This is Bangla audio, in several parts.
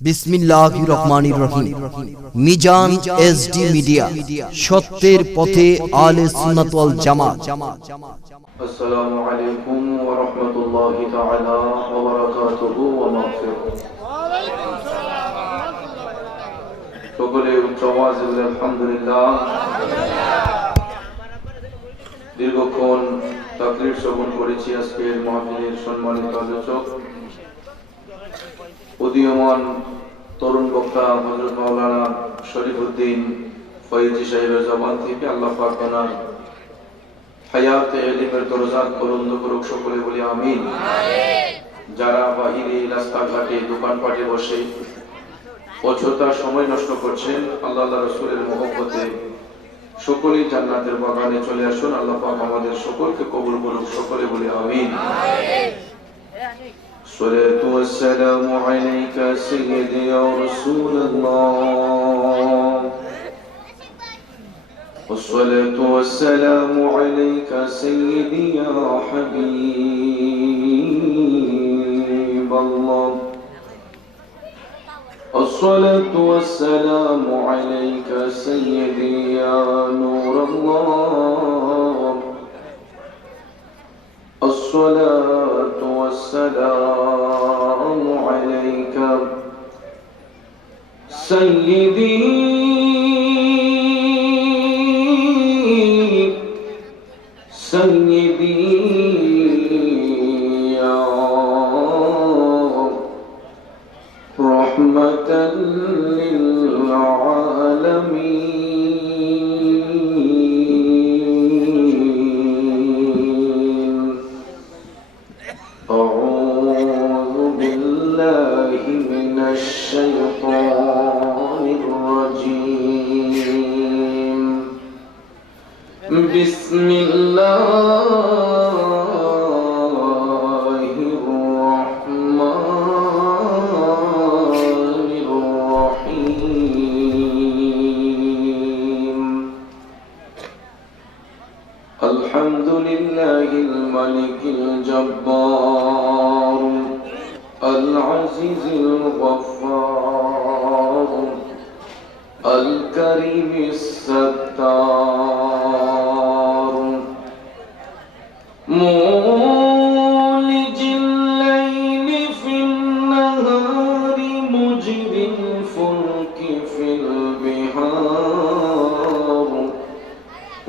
बिस्मिल्लाहिर रहमानिर रहीम। मिजान एसडी मीडिया सत्येर पथे आले सुन्नत वल जामात। अस्सलामु अलैकुम व रहमतुल्लाहि ताआला व बाराकातुहु व मगफिरतुहु। সকলে উচ্চ আওয়াজে বলে আলহামদুলিল্লাহ। দীর্ঘক্ষণ তাকরীর শ্রবণ করেছি আজকের মাহফিলের সম্মানিত আলোচক উদীয়মান তরুণ বক্তা হযরত মাওলানা শরীফউদ্দিন ফয়েজী সাহেবের জবান থেকে আল্লাহ পাক ওনার হায়াত ইলমের দরজাত বুলন্দ করুক, সকলে বলি আমিন। যারা বাহিরে রাস্তাঘাটে দোকানপাটে বসে অযথা সময় নষ্ট করছেন, আল্লাহ রাসূলের মহব্বতে সকলেই জান্নাতের বাগানে চলে আসুন। আল্লাহ পাক আমাদের সকলকে কবুল করুক, সকলে বলি আমিন। الصلاة والسلام عليك سيدي يا رسول الله، والصلاة والسلام عليك سيدي يا حبيب الله، الصلاة والسلام عليك سيدي يا نور الله، الصلاة والسلام عليك سيدي سيدي يا رحمة للعالمين، الشيطان الرجيم، بسم الله الرحمن الرحيم، الحمد لله الملك الجبار العزيز الغفار الكريم الستار، مولج الليل في النهار مجري الفلك في البحار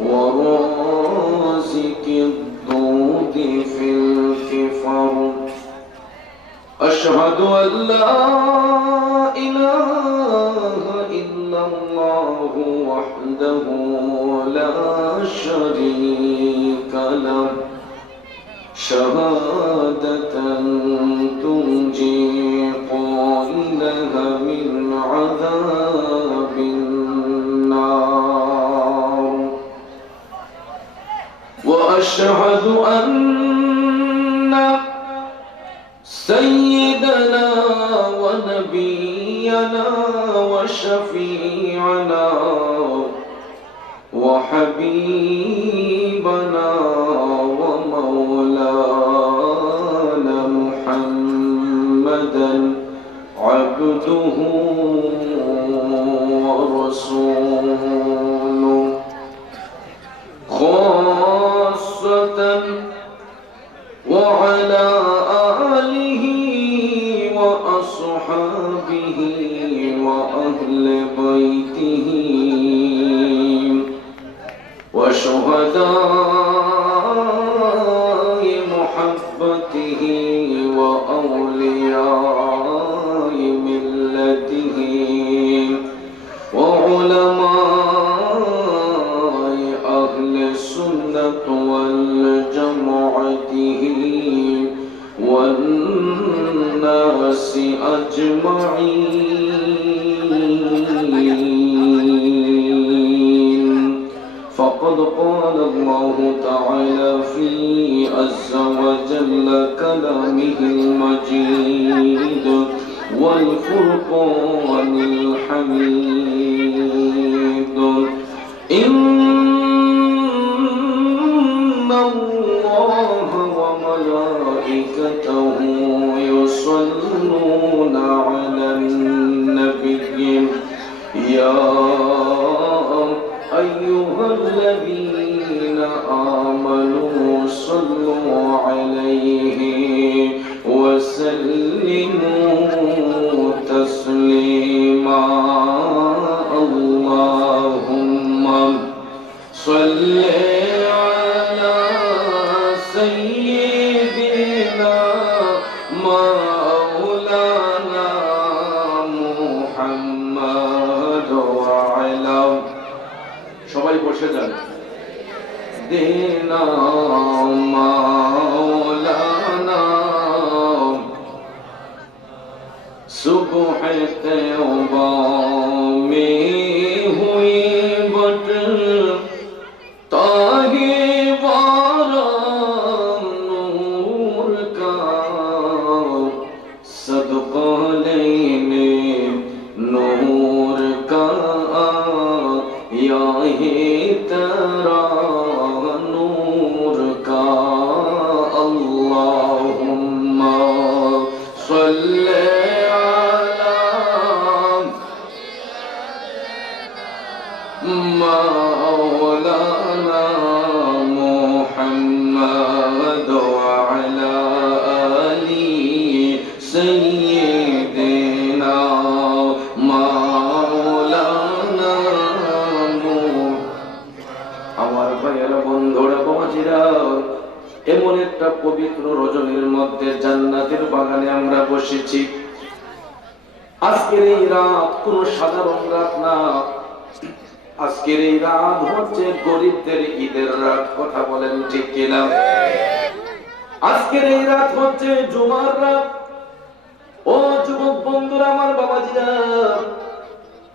ورازق الضود في الكفر، أشهد أن لا إله إلا الله وحده لا شريك له، شهادة تنجي قائلها من عذاب النار، وأشهد أن سيدنا ونبينا وشفيعنا وحبيبنا ومولانا محمدا عبده ورسوله، خاصة وعلى آله وأصحابه وأهل بيته وشهداء محبته وأولياء ملته وعلماء أهل السنة والجماعة والناس أجمعين، فقد قال الله تعالى في عز وجل كلامه المجيد والفرقان الحميد، إن الله وملائكته يصلون على النبي يا أيها الذين آمنوا صلوا عليه وسلموا تسليما اللهم صل على سيدنا مولانا محمد وعلى সবাই বসে যান দিনা মাওলানা सुबह तौबा में हुई बट ताहे वारा नूर का सदका लेने नूर का या ही तेरा नूर का अल्लाहुम्मा सल्ले مولانا محمد وعلى آل سيدنا مولانا আমার ভাইয়েরা বন্ধুরা বাবাজিরা এমন একটা পবিত্র রজনীর মধ্যে জান্নাতের বাগানে আমরা বসেছি আজকের এই রাত কোনো সাধারণ রাত না আজকের এই রাত হচ্ছে গরিবদের ঈদের রাত কথা বলেন ঠিক কিনা আজকের এই রাত হচ্ছে জুমার রাত ও যুবক বন্ধুরা আমার বাবাজিরা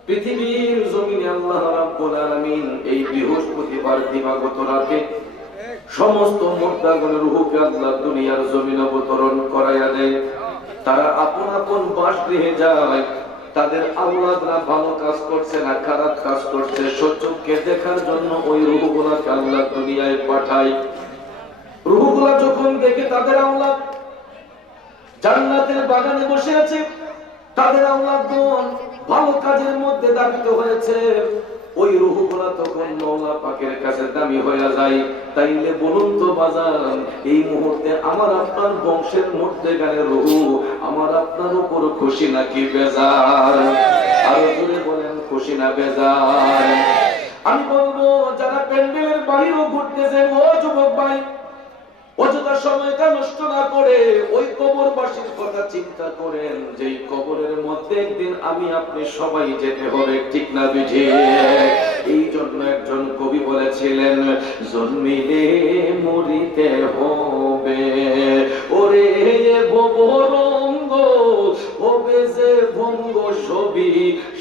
পৃথিবীর জমিনে আল্লাহ রাব্বুল আলামিন এই বৃহস্পতিবার দিবাগত রাতে সমস্ত মুর্দাগণের রূহকে আল্লাহ দুনিয়ার জমিনে অবতরণ করায়া দেয় তারা আপন আপন বাসগৃহে যায় তাদের আওলাদরা ভালো কাজ করছে না খারাপ কাজ করছে সচক্ষে দেখার জন্য ওই রূহগুলোকে আল্লাহ দুনিয়ায় পাঠায় রূহগুলো যখন দেখে তাদের আওলাদ জান্নাতের বাগানে বসে আছে তাদের আওলাদগণ ভালো কাজের মধ্যে দাবিত হয়েছে ওই রূহগুলো তখন মওলা পাকের কাছে দামি হয়ে যায় তাইলে বলুন তো বাজান এই মুহূর্তে আমার আপনার বংশের মধ্যে গানে রূহ আমার আপনার উপর খুশি নাকি বেজার আরো জোরে বলেন খুশি না বেজার আমি বলবো যারা প্যান্ডেলের বাইরেও ঘুরতেছেন ও যুবক ভাই অযথা সময়টা নষ্ট না করে ওই কবরবাসীর কথা চিন্তা করেন যে কবরের মধ্যে একদিন আমি আপনি সবাই যেতে হবে ঠিক না বুঝে এই জন্য একজন কবি বলেছিলেন জন্মিলে মরিতে হবে ওরে ভবরঙ্গ হবে যে ভঙ্গ ছবি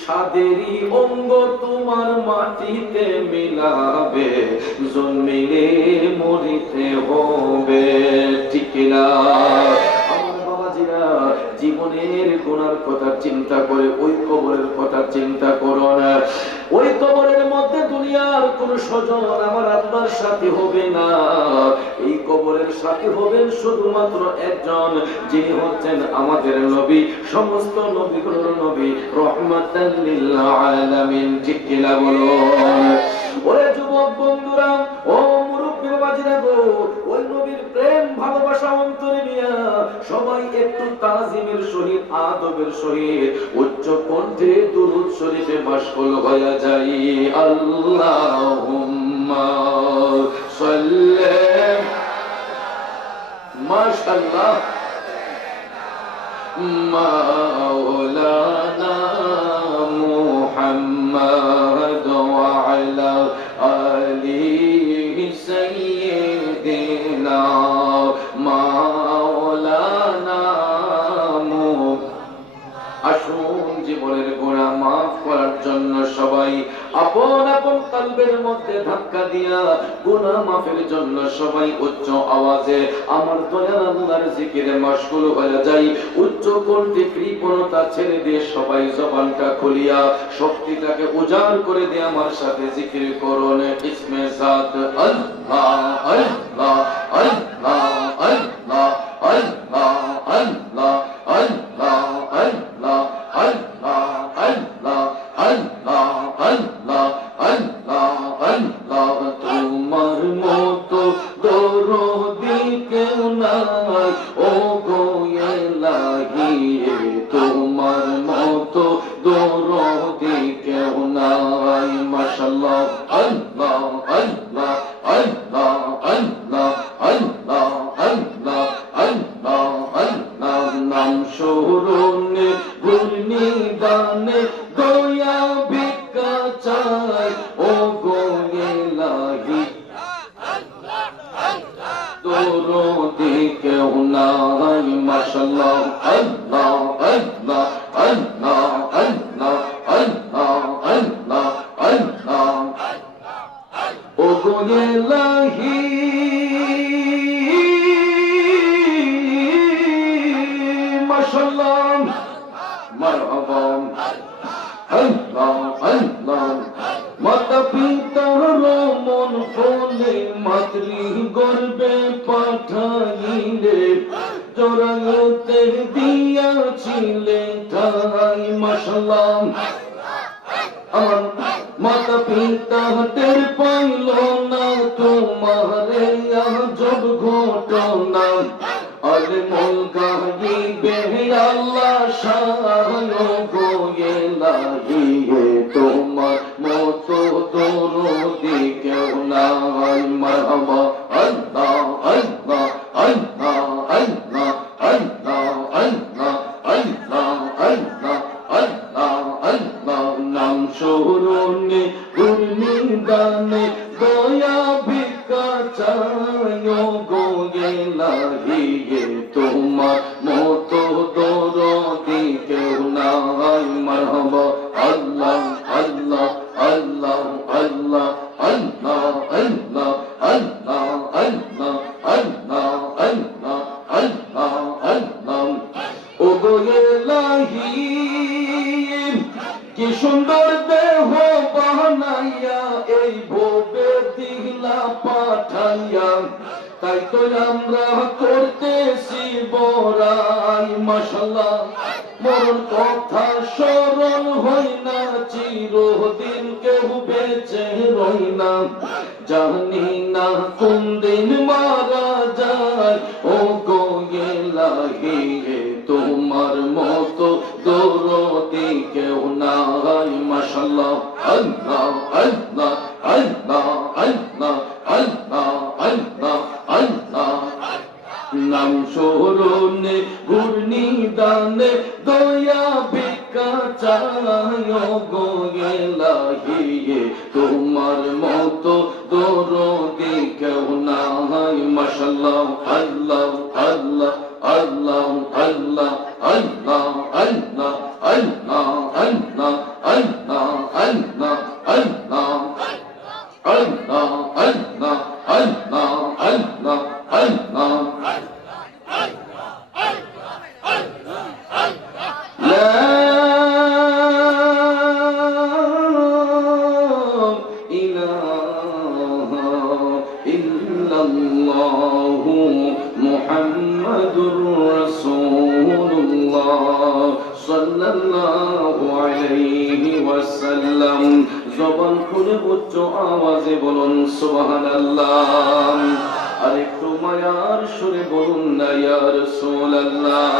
সাদেরই অঙ্গ তোমার মাটিতে মিলাবে জন্মিলে মরিতে হবে ঠিক না আমার বাবাজিরা জীবনের গুনার কথা চিন্তা করে ওই কবরের কথা চিন্তা করো না ওই কবরের মধ্যে দুনিয়ার কোন স্বজন আমার আপনার সাথী হবে না এই কবরের সাথী হবেন শুধুমাত্র একজন যিনি হচ্ছেন আমাদের নবী সমস্ত নবীগুলোর নবী রহমাতাল লিল আলামিন ঠিক কিনা বলুন ওরে যুবক বন্ধুরা ও মুরব্বি বাবাজিরা গো ওই নবীর প্রেম ভালোবাসা অন্তরে নিয়ে সবাই একটু তাজিমের সহিত আদবের সহিত উচ্চ কণ্ঠে দুরূদ শরীফে মাশগুল হয়ে যাই আল্লাহুম্মা সাল্লি মাশাআল্লাহ মাওলানা মুহাম্মদ ওয়া আলা আলি সাইয়্যিদিনা মাওলানা আসুন জীবনের গুনাহ মাফ করার জন্য সবাই আপন আপন কলবের মধ্যে ধাক্কা দিয়া গুনাহ মাফের জন্য সবাই উচ্চ আওয়াজে আমার দয়াল আল্লাহর জিকিরে মাশগুল হয়ে যাই উচ্চ কণ্ঠে কৃপণতা ছেড়ে দিয়ে সবাই জবানটা খুলিয়া শক্তিটাকে উজাড় করে দিয়ে আমার সাথে জিকির করুন ইসমে জাত আল্লাহ আল্লাহ আল্লাহ আল্লাহ আল্লাহ আল্লাহ আল্লাহ আল্লাহ আল্লাহ আল্লাহ আল্লাহ দানে দয়া ভিক্ষা চাই ও গো ইলাহি দরদি কেউ নাই মাশাআল্লাহ আল্লাহ আল্লাহ আল্লাহ আল্লাহ আল্লাহ আল্লাহ আল্লাহ ও গো ইলাহি মাশাআল্লাহ মারহাবা আল্লাহ আল্লাহ মাতা পিতার মন কোলে মাতৃ গর্বে পাঠাইলে জোরাতে দিয়াছিলে ঠাই মাশাআল্লাহ আমার মাতা পিতা টের পাইল না তোমারে আজব ঘটনা আলে মন গাইবে আল্লাহ শানো গো ইলাহি তোমার মতো দরদি কেউ নাই মারহাবা আল্লাহ আল্লাহ আল্লাহ আল্লাহ আল্লাহ আল্লাহ আল্লাহ আল্লাহ আল্লাহ আল্লাহ নাম শরণে গুণগানে দয়া ভিক্ষা চাই ও গো ইলাহি তোমার মতো দরদি কেউ নাই মারহাবা আল্লাহ আল্লাহ আল্লাহ আল্লাহ আল্লাহ আল্লাহ আল্লাহ আল্লাহ আল্লাহ আল্লাহ আল্লাহ আল্লাহ ও গো ইলাহি কি সুন্দর দেহ বানাইয়া এই ভবে দিলা পাঠাইয়া তাই তো আমরা করতেছি বড়াই মাশাআল্লাহ মরণ কথা স্মরণ হই না চিরদিন কেউ বেঁচে রই না জানি না কোন দিন মারা যায় ও গো ইলাহি তোমার মতো দরদি কেউ নাই মাশাআল্লাহ আল্লাহ আল্লাহ আল্লাহ আল্লাহ আল্লাহ আল্লাহ আল্লাহ নাম শরণে গুণগানে দয়া ভিক্ষা চাই ও গো ইলাহি তোমার মতো দরদি কেউ নাই মাশাআল্লাহ আল্লাহ আল্লাহ আল্লাহ আল্লাহ আল্লাহ আল্লাহ আল্লাহ আল্লাহ আল্লাহ আল্লাহ আল্লাহ আল্লাহ আল্লাহ আল্লাহ আল্লাহ আল্লাহ লা ইলাহা ইল্লাল্লাহু মুহাম্মাদুর রাসূলুল্লাহ সাল্লাল্লাহু আলাইহি ওয়াসাল্লাম জবান খুলে উচ্চ আওয়াজে বলুন সুবহানাল্লাহ আরেকটু মায়ার সুরে বলুন না ইয়া রাসূলুল্লাহ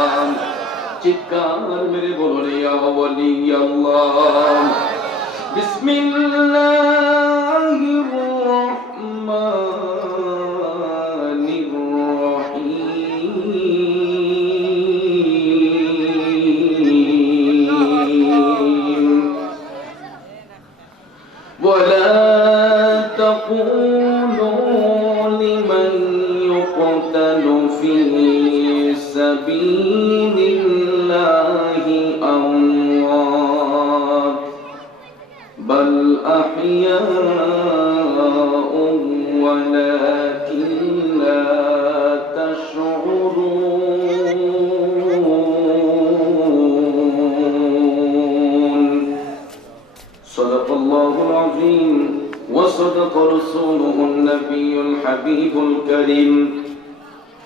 চিৎকার মেরে বলুন ইয়া ওয়ালি আল্লাহ বিসমিল্লাহির রহমানির রহিম ওয়ালা তাকুলু লিমান ইউকতালু ফি সাবিলিল্লাহি আমওয়াত বাল আহইয়াউন ওয়ালাকিন লা তাশউরুন সাদাকাল্লাহুল আযীম ওয়া সাদাকা রাসূলুহুন নাবিয়্যুল হাবিবুল কারীম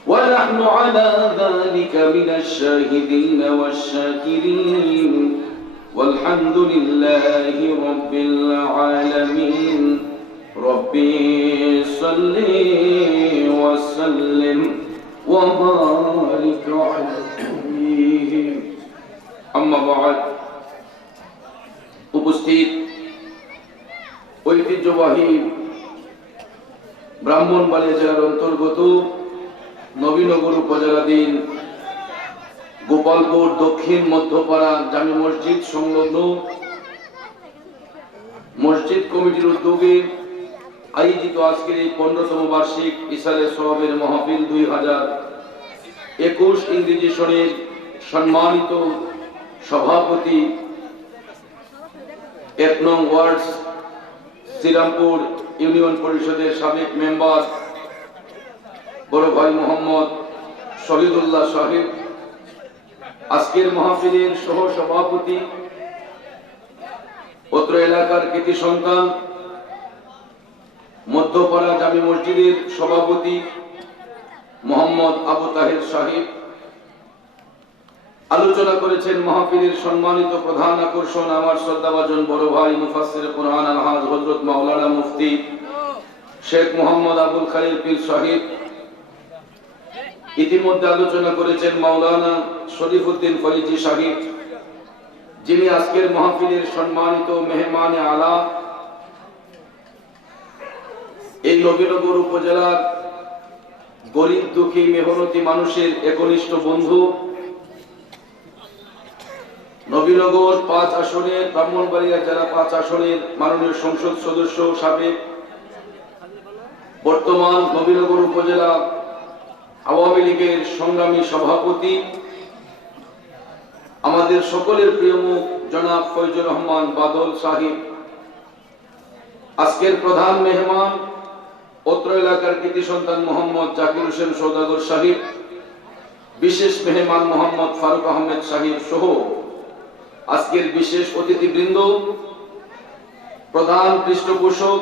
ونحن على ذلك من الشاهدين والشاكرين والحمد لله رب العالمين ربي صل وسلم وبارك عليه أما بعد উপস্থিত ঐতিহ্যবাহী ব্রাহ্মণবাড়িয়া জেলার অন্তর্গত নবীনগর উপজেলাধীন গোপালপুর দক্ষিণ মধ্যপাড়া জামি মসজিদ সংলগ্ন মসজিদ কমিটির উদ্যোগে আয়োজিত আজকের এই 15তম বার্ষিক ইসালে সওয়াবের মাহফিল 2021 ইংরেজি সনের সম্মানিত সভাপতি 1 নং ওয়ার্ড শ্রীরামপুর ইউনিয়ন পরিষদের সাবেক মেম্বার বড় ভাই মোহাম্মদ শহীদুল্লাহ সাহেব, আজকের মাহফিলের সহ সভাপতি, অত্র এলাকার কৃতি সন্তান মধ্যপাড়া জামি মসজিদের সভাপতি মোহাম্মদ আবু তাহের সাহেব। আলোচনা করেছেন মাহফিলের সম্মানিত প্রধান আকর্ষণ আমার শ্রদ্ধাভাজন বড় ভাই মুফাসসির কুরআন আলহাজ হযরত মাওলানা মুফতি শেখ মোহাম্মদ আবুল খালিল পীর সাহেব। ইতিমধ্যে আলোচনা করেছেন মাওলানা শরীফউদ্দিন ফয়জি সাহেব, যিনি আজকের মাহফিলের সম্মানিত মেহমানে আলা। এই নবীনগর উপজেলার গরিব দুঃখী মেহনতি মানুষের একনিষ্ঠ বন্ধু, নবীনগর 5 আসনের ব্রাহ্মণবাড়িয়া জেলা 5 আসনের মাননীয় সংসদ সদস্য সাবেক, বর্তমান নবীনগর উপজেলা আওয়ামী লীগের সংগ্রামী সভাপতি, আমাদের সকলের প্রিয় মুখ জনাব ফয়জুর রহমান বাদল সাহেব। আজকের প্রধান মেহমান অত্র এলাকার কৃতি সন্তান মোহাম্মদ জাকির হোসেন সওদাগর সাহেব, বিশেষ মেহমান মোহাম্মদ ফারুক আহমেদ সাহেব সহ আজকের বিশেষ অতিথিবৃন্দ, প্রধান পৃষ্ঠপোষক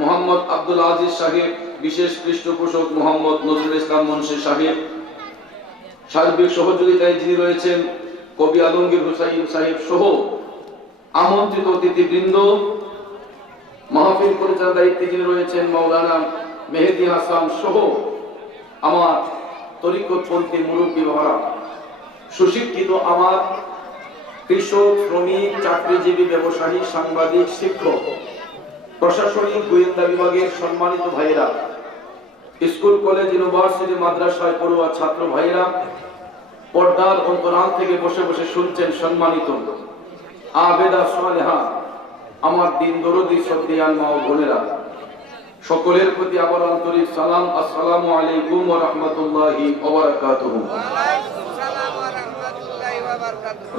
মোহাম্মদ আব্দুল আজিজ সাহেব, বিশেষ পৃষ্ঠপোষক মোহাম্মদ নজরুল ইসলাম মুন্সি সাহেব, সার্বিক সহযোগিতায় যিনি রয়েছেন কবি আলমগীর হুসাইন সাহেব সহ আমন্ত্রিত অতিথিবৃন্দ, মাহফিল পরিচালনার দায়িত্বে যিনি রয়েছেন মাওলানা মেহেদী হাসান সহ আমার তরিকতপন্থী মুরব্বী বাবারা, সুশিক্ষিত আমার কৃষক, শ্রমিক, চাকরিজীবী, ব্যবসায়ী, সাংবাদিক, শিক্ষক, প্রশাসনিক, গোয়েন্দা বিভাগের সম্মানিত ভাইয়েরা, স্কুল, কলেজ, ইউনিভার্সিটি, মাদ্রাসায় পড়ুয়া ছাত্র ভাইয়েরা, পর্দার অন্তরাল থেকে বসে বসে শুনছেন সম্মানিত আবেদা সালেহা আমার দিন দরদি শ্রদ্ধেয়ান মা ও বোনেরা, সকলের প্রতি আবার আন্তরিক সালাম। আসসালামু আলাইকুম ওয়া রাহমাতুল্লাহি ওয়া বারাকাতুহু।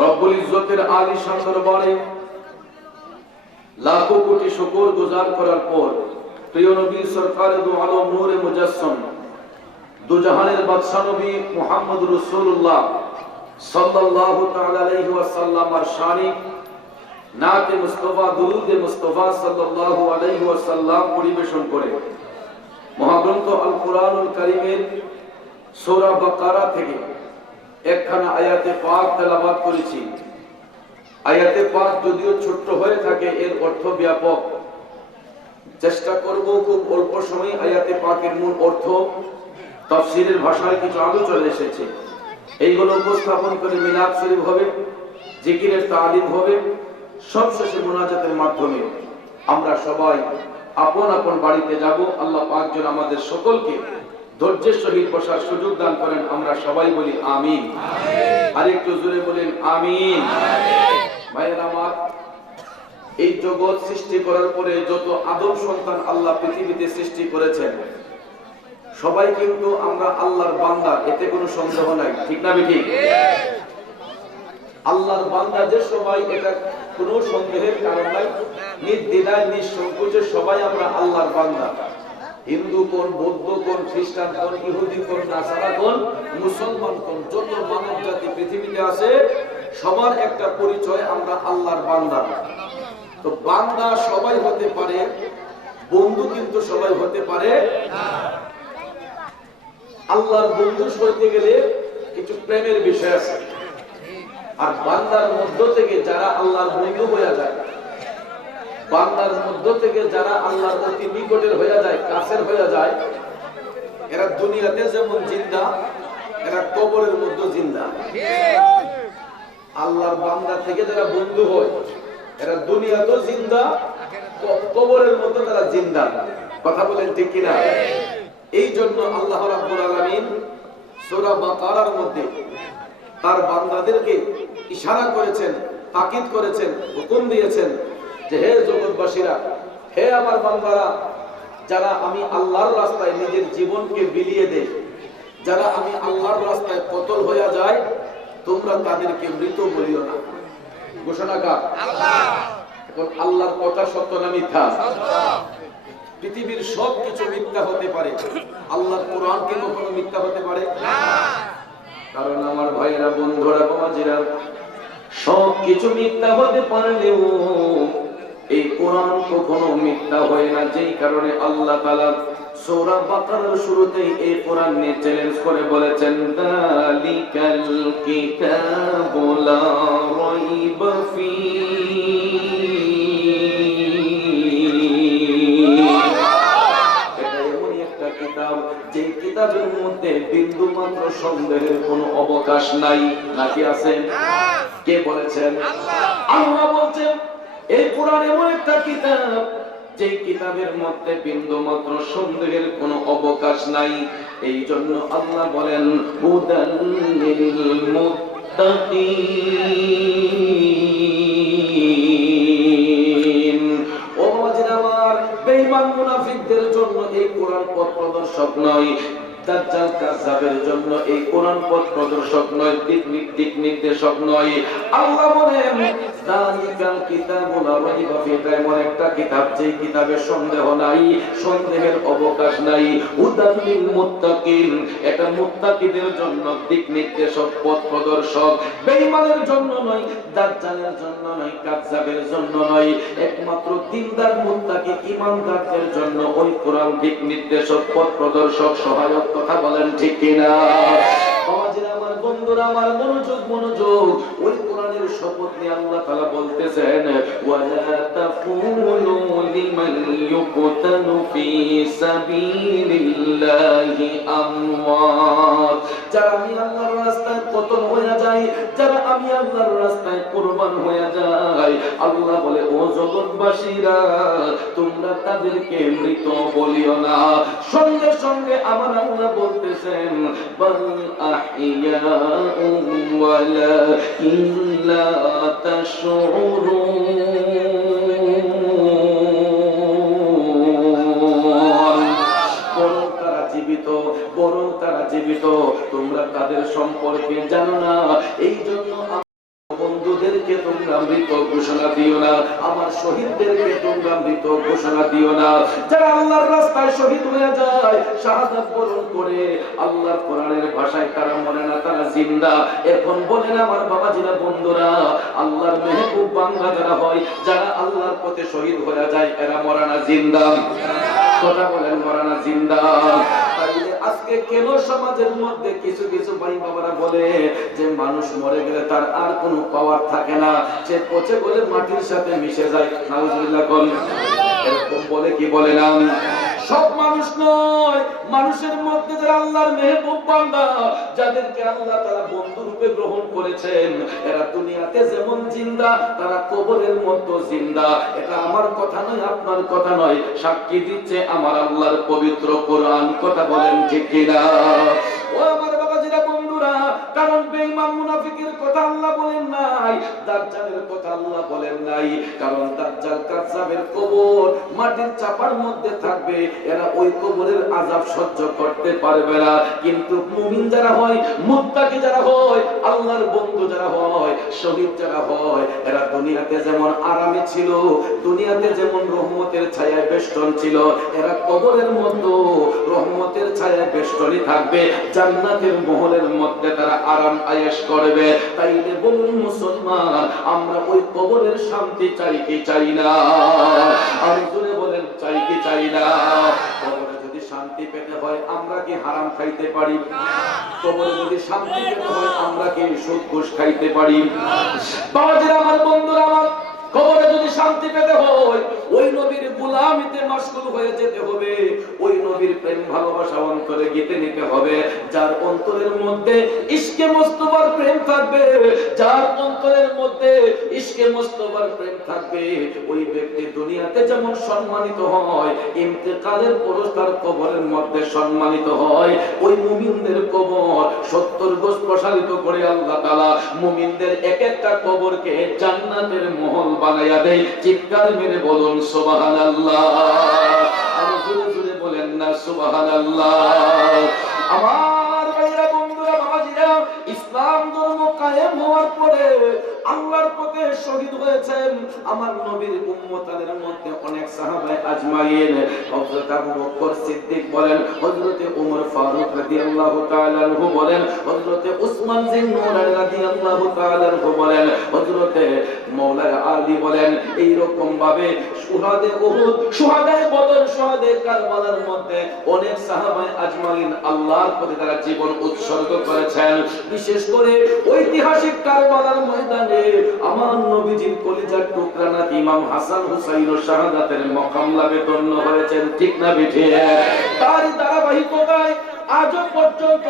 রব্বুল ইজ্জতের আলিশান দরবারে লাখো কোটি শুকর গুজার করার পর প্রিয় নবী সরকারে দু আলম নূরে মুজাসসাম দু জাহানের বাদশা নবী মুহাম্মদ রাসূলুল্লাহ সাল্লাল্লাহু তাআলা আলাইহি ওয়াসাল্লামের শানে নাতে মুস্তাফা দুরুদে মুস্তাফা সাল্লাল্লাহু আলাইহি ওয়াসাল্লাম পরিবেশন করে মহাগ্রন্থ আল কুরআনুল কারীমের সূরা বাকারা থেকে একখানা আয়াতে পাক তেলাওয়াত করেছি। আয়াতে পাক যদিও ছোট্ট হয়ে থাকে এর অর্থ ব্যাপক। চেষ্টা করব খুব অল্প সময়ে আয়াতে পাকের মূল অর্থ, তাফসীরের ভাষায় কিছু আলোচনা এসেছে, এইগুলো উপস্থাপন করে মিলাদ শরীফ হবে, জিকিরের তালিম হবে, সবশেষে মুনাজাতের মাধ্যমে আমরা সবাই আপন আপন বাড়িতে যাব। আল্লাহ পাক যেন আমাদের সকলকে ধৈর্যের সহিত বসার সুযোগ দান করেন। আমরা সবাই বলি আমিন। আরেকটু জোরে বলেন আমিন। ভাইয়েরা আমার, এই জগৎ সৃষ্টি করার পরে যত আদম সন্তান আল্লাহ পৃথিবীতে সৃষ্টি করেছেন, সবাই কিন্তু আমরা আল্লাহর বান্দা, এতে কোনো সন্দেহ নাই, ঠিক না ঠিক? আল্লাহর বান্দা যে সবাই, এটা কোনো সন্দেহের কারণ নাই, নির্দ্বিধায় নিঃসংকোচে সবাই আমরা আল্লাহর বান্দা। হিন্দু কোন, বৌদ্ধ কোন, খ্রিস্টান কোন, ইহুদি কোন, নাসারা কোন, মুসলমান কোন, যত মানব জাতি পৃথিবীতে আছে সবার একটা পরিচয়, আমরা আল্লাহর বান্দা। তো বান্দা সবাই হতে পারে, বন্ধু কিন্তু সবাই হতে পারে না। আল্লাহর বন্ধু হতে গেলে কিছু প্রেমের বিষয় আছে। আর বান্দার মধ্য থেকে যারা আল্লাহর বন্ধু হয়ে যায়, বান্দার মধ্য থেকে যারা আল্লাহর অতি নিকটের হয়ে যায়, কাছের হয়ে যায়, এরা দুনিয়াতে যেমন জিন্দা, এরা কবরের মধ্যে জিন্দা। আল্লাহর বান্দা থেকে যারা বন্ধু হয়, এরা দুনিয়াতেও জিন্দা, কবরের মধ্যে তারা জিন্দা। কথা বলেন ঠিক কিনা? এই জন্য আল্লাহ রাব্বুল আলামিন সূরা বাকারার মধ্যে তার বান্দাদেরকে ইশারা করেছেন, তাকিদ করেছেন, হুকুম দিয়েছেন যে হে জগৎবাসীরা, হে আমার বান্দারা, যারা আমি আল্লাহর রাস্তায় নিজের জীবনকে বিলিয়ে দেই, যারা আমি আল্লাহর রাস্তায় কতল হয়ে যায়, তোমরা তাদেরকে মৃত বলিও না। ঘোষণা কার? আল্লাহ। এখন আল্লাহর কথা সত্য না মিথ্যা? পৃথিবীর সব কিছু মিথ্যা হতে পারে, আল্লাহর কোরআন কি কখনো মিথ্যা হতে পারে না? কারণ আমার ভাইয়েরা, বন্ধুরা, বাবাজিরা, সব কিছু মিথ্যা হতে পারলেও এই কোরআন কখনো মিথ্যা হয় না। যেই কারণে আল্লাহ তাআলা সূরা বাকারার শুরুতেই এই কোরআন নিয়ে চ্যালেঞ্জ করে বলেছেন, যালিকাল কিতাবু লা রাইবা ফীহি। এটা এমনই একটা কিতাব, যে কিতাবের মধ্যে বিন্দু মাত্র সন্দেহের কোনো অবকাশ নাই। নাকি আছে? কে বলেছেন? আল্লাহ বলছেন এই কোরআন এমন একটা কিতাব, যে কিতাবের মধ্যে বিন্দু মাত্র সন্দেহের কোনো অবকাশ নাই। এই জন্য আল্লাহ বলেন, হুদাল লিল মুত্তাকিন। ও বাবাজিরা আমার, বেঈমান মুনাফিকদের জন্য এই কোরআন পথ প্রদর্শক নয়, দাজ্জাল কাযযাবের জন্য এই কোরআন পথ প্রদর্শক নয়, দিক নির্দেশক নয়। আল্লাহ বলেন, যালিকাল কিতাবু লা রাইবা ফীহি, এটা এমন একটা কিতাব যে কিতাবে সন্দেহ নাই, সন্দেহের অবকাশ নাই। হুদাল লিল মুত্তাকিন, এটা মুত্তাকিদের জন্য দিক নির্দেশক, পথ প্রদর্শক। বেঈমানের জন্য নয়, দাজ্জালের জন্য নয়, কাযযাবের জন্য নয়, একমাত্র দিনদার মুত্তাকি ঈমানদারদের জন্য ওই কোরআন দিক নির্দেশক, পথ প্রদর্শক, সহায়ক। কথা বলেন ঠিক কিনা? বাবাজিরা আমার, বন্ধুরা আমার, মনোযোগ। ওই কোরআনের শপথ নিয়ে আল্লাহ তাআলা বলতেছেন, ওয়ালা তাকুলু লিমান ইউকতালু ফি সাবিলিল্লাহি আমওয়াত। যারা আমি আল্লাহর রাস্তায় কতল হয়ে যায়, যারা আমি আল্লাহর রাস্তায় কুরবান হয়ে যায়, আল্লাহ বলে ও জগৎবাসীরা, তোমরা তাদেরকে মৃত বলিও না। সঙ্গে সঙ্গে আমার আল্লাহ বলতেছেন, বাল আহিয়াউম ওয়ালাকিন লা তাশউরুন। বরং তারা জীবিত, তোমরা তাদের সম্পর্কে জানো না। এই জন্য বন্ধুদেরকে তোমরা মৃত ঘোষণা দিও না, আমার শহীদদেরকে তোমরা মৃত ঘোষণা দিও না। যারা আল্লাহর রাস্তায় শহীদ হয়ে যায়, শাহাদাত বরণ করে, আল্লাহর কোরআনের ভাষায় তারা মরে না, তারা জিন্দা। এখন বলেন আমার বাবাজিরা, বন্ধুরা, আল্লাহর মেহবুব বান্দা যারা হয়, যারা আল্লাহর পথে শহীদ হয়ে যায়, এরা মরে না জিন্দা? কথা বলেন, মরে না জিন্দা? তাইলে আজকে কেন সমাজের মধ্যে কিছু কিছু ভাই বাবারা বলে যে মানুষ মরে গেলে তার আর কোনো পাওয়ার থাকে না, সে পচে গলে মাটির সাথে মিশে যায়? নাউজুবিল্লাহ কল। এরকম বলে কি বলে না? সব মানুষ নয়, মানুষের মধ্যে যারা আল্লাহর মেহবুব বান্দা, যাদেরকে আল্লাহ তাআলা বন্ধু রূপে গ্রহণ করেছেন, এরা দুনিয়াতে যেমন জিন্দা, তারা কবরের মধ্যে জিন্দা। এটা আমার কথা নয়, আপনার কথা নয়, সাক্ষী দিচ্ছে আমার আল্লাহর পবিত্র কোরআন। কথা বলেন ঠিক কিনা? ও আমার বাবাজিরা, বন্ধুরা, কারণ বেঈমান মুনাফিকের কথা আল্লাহ বলেন নাই, দাজ্জালের কথা আল্লাহ বলেন নাই। কারণ দাজ্জাল কাযযাবের কবর মাটির চাপার মধ্যে থাকবে, এরা ওই কবরের আযাব সহ্য করতে পারবে না। কিন্তু মুমিন যারা হয়, মুত্তাকি যারা হয়, আল্লাহর বন্ধু যারা হয়, শহীদ যারা হয়, এরা দুনিয়াতে যেমন আরামে ছিল, দুনিয়াতে যেমন রহমতের ছায়ায় বেষ্টন ছিল, এরা কবরের মধ্যে রহমতের ছায়ায় বেষ্টনী থাকবে, জান্নাতের মহলের মধ্যে তারা আরাম আয়েশ করবে। তাইলে বলুন মুসলমান, আমরা ওই কবরের শান্তি চাই কি চাই না? আর জোরে বলেন, চাই কি চাই না? কবরে যদি শান্তি পেতে হয়, আমরা কি হারাম খাইতে পারি? কবরে যদি শান্তি পেতে হয়, আমরা কি সুদ ঘুষ খাইতে পারি? বাবাজিরা আমার, বন্ধুরা আমার, কবরে যদি শান্তি পেতে হয়, ওই নবীর গোলামিতে মাশগুল হয়ে যেতে হবে, ওই নবীর প্রেম ভালোবাসা অন্তরে গেঁথে নিতে হবে। যার অন্তরের মধ্যে ইশকে মুস্তাফার প্রেম থাকবে, যার অন্তরের মধ্যে ইশকে ইশকে মুস্তাফার প্রেম থাকবে, ওই ব্যক্তি দুনিয়াতে যেমন সম্মানিত হয়, ইন্তেকালের পর তার কবরের মধ্যে সম্মানিত হয়। ওই মুমিনদের কবর 70 গজ প্রসারিত করে আল্লাহ তাআলা মুমিনদের এক একটা কবরকে জান্নাতের মহল বানায়া দেয়। চিৎকার মেরে বলুন সুবহানাল্লাহ। আর জোরে জোরে বলেন না সুবহানাল্লাহ। আমার ভাইরা, বন্ধুরা, বাবাজিরা, ইসলাম ধর্ম কায়েম হওয়ার পরে আল্লাহর পথে শহীদ হয়েছেন আমার নবীর উম্মতের মধ্যে অনেক সাহাবায়ে আজমাইন। হযরত আবু বকর সিদ্দিক বলেন, হযরত ওমর ফারুক রাদিয়াল্লাহু তাআলা আনহু বলেন, হযরত উসমান জিন্নুরাইন রাদিয়াল্লাহু তাআলা আনহু বলেন, হযরত মাওলানা আলী বলেন। এই রকম ভাবে শুহাদে উহুদ, শুহাদে বদর, শুহাদে কারবালার মধ্যে অনেক সাহাবায়ে আজমাইন আল্লাহর পথে তারা জীবন উৎসর্গ করেছেন। বিশেষ করে ঐতিহাসিক কারবালার ময়দানে আমার নবীজির কলিজার টুকরা নাতি ইমাম হাসান হুসাইন ও শাহাদাতের মকাম লাভে ধন্য হয়েছেন। ঠিক না বিঠে? তার ধারাবাহিকতায় আজ পর্যন্ত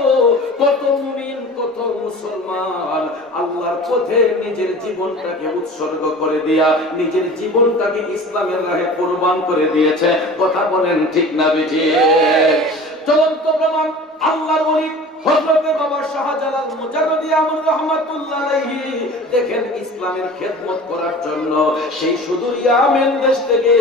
কত মুমিন, কত মুসলমান আল্লাহর পথে নিজের জীবনটাকে উৎসর্গ করে দিয়া নিজের জীবনটাকে ইসলামের রাহে কুরবান করে দিয়েছে। কথা বলেন ঠিক না বিঠে? চলন্ত প্রমাণ আল্লাহর ওলি হযরত বাবা শাহজালাল মুজাদ্দিদ আমর রাহমাতুল্লাহ আলাইহি দেখেন ইসলামের খেদমত করার জন্য সেই সুদূর ইয়ামেন দেশ থেকে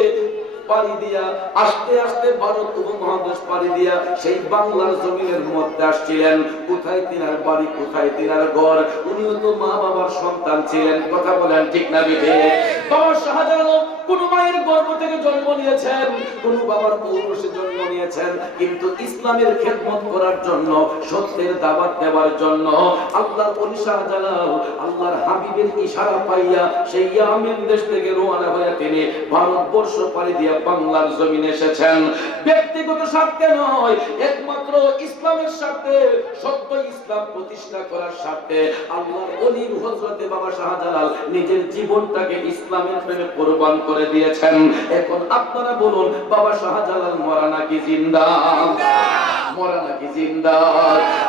পাড়ি দিয়া আস্তে আস্তে ভারত উপমহাদেশ পাড়ি দিয়া সেই বাংলার জমিনের মধ্যে আসছিলেন। কোথায় তিনার বাড়ি, কোথায় তিনার ঘর? উনিও তো মা বাবার সন্তান ছিলেন। কথা বলেন ঠিক না বিঠে? বাবা শাহজালাল কোন মায়ের গর্ভ থেকে জন্ম নিয়েছেন, কোন বাবার ঔরসে জন্ম নিয়েছেন, কিন্তু ইসলামের খেদমত করার জন্য, সত্যের দাওয়াত দেওয়ার জন্য আল্লাহর ওলি শাহজালাল আল্লাহর হাবিবের ইশারা পাইয়া সেই ইয়ামেন দেশ থেকে রওনা হয়ে তিনি ভারতবর্ষ পাড়ি দিয়া বাংলার জমিনে এসেছেন। ব্যক্তিগত স্বার্থে নয়, একমাত্র ইসলামের স্বার্থে, সত্য ইসলাম প্রতিষ্ঠা করার স্বার্থে আল্লাহর ওলি হযরত বাবা শাহজালাল নিজের জীবনটাকে ইসলামের প্রেমে কুরবান করে দিয়েছেন। এখন আপনারা বলুন, বাবা শাহজালাল মরা নাকি জিন্দা? মরা নাকি জিন্দা?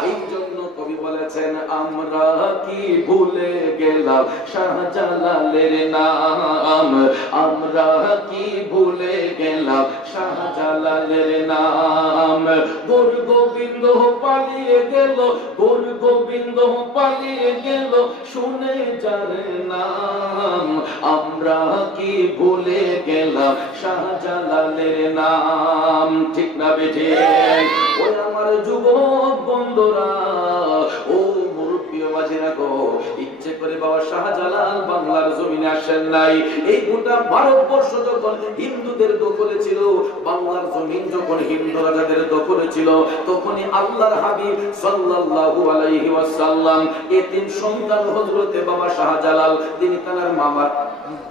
এই জন্য কবি বলেছেন, আমরা কি ভুলে গেলাম শাহজালালের নাম, আমরা কি ভুলে গেলাম শাহজালালের নাম। গোর গোবিন্দ পালিয়ে গেল, গোর গোবিন্দ পালিয়ে গেল, শুনে যার নাম, আমরা কি ভুলে গেলাম শাহজালালের নাম। ঠিক না বেঠে? ওই আমার যুবক বন্ধুরা, ও মুরব্বী বাজিরা গো, ইচ্ছে করে বাবা শাহজালাল বাংলার জমিনে আসেন নাই। এই গোটা ভারতবর্ষ যখন হিন্দুদের দখলে ছিল, বাংলার জমিন যখন হিন্দু রাজাদের দখলে ছিল, তখনই আল্লাহর হাবিব সাল্লাল্লাহু আলাইহি ওয়াসাল্লাম এতিম সন্তান হযরতে বাবা শাহজালাল, তিনি তার মামার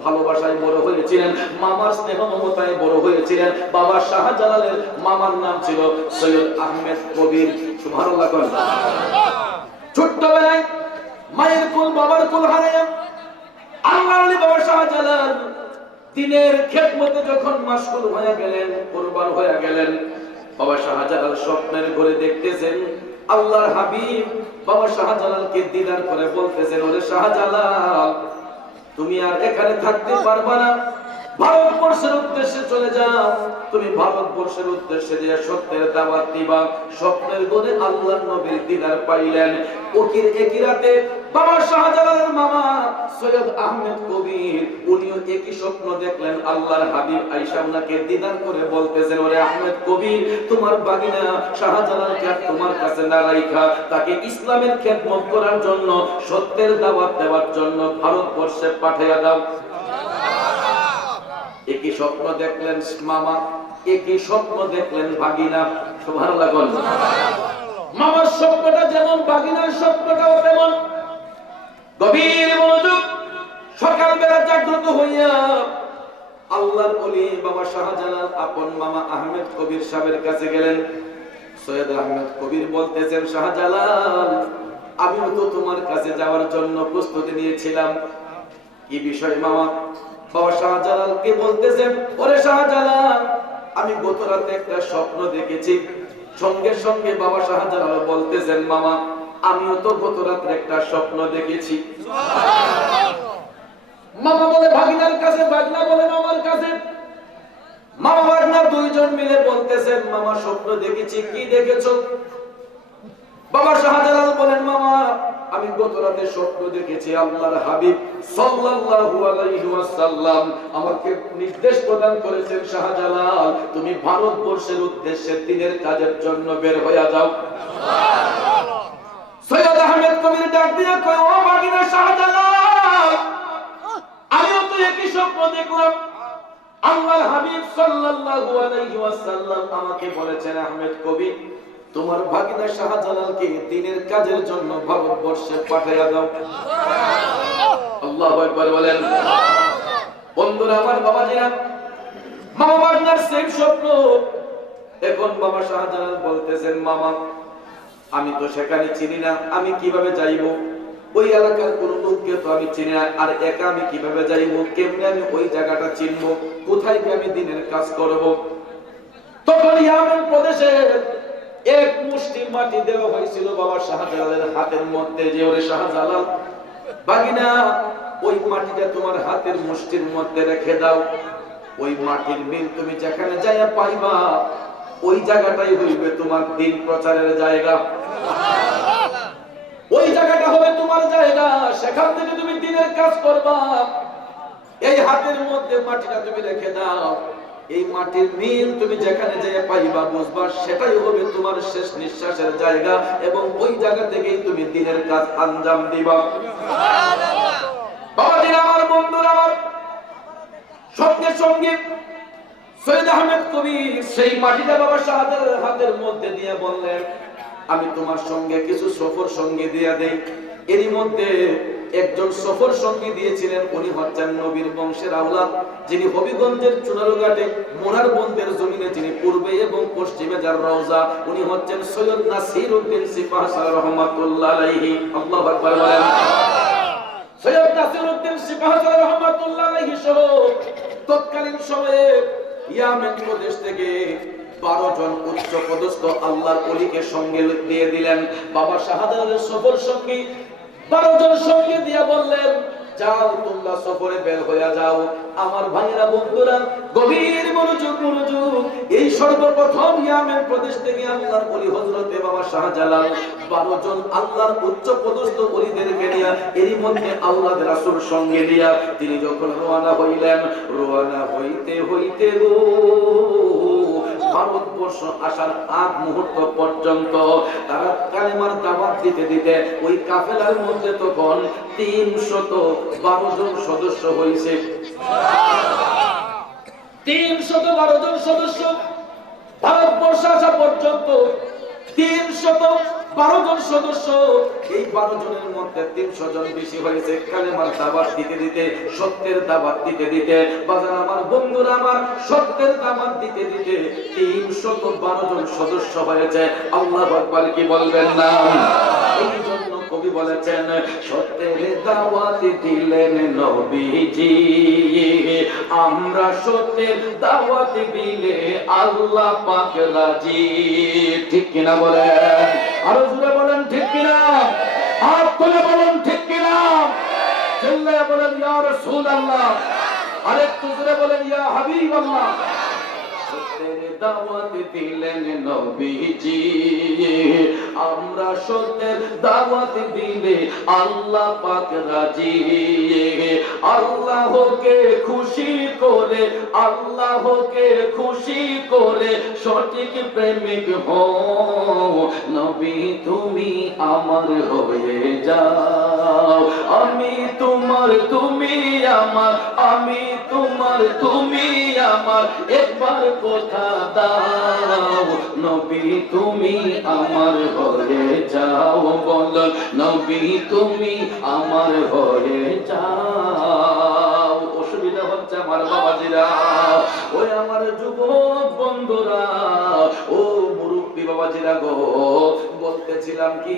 ভালোবাসায় বড় হয়েছিলেন, মামার স্নেহ মমতায় বড় হয়েছিলেন। বাবা শাহজালালের মামার নাম ছিল সৈয়দ আহমেদ কবির। সুবহানাল্লাহ। ছোট্টবেলায় মায়ের কোল, বাবার কোল হারায় আল্লাহর ওলি বাবা শাহজালাল দিনের খেদমতে যখন মাশগুল হয়ে গেলেন, কুরবান হয়ে গেলেন, বাবা শাহজালাল স্বপ্নের ঘরে দেখতেছেন আল্লাহর হাবিব বাবা শাহজালালকে দিদার করে বলতেছেন, ওরে শাহজালাল, তুমি আর এখানে থাকতে পারবা না, ভারতবর্ষের উদ্দেশ্যে চলে যাও। তুমি ভারতবর্ষের উদ্দেশ্যে যে সত্যের দাওয়াত দিবা। স্বপ্নের ঘরে আল্লাহর নবীর দিদার পাইলেন। ওকির একই রাতে বাবা শাহজালালের মামা সৈয়দ আহমেদ কবির, উনিও একই স্বপ্ন দেখলেন। আল্লাহর হাবিব আয়েশা উনাকে দিদার করে বলতেছেন, ওরে আহমেদ কবির, তোমার বাগিনা শাহজালালকে তোমার কাছে না রাইখা তাকে ইসলামের খেদমত করার জন্য, সত্যের দাওয়াত দেওয়ার জন্য ভারতবর্ষে পাঠিয়ে দাও। একই স্বপ্ন দেখলেন মামা, একই স্বপ্ন দেখলেন ভাগিনা। সুবহানাল্লাহ। মামার স্বপ্নটা যেমন, ভাগিনার স্বপ্নটাও তেমন। গভীর মনোযোগ। সকালবেলা জাগ্রত হইয়া আল্লাহর ওলি বাবা শাহজালাল আপন মামা আহমেদ কবির সাহেবের কাছে গেলেন। সৈয়দ আহমেদ কবির বলতেছেন, শাহজালাল, আমিও তো তোমার কাছে যাওয়ার জন্য প্রস্তুতি নিয়েছিলাম। কি বিষয় মামা? বাবা শাহজালালকে বলতেছেন, ওরে শাহজালাল, আমি গত রাতে একটা স্বপ্ন দেখেছি। সঙ্গে সঙ্গে বাবা শাহজালাল বলতেছেন, মামা, আমিও তো গত রাতে একটা স্বপ্ন দেখেছি। মামা দুইজন মিলে বলতেছেন, মামা স্বপ্ন দেখেছি। কি দেখেছো? বাবা শাহজালাল বলেন, মামা আমি গত রাতে স্বপ্ন দেখেছি আল্লাহর হাবিব সাল্লাল্লাহু আলাইহি ওয়াসাল্লাম আমাকে নির্দেশ প্রদান করেছেন, শাহজালাল তুমি ভারতবর্ষের উদ্দেশ্যে দ্বীনের কাজের জন্য বের হয়ে যাও। সুবহানাল্লাহ। সৈয়দ আহমেদ কবির ডাক দিয়ে কয়, ও ভাগিনা শাহজালাল, আমিও তো একই স্বপ্ন দেখলাম। আল্লাহর হাবিব সাল্লাল্লাহু আলাইহি ওয়াসাল্লাম আমাকে বলেছেন, আহমেদ কবি তোমার ভাগিনা শাহজালালকে দ্বীনের কাজের জন্য ভারতবর্ষে পাঠিয়ে দাও। আল্লাহু আকবার বলেন। বন্ধুরা আমার, বাবাজিরা, মামা ভাগনার সেম স্বপ্ন। এখন বাবা শাহজালাল বলতেছেন, মামা আমি তো সেখানে চিনি না, আমি কিভাবে যাইব? ওই এলাকার কোন লোককে তো আমি চিনি না, আর একা আমি কিভাবে যাইব? কেমনে আমি ওই জায়গাটা চিনব? কোথায় গিয়ে আমি দ্বীনের কাজ করব? তখন ইয়ামেন প্রদেশে এক মুষ্টি মাটি দেওয়া হয়েছিল বাবা শাহজালালের হাতের মধ্যে, যে ওরে শাহজালাল বাগিনা ওই মাটিটা তোমার হাতের মুষ্টির মধ্যে রেখে দাও। ওই মাটির মিল তুমি যেখানে যাইয়া পাইবা ওই জায়গাটাই হইবে তোমার দ্বীন প্রচারের জায়গা। ওই জায়গাটা হবে তোমার জায়গা, সেখান থেকে তুমি দ্বীনের কাজ করবা। এই হাতের মধ্যে মাটিটা তুমি রেখে দাও। এই মাটির মিল তুমি যেখানে যাইয়া পাইবা বুঝবা সেটাই হবে তোমার শেষ নিঃশ্বাসের জায়গা, এবং ওই জায়গা থেকেই তুমি দ্বীনের কাজ আঞ্জাম দিবা। সুবহানাল্লাহ। বাবাজিরা আমার, বন্ধুরা আমার, স্বপ্নের সঙ্গে সৈয়দ আহমেদ কবি সেই মাটিটা বাবা শাহজালালের হাতের মধ্যে দিয়ে বললেন, আমি তোমার সঙ্গে কিছু সফর সঙ্গী দিয়ে দেই। এরই মধ্যে একজন সফর সঙ্গী দিয়েছিলেন, উনি হচ্ছেন নবীর বংশের আওলাদ, যিনি হবিগঞ্জের চুনারুঘাটে মোনার বন্দের জমিনে যিনি পূর্বে এবং পশ্চিমে যার রওজা, উনি হচ্ছেন সৈয়দ নাসির উদ্দিন সিপাহসালার রহমাতুল্লাহ আলাইহি। আল্লাহু আকবার বলেন। সৈয়দ নাসির উদ্দিন সিপাহসালার রহমাতুল্লাহ আলাইহি সহ তৎকালীন সময়ে ইয়ামেন প্রদেশ থেকে 12 জন উচ্চ পদস্থ আল্লাহর ওলিকে সঙ্গে দিয়ে দিলেন। বাবা শাহজালালের সফর সঙ্গী 12 জন সঙ্গে দিয়ে বললেন, যাও তোমরা সফরে বের হয়ে যাও। আমার ভাইরা, বন্ধুরা, গভীর মনোযোগ। এই সর্বপ্রথম ইয়ামেন প্রদেশ থেকে আল্লাহর ওলি হযরতে বাবা শাহজালাল 12 জন আল্লাহর উচ্চ পদস্থ ওলিদেরকে নিয়ে, এরই মধ্যে আল্লাহর রাসূল সঙ্গে নিয়ে তিনি যখন রওনা হইলেন, রওনা হইতে হইতে ভারতবর্ষ আসার আগ মুহূর্ত পর্যন্ত তারা কালেমার দাওয়াত দিতে দিতে ওই কাফেলার মধ্যে তখন 312 জন সদস্য হয়েছে। 312 জন সদস্য ভারতবর্ষ আসা পর্যন্ত 312 জন সদস্য। এই 12 জনের মধ্যে 300 জন বেশি হয়েছে কালেমার দাওয়াত দিতে দিতে, সত্যের দাওয়াত দিতে দিতে। বাজার আমার, বন্ধুরা আমার, সত্যের দাওয়াত দিতে দিতে 312 জন সদস্য হয়েছে। আল্লাহু আকবার কি বলবেন না? এই জন্য কবি বলেছেন, সত্যের দাওয়াত দিলেন নবীজি, আমরা সত্যের দাওয়াত দিলে আল্লাহ পাক রাজি। ঠিক কিনা বলেন? আরো জোরে বলেন ঠিক কিনা? হাত তুলে বলেন ঠিক কিনা? চিল্লায়ে বলেন ইয়া রাসূলুল্লাহ। আরেকটু জোরে বলেন ইয়া হাবিবাল্লাহ। সত্যের দাওয়াত দিলেন নবীজি, আমরা সত্যের দাওয়াত দিলে আল্লাহ পাক রাজি। আল্লাহকে খুশি করে, আল্লাহকে খুশি করে সঠিক প্রেমিক হও। নবী তুমি আমার হয়ে যাও, আমি তোমার তুমি আমার, আমি তোমার তুমি আমার, একবার কথা দাও। নবী তুমি আমার হয়ে যাও, বলো নবী তুমি আমার হয়ে যাও। অসুবিধা হচ্ছে আমার বাবাজিরা, ওই আমার যুবক বন্ধুরা, ও মুরব্বী বাবাজিরা গো, বলতেছিলাম কি,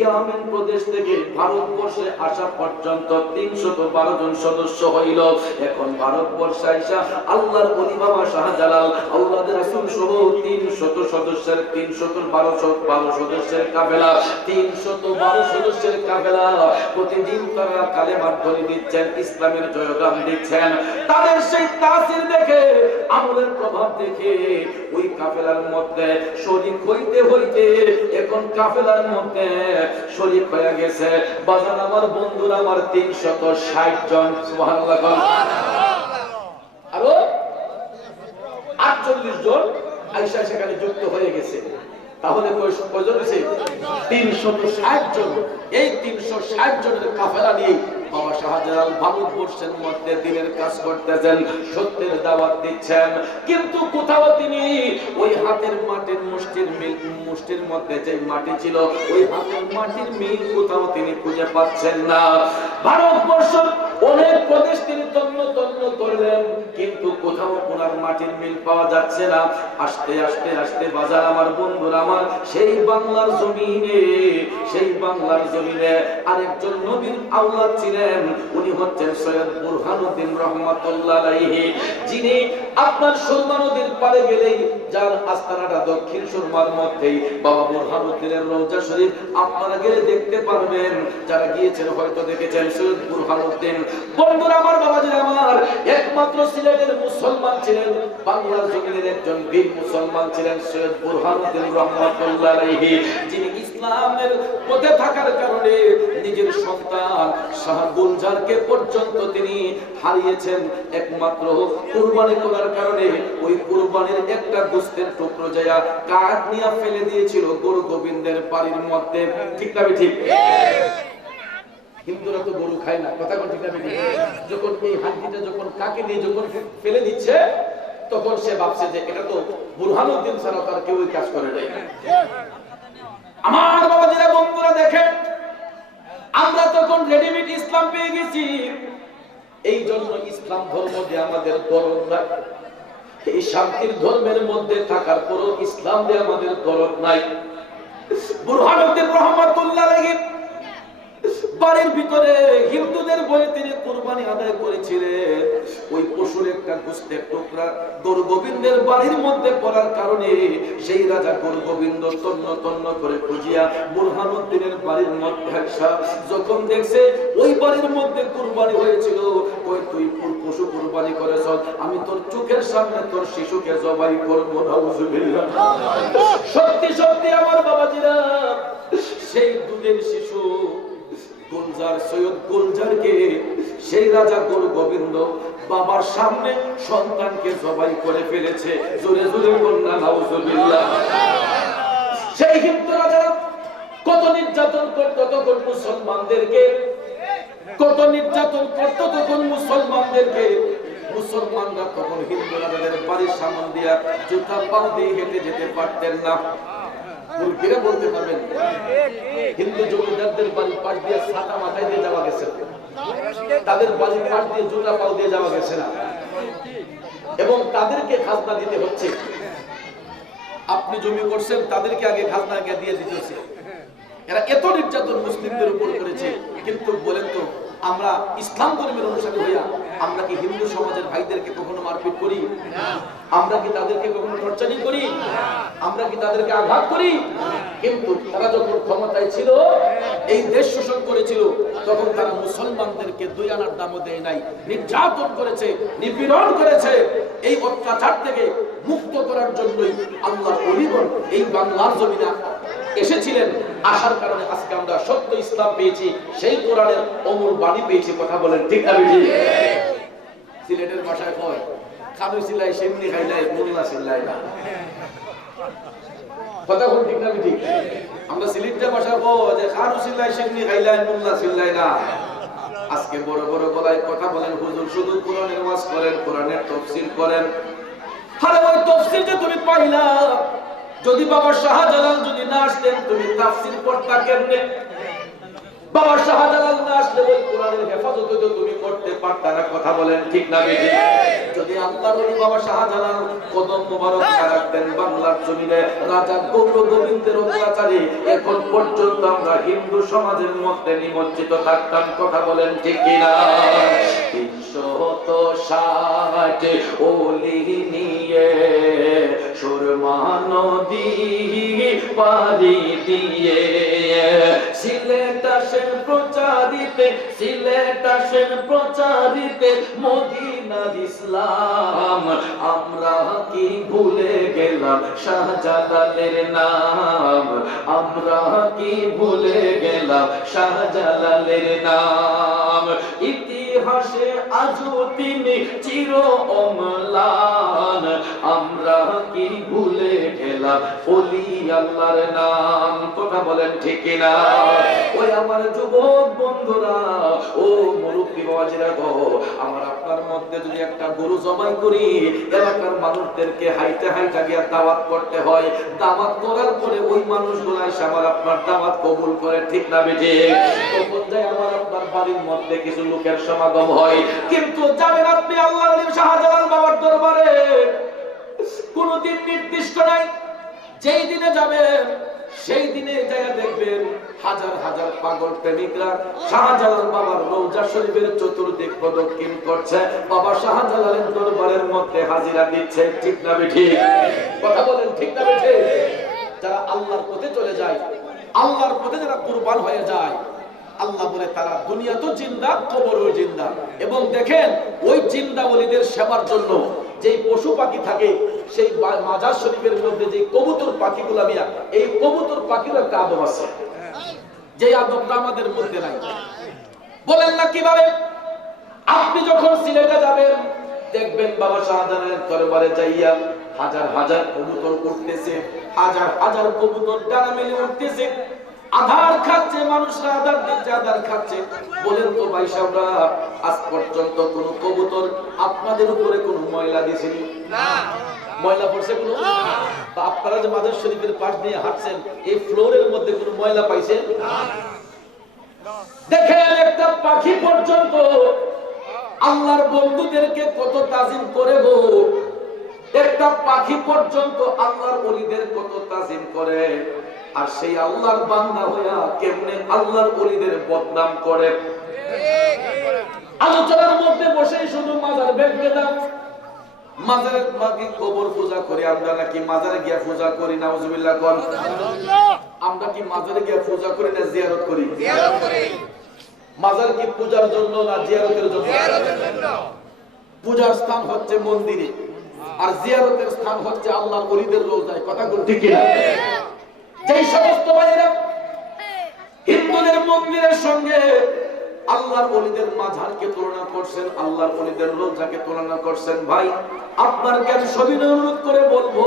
ইয়ামেন প্রদেশ থেকে ভারতবর্ষে আসা পর্যন্ত 312 জন সদস্য হইল। এখন ভারতবর্ষে আইসা আল্লাহর ওলি বাবা শাহজালাল আওলাদ রাসূল সহ 300 সদস্যের 312 সদস্যের কাফেলা, 312 সদস্যের কাফেলা প্রতিদিন তারা কালেমা ধ্বনি দিচ্ছেন, ইসলামের জয়গান দিচ্ছেন। তাদের সেই তাসির দেখে, আমলের প্রভাব দেখে ওই কাফেলার মধ্যে শরীক হইতে হইতে এখন কাফেলার মধ্যে শরীক হয়ে গেছে বাজার আমার বন্ধুরা আমার 360 জন। সুবহানাল্লাহ। আরো 48 জন আয়েশা সেখানে যুক্ত হয়ে গেছে। তাহলে কয়জন হয়েছে? 360 জন। এই 360 জনের কাফেলা নিয়ে বাবা শাহজালাল ভারতবর্ষের মধ্যে দিনের কাজ করতেছেন, সত্যের দাওয়াত দিচ্ছেন। কিন্তু কোথাও তিনি ওই হাতের মাটির মুষ্টির মধ্যে যে মাটি ছিল, ওই হাতের মাটির মিল কোথাও তিনি খুঁজে পাচ্ছেন না। ভারতবর্ষ অনেক প্রদেশ তিনি তন্ন তন্ন করলেন, কিন্তু কোথাও ওনার মাটির মিল পাওয়া যাচ্ছে না। আস্তে আস্তে আস্তে বাজার আমার বন্ধুরা আমার সেই বাংলার জমিনে আরেকজন নবীর আওলাদ ছিলেন, উনি হচ্ছেন সৈয়দ বুরহানুদ্দিন রহমাতুল্লাহ আলাইহি, যিনি আপনার সুরমা নদীর পাড়ে গেলেই যার আস্তানাটা দক্ষিণ সুরমার মধ্যেই বাবা বুরহানুদ্দিনের রওজা শরীফ আপনারা গেলে দেখতে পারবেন। যারা গিয়েছেন হয়তো দেখেছেন সৈয়দ বুরহানুদ্দিন। বন্ধুরা আমার, বাবাজিরা আমার, একমাত্র সিলেটের মুসলমান ছিলেন, বাংলার জমিনের একজন বীর মুসলমান ছিলেন সৈয়দ বুরহানুদ্দিন রহমাতুল্লাহ আলাইহি, যিনি ইসলামের পথে থাকার কারণে নিজের সন্তান শাহ গুলজারকে পর্যন্ত তিনি হারিয়েছেন। একমাত্র কুরবানি করার কারণে ওই কুরবানির একটা গোশতের টুকরো জায়গা কাঠ নিয়ে ফেলে দিয়েছিল গরু গোবিন্দের বাড়ির মধ্যে। ঠিক না ঠিক? হিন্দুরা তো গরু খায় না, কথা ঠিক না? যখন এই হাড্ডিটা যখন কাকে নিয়ে যখন ফেলে দিচ্ছে, তখন সে ভাবছে যে এটা তো বুরহানুদ্দিন ছাড়া তার কেউ কাজ করে নাই। আমার বাবাজিরা, বন্ধুরা দেখেন, আমরা তখন রেডিমেড ইসলাম পেয়ে গেছি। এই জন্য ইসলাম ধর্ম যে আমাদের দরদ নাই, এই শান্তির ধর্মের মধ্যে থাকার পরও ইসলাম যে আমাদের দরদ নাই। বুরহানুদ্দিন রহমাতুল্লাহ আলাইহি বাড়ির ভিতরে হিন্দুদের বয়ে তিনি কুরবানি আদায় করেছিলেন। ওই পশুর একটা গোশতের টুকরা গরু গোবিন্দের বাড়ির মধ্যে পড়ার কারণে সেই রাজা গরু গোবিন্দ তন্ন তন্ন করে খুঁজিয়া বুরহানুদ্দিনের বাড়ির মধ্যে আসা, যখন দেখছে ওই বাড়ির মধ্যে কুরবানি হয়েছিল, ওই তুই পশু কুরবানি করেছ, আমি তোর চোখের সামনে তোর শিশুকে জবাই করবো। নাউজুবিল্লাহ। সত্যি সত্যি আমার বাবাজিরা, সেই দুধের শিশু গুলজার, সৈয়দ গুলজারকে সেই রাজা গরু গোবিন্দ বাবার সামনে সন্তানকে জবাই করে ফেলেছে। জোরে জোরে বলনা নাউজুবিল্লাহ। সেই হিন্দু রাজা কত নির্যাতন করত তখন মুসলমানদেরকে, কত নির্যাতন করত তখন মুসলমানদেরকে। মুসলমানরা তখন হিন্দু রাজাদের বাড়ির সামনে দিয়া জুতা পাও দিয়ে হেঁটে যেতে পারতেন না। মুরগিরা বলতে পারবেন, হিন্দু জমিদারদের বাড়ির পাশ দিয়ে ছাতা মাথায় দিয়ে যাওয়া গেছে, তাদের বাড়ির পাশ দিয়ে জুতা পাও দিয়ে যাওয়া গেছে না, এবং তাদেরকে খাজনা দিতে হচ্ছে। আপনি জমি করছেন, তাদেরকে আগে খাজনা দিয়ে দিতে হচ্ছে। এরা এত নির্যাতন মুসলিমদের উপর করেছে। কিন্তু বলেন তো, আমরা ইসলাম ধর্মের অনুসারী হইয়া আমরা কি হিন্দু সমাজের ভাইদেরকে কখনো মারপিট করি? আমরা কি তাদেরকে কখনো টর্চারিং করি? আমরা কি তাদেরকে আঘাত করি? কিন্তু তারা যখন ক্ষমতায় ছিল, এই দেশ শোষণ করেছিল, তখন তারা মুসলমানদেরকে 2 আনার দামও দেয় নাই, নির্যাতন করেছে, নিপীড়ন করেছে। এই অত্যাচার থেকে মুক্ত করার জন্যই আল্লাহর ওলিগণ এই বাংলার জমিনে এসেছিলেন। আসার কারণে আজকে আমরা সত্য ইসলাম পেয়েছি, সেই কোরআনের অমর বাণী পেয়েছি। কথা বলেন ঠিক না? সিলেটের ভাষায় কয়, খাদু সিলাই সেমনি খাইলাই, মোল্লা সিলাই না। কথা বল ঠিক না? ঠিক। আমরা সিলেটের ভাষায় কয় যে খাদু সিলাই সেমনি খাইলাই, মোল্লা সিলাই না। আজকে বড় বড় গলায় কথা বলেন, হুজুর শুধু কোরআনের ওয়াজ করেন, কোরআনের তাফসীর করেন। আরে ওই তাফসীর যে তুমি পাইলা, যদি বাবা শাহজালাল যদি না আসতেন, তুমি তাফসীর পড়তা কেমনে? বাবা শাহজালাল না আসলে ওই কোরআনের হেফাজত তো তুমি করতে পারতা না, কথা বলেন ঠিক না বেঠিক? যদি আল্লাহর ওলি বাবা শাহজালাল কদম মোবারক রাখতেন বাংলার জমিনে রাজা গৌর গোবিন্দের অত্যাচারে এখন পর্যন্ত আমরা হিন্দু সমাজের মধ্যে নিমজ্জিত থাকতাম, কথা বলেন ঠিক কিনা? 360 ওলি নিয়ে সুরমা নদী পাড়ি দিয়ে সিলেট আসেন প্রচারিতে মদিনার ইসলাম। আমরা কি ভুলে গেলাম শাহজালালের নাম? আমরা কি ভুলে গেলাম শাহজালালের নাম? ইতিহাসে আজও তিনি চির অম্লান। আমরা কি ভুলে গেলাম ওলি আল্লাহর নাম, কথা বলেন ঠিক কিনা? ওই আমার যুবক বন্ধুরা, ও মুরব্বি বাবাজিরা গো, আমার আপনার মধ্যে যদি একটা গরু জবাই করি, এলাকার মানুষদেরকে হাইতে গিয়ে দাওয়াত করতে হয়। দাওয়াত করার পরে ওই মানুষগুলো এসে আমার আপনার দাওয়াত কবুল করে, ঠিক না বেঠিক? তখন যাই আমার আপনার বাড়ির মধ্যে কিছু লোকের সমাগম হয়। কিন্তু যাবেন আপনি আল্লাহর ওলি শাহজালাল বাবার দরবারে, কোনদিন নির্দিষ্ট নাই। যেই দিনে যাবেন সেই দিনে যায়া দেখবেন হাজার হাজার পাগল প্রেমিকরা শাহজালাল বাবার রওজা শরীফের চতুর্দিক প্রদক্ষিণ করছে, বাবা শাহজালালের দরবারের মধ্যে হাজিরা দিচ্ছে, ঠিক না বেঠিক? কথা বলেন ঠিক না বেঠিক? যারা আল্লাহর পথে চলে যায়, আল্লাহর পথে যারা কুরবান হয়ে যায়, আল্লাহ বলে তারা দুনিয়া তো জিন্দা, কবরও জিন্দা। এবং দেখেন ওই জিন্দা ওলিদের সেবার জন্য যেই পশু পাখি থাকে, সেই মাজার শরীফের মধ্যে যে কবুতর পাখিগুলা মিয়া, এই কবুতর পাখির একটা আদব আছে, যে আদবটা আমাদের মধ্যে নাই। বলেন না কিভাবে? আপনি যখন সিলেটে যাবেন দেখবেন বাবা শাহজালালের দরবারে যাইয়া হাজার হাজার কবুতর উঠতেছে, হাজার হাজার কবুতর ডানা মেলে উঠতেছে, আধার খাচ্ছে, মানুষরা আধার দিচ্ছে, আধার খাচ্ছে। বলেন তো ভাই সাহেবরা, আজ পর্যন্ত কোন কবুতর আপনাদের উপরে কোন ময়লা দিয়েছেন? না। ময়লা পড়ছে কোন? তা আপনারা যে মাজার শরীফের পাশ দিয়ে হাঁটছেন, এই ফ্লোরের মধ্যে কোন ময়লা পাইছেন? না। দেখেন একটা পাখি পর্যন্ত আল্লাহর বন্ধুদেরকে কত তাজিম করে গো, একটা পাখি পর্যন্ত আল্লাহর ওলিদের কত তাজিম করে। আর সেই আল্লাহর বান্দা হইয়া কেমনে আল্লাহর ওলিদের বদনাম করে। আলোচনার মধ্যে বসে শুধু মাজার ভেঙে দাও, মাজারের মাকে কবর পূজা করি আমরা, নাকি মাজারে গিয়া পূজা করি? নাউজুবিল্লাহ কোন। আমরা কি মাজারে গিয়া পূজা করি না জিয়ারত করি? জিয়ারত করি। মাজার কি পূজার জন্য না জিয়ারতের জন্য? জিয়ারতের জন্য। পূজার স্থান হচ্ছে মন্দিরে, আর জিয়ারতের স্থান হচ্ছে আল্লাহর ওলিদের রওজায়, কথা কোন ঠিক কিনা? যেই সমস্ত ভাইরা হিন্দুদের মন্দিরের সঙ্গে আল্লাহর ওলিদের মাজারকে তুলনা করছেন, আল্লাহর ওলিদের রওজাকে তুলনা করছেন, ভাই আপনার জ্ঞান সবিনয় অনুরোধ করে বলবো,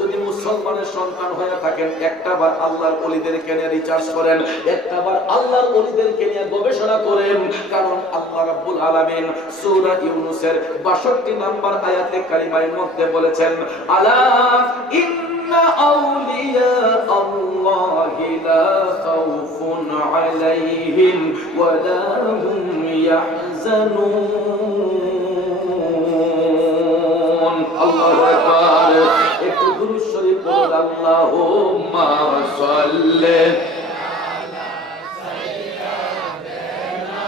যদি মুসলমানের সন্তান হয়ে থাকেন একটাবার আল্লাহর ওলিদেরকে নিয়ে রিসার্চ করেন, একটাবার আল্লাহর ওলিদেরকে নিয়ে গবেষণা করেন। কারণ আল্লাহ রাব্বুল আলামিন সূরা ইউনূসের ৬২ নম্বর আয়াতে কারিমার মধ্যে বলেছেন, আলা ইন্না আউলিয়া আল্লাহি লা খাউফুন আলাইহিম ওয়া লা হুম ইয়াহজানুন। আল্লাহু আকবার। একটু দুরূদ শরীফ পড়ুন, আল্লাহুম্মা সাল্লি আলা সাইয়্যিদিনা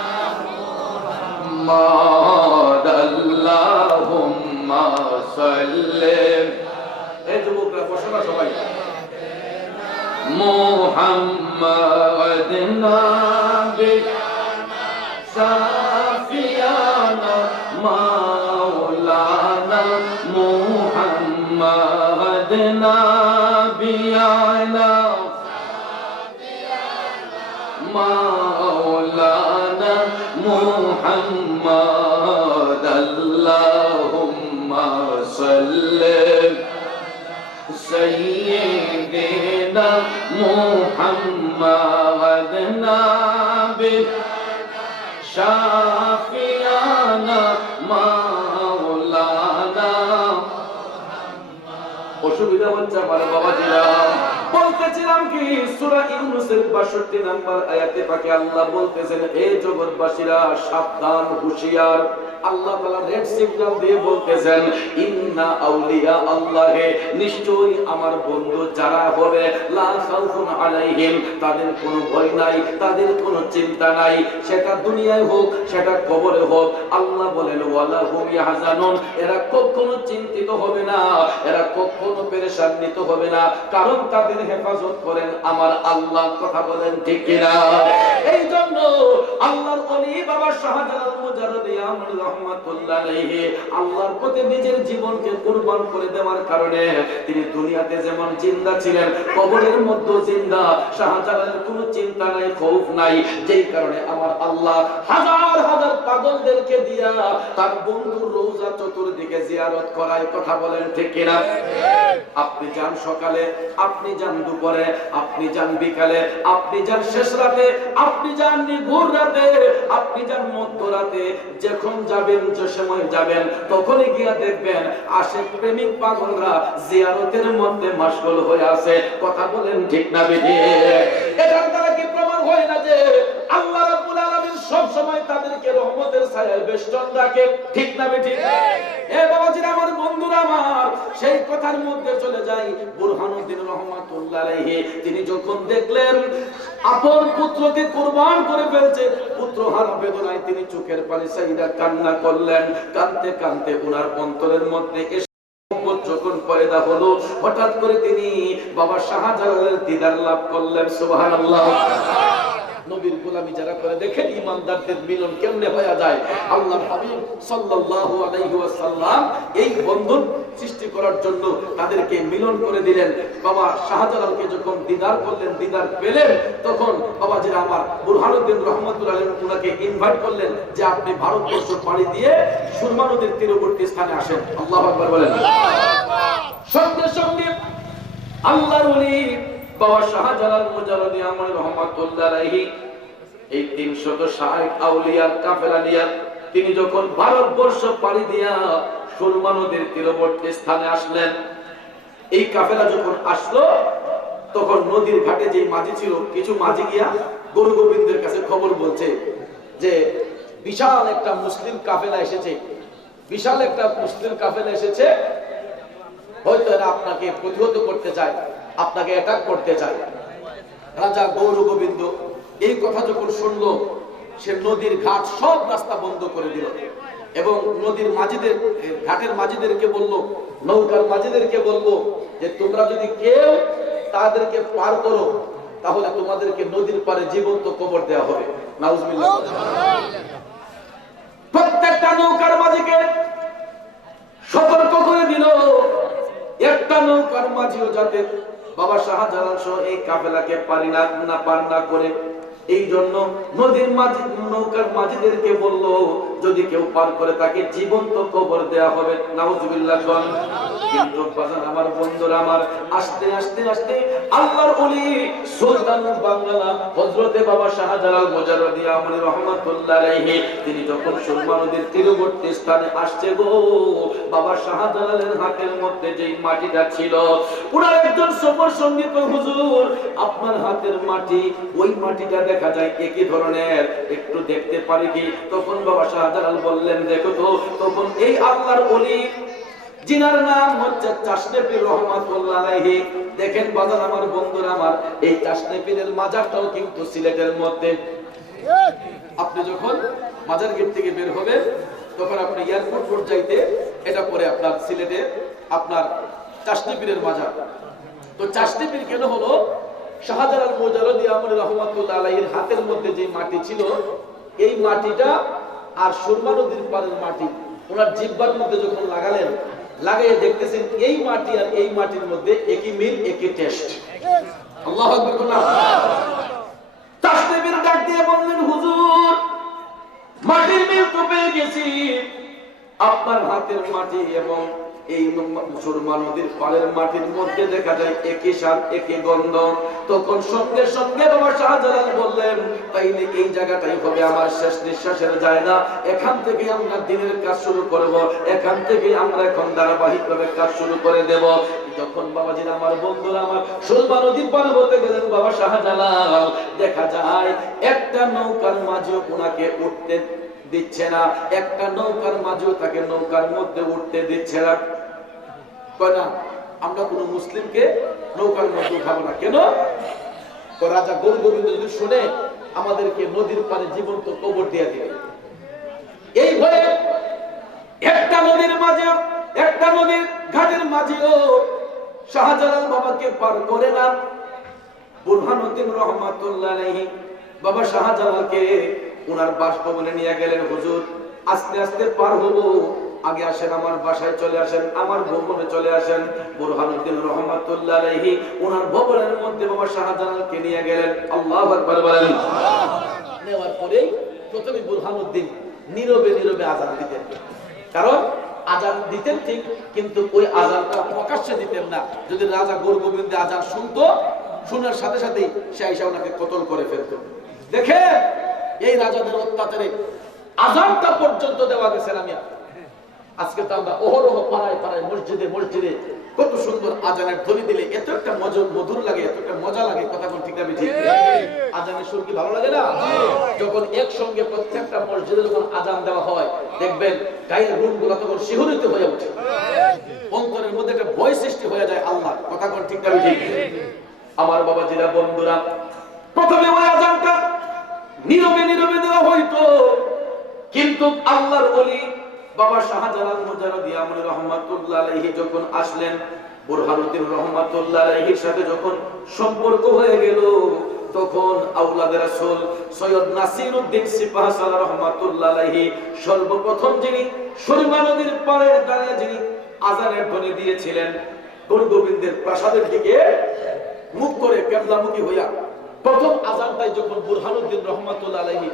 মুহাম্মাদ, আল্লাহুম্মা সাল্লি। এই যুবকরা বসো না সবাই। মুহাম্মাদ নাবি সাফিয়ানা মাওলানা, মুহাম্মাদ নাবিয়ানা মাওলানা, মুহাম্মাদ, আল্লাহুম্মা সাল্লি সাইয়্যিদিনা মুহাম্মাদ নাবি শাফিয়ানা মাওলানা। অসুবিধা হচ্ছে আমার বাবা দিলাম। বলতেছিলাম কি সূরা ইউনূসের ৬২ নম্বর আয়াতে পাকে আল্লাহ বলতেছেন, এ জগৎবাসীরা সাবধান, হুঁশিয়ার। আল্লাহ তাআলা রেড সিগন্যাল দিয়ে বলতেছেন, ইন্না আউলিয়া আল্লাহে, নিশ্চয়ই আমার বন্ধু যারা হবে, লা খাউফুন আলাইহিম, তাদের কোনো ভয় নাই, তাদের কোনো চিন্তা নাই, সেটা দুনিয়ায় হোক, সেটা কবরে হোক। আল্লাহ বলেন, ওয়ালা হুম ইয়াহজানুন, এরা কখনো চিন্তিত হবে না, এরা কখনো পেরেশানিত হবে না, কারণ তাদের হেফাজত করেন আমার আল্লাহ। কথা বলেন ঠিক কিনা? এই জন্য আল্লাহর ওলি বাবা শাহজালাল মুজাররদি আমর রহমাতুল্লাহ আলাইহি আল্লাহর পথে নিজের জীবনকে কুরবান করে দেওয়ার কারণে তিনি দুনিয়াতে যেমন জিন্দা ছিলেন, কবরের মধ্যে জিন্দা। শাহজালালের কোনো চিন্তা নাই, খৌফ নাই। যেই কারণে আমার আল্লাহ হাজার হাজার পাগলদেরকে দিয়া তার বন্ধুর রওজা চতুর্দিকে জিয়ারত করায়। কথা বলেন ঠিক কিনা? আপনি যান সকালে, আপনি যান দুপুরে, আপনি যান বিকালে, আপনি যান শেষ রাতে, আপনি যান নিভোর রাতে, আপনি যান মধ্যরাতে, যখন যাবেন, যে সময় যাবেন, তখনই গিয়া দেখবেন আশেক প্রেমিক পাগলরা জিয়ারতের মধ্যে মশগুল হয়ে আছে। কথা বলেন ঠিক না বেঠিক? এটার দ্বারা কি প্রমাণ হয় না যে আল্লাহ রাব্বুল আলামিন সব সময় তাদেরকে রহমতের ছায়ায় বেষ্টন রাখে? ঠিক না বেঠিক? এ বাবাজিরা, আমার বন্ধুরা আমার, সেই কথার মধ্যে চলে যাই। বুরহানুদ্দিন রহমাতুল্লাহ আলাইহি তিনি যখন দেখলেন আপন পুত্রকে কুরবান করে ফেলছে, পুত্রহারা বেদনায় তিনি চোখের পানি ছাইরা কান্না করলেন। কাঁদতে কাঁদতে ওনার অন্তরের মধ্যে যখন পয়দা হলো, হঠাৎ করে তিনি বাবা শাহজালালের দিদার লাভ করলেন। সুবহানাল্লাহ। নবীর গোলামি যারা করে, দেখেন ইমানদারদের মিলন কেমনে হয়ে যায়। আল্লাহর হাবিব সাল্লাল্লাহু আলাইহি ওয়াসাল্লাম এই বন্ধন সৃষ্টি করার জন্য তাদেরকে মিলন করে দিলেন। বাবা শাহজালালকে যখন দিদার করলেন, দিদার পেলেন, তখন বাবা যারা আমার বুরহানুদ্দিন রহমাতুল্লাহ আলাইহি ওনাকে ইনভাইট করলেন যে আপনি ভারতবর্ষ পাড়ি দিয়ে সুরমা নদীর তীরবর্তী স্থানে আসেন। আল্লাহু আকবার বলেন। সঙ্গে সঙ্গে আল্লাহর ওলি বাবা শাহজালাল মুজাররদি আমর রহমাতুল্লাহ আলাইহি এই ৩৬০ আউলিয়ার কাফেলা নিয়ে তিনি যখন ভারতবর্ষ পাড়ি দিয়া সুরমা নদীর তীরবর্তী স্থানে আসলেন, এই কাফেলা যখন আসলো, তখন নদীর ঘাটে যে মাঝি ছিল, কিছু মাঝি গিয়া গুরু গোবিন্দের কাছে খবর বলছে যে বিশাল একটা মুসলিম কাফেলা এসেছে, বিশাল একটা মুসলিম কাফেলা এসেছে, হয়তো এরা আপনাকে প্রতিহত করতে চায়, আপনাকে অ্যাটাক করতে চায়। রাজা গৌর গোবিন্দ এই কথা যখন শুনলো, সে নদীর ঘাট সব রাস্তা বন্ধ করে দিল এবং নদীর মাঝিদের, ঘাটের মাঝিদেরকে বলল, নৌকার মাঝিদেরকে বলবো যে তোমরা যদি কেউ তাদেরকে পার করো, তাহলে তোমাদেরকে নদীর পারে জীবন্ত কবর দেওয়া হবে। নাউজুবিল্লাহ। প্রত্যেকটা নৌকার মাঝিকে সতর্ক করে দিল, একটা নৌকার মাঝিও যাতে বাবা শাহজালাল সহ এই কাফেলাকে পার না করে। এই জন্য নদীর মাঝি, নৌকার মাঝিদেরকে বলল যদি কেউ পার করে তাকে জীবন্ত কবর দেয়া হবে। নাউজুবিল্লাহ। কিন্তু বাজান আমার বন্ধুরা আমার, আস্তে আস্তে আস্তে আল্লাহর ওলি সুলতান বাংলা হযরতে বাবা শাহজালাল মুজাররদি আমর রহমাতুল্লাহ আলাইহি তিনি যখন সুরমা নদীর তীরবর্তী স্থানে আসছে গো, বাবা শাহজালালের হাতের মধ্যে যেই মাটিটা ছিল, পুরা একজন সফর সঙ্গী কই হুজুর আপনার হাতের মাটি, ওই মাটিটা দেখা যায় একই ধরনের, একটু দেখতে পারি কি? তখন বাবা শাহজালাল বললেন দেখো তো। তখন এই আল্লাহর ওলি জিনার নাম হচ্ছে চাশনে পীর রহমাতুল্লাহ আলাইহি, দেখেন বাজার আমার বন্ধুরা আমার, এই চাশনে পীরের মাজারটাও কিন্তু সিলেটের মধ্যে। আপনি যখন মাজার গেট থেকে বের হবেন, তখন আপনি এয়ারপোর্ট রোড যাইতে এটা পরে আপনার সিলেটে আপনার চাশনে পীরের মাজার। তো চাশনে পীর কেন হলো? শাহজালাল মুজাররদি আমর রহমাতুল্লাহ আলাইহির হাতের মধ্যে যে মাটি ছিল, এই মাটিটা আর সুরমা নদীর পাড়ের মাটি ওনার জিহ্বার মধ্যে যখন লাগালেন, লাগাইয়ে দেখতেছেন এই মাটি আর এই মাটির মধ্যে একই মিল, একই টেস্ট। আল্লাহু আকবার। চাশনে পীর ডাক দিয়ে বললেন হুজুর মাটির মিল তো পেয়ে গেছি, আপনার হাতের মাটি এবং এই সুরমা নদীর পাড়ের মাটির মধ্যে দেখা যায় একই স্বাদ একই গন্ধ। তখন সঙ্গে সঙ্গে বাবা শাহজালাল বললেন, তাইলে এই জায়গাটাই হবে আমার শেষ নিঃশ্বাসের জায়গা, এখান থেকে আমরা দিনের কাজ শুরু করব, এখান থেকে আমরা এখন ধারাবাহিকভাবে কাজ শুরু করে দেব। যখন বাবাজি আমার বন্ধুরা আমার সুরমা নদীর পাড়ে বলতে গেলেন বাবা শাহজালাল, দেখা যায় একটা নৌকার মাঝেও ওনাকে উঠতে দিচ্ছে না, একটা নৌকার মাঝেও তাকে নৌকার মধ্যে উঠতে দিচ্ছে না। কয় না আমরা কোন মুসলিমকে নৌকার মধ্যে উঠাবো না, কেন? তো রাজা গৌর গোবিন্দ যদি শুনে আমাদেরকে নদীর পাড়ে জীবন্ত কবর দিয়ে দিবে। এই ভয়ে একটা নদীর মাঝে, একটা নদীর ঘাটের মাঝেও শাহজালাল বাবাকে পার করে না। বুরহানুদ্দিন রহমাতুল্লাহ আলাইহি বাবা শাহজালালকে ওনার বাসভবনে নিয়ে গেলেন। হুজুর আস্তে আস্তে পার হবো, আগে আসেন আমার বাসায় চলে আসেন, আমার ভবনে চলে আসেন। বুরহানুদ্দিন রহমাতুল্লাহ আলাইহি ওনার ভবনের মধ্যে বাবা শাহজালালকে নিয়ে গেলেন। আল্লাহু আকবার বলেন। নেওয়ার পরেই প্রথমে বুরহানুদ্দিন নীরবে নীরবে আযান দিতেন, কারণ আযান দিতেন ঠিক, কিন্তু ওই আযানটা প্রকাশ্যে দিতেন না। যদি রাজা গৌর গোবিন্দ আযান শুনতো, শোনার সাথে সাথেই সে আইসা ওনাকে কতল করে ফেলতো। দেখে এই রাজাদের অত্যাচারে আযানটা পর্যন্ত দেওয়া গেছে না। আজকে তো আমরা অহরহ পাড়ায় পাড়ায় মসজিদে মসজিদে কত সুন্দর আযানের ধ্বনি দিলে এত একটা মধুর লাগে, এত একটা মজা লাগে, কথা কোন ঠিক না ঠিক? আযানের সুর কি ভালো লাগে না? যখন একসঙ্গে প্রত্যেকটা মসজিদে যখন আযান দেওয়া হয়, দেখবেন গায়ের রুমগুলো তখন শিহরিত হয়ে ওঠে, অন্তরের মধ্যে একটা ভয় সৃষ্টি হয়ে যায় আল্লাহ, কথা কোন ঠিক না ঠিক? আমার বাবাজিরা বন্ধুরা, প্রথমে ওই আযানটা নীরবে নীরবে দেওয়া হইতো, কিন্তু আল্লাহর ওলি বাবা শাহজালাল মুজাররদি আমরি রহমাতুল্লাহ আলাইহি যখন আসলেন, বুরহানুদ্দিন রহমাতুল্লাহ আলাইহির সাথে যখন সম্পর্ক হয়ে গেল, তখন আওলাদ রাসূল সৈয়দ নাসিরউদ্দিন সিপাহসালার রহমাতুল্লাহ আলাইহি সর্বপ্রথম যিনি সুরমা নদীর পাড়ে দাঁড়িয়ে যিনি আযানের ধ্বনি দিয়েছিলেন, গৌর গোবিন্দের প্রাসাদের দিকে মুখ করে কিবলামুখী হইয়া প্রথম আযানটাই যখন বুরহানুদ্দিন রহমাতুল্লাহ আলাইহি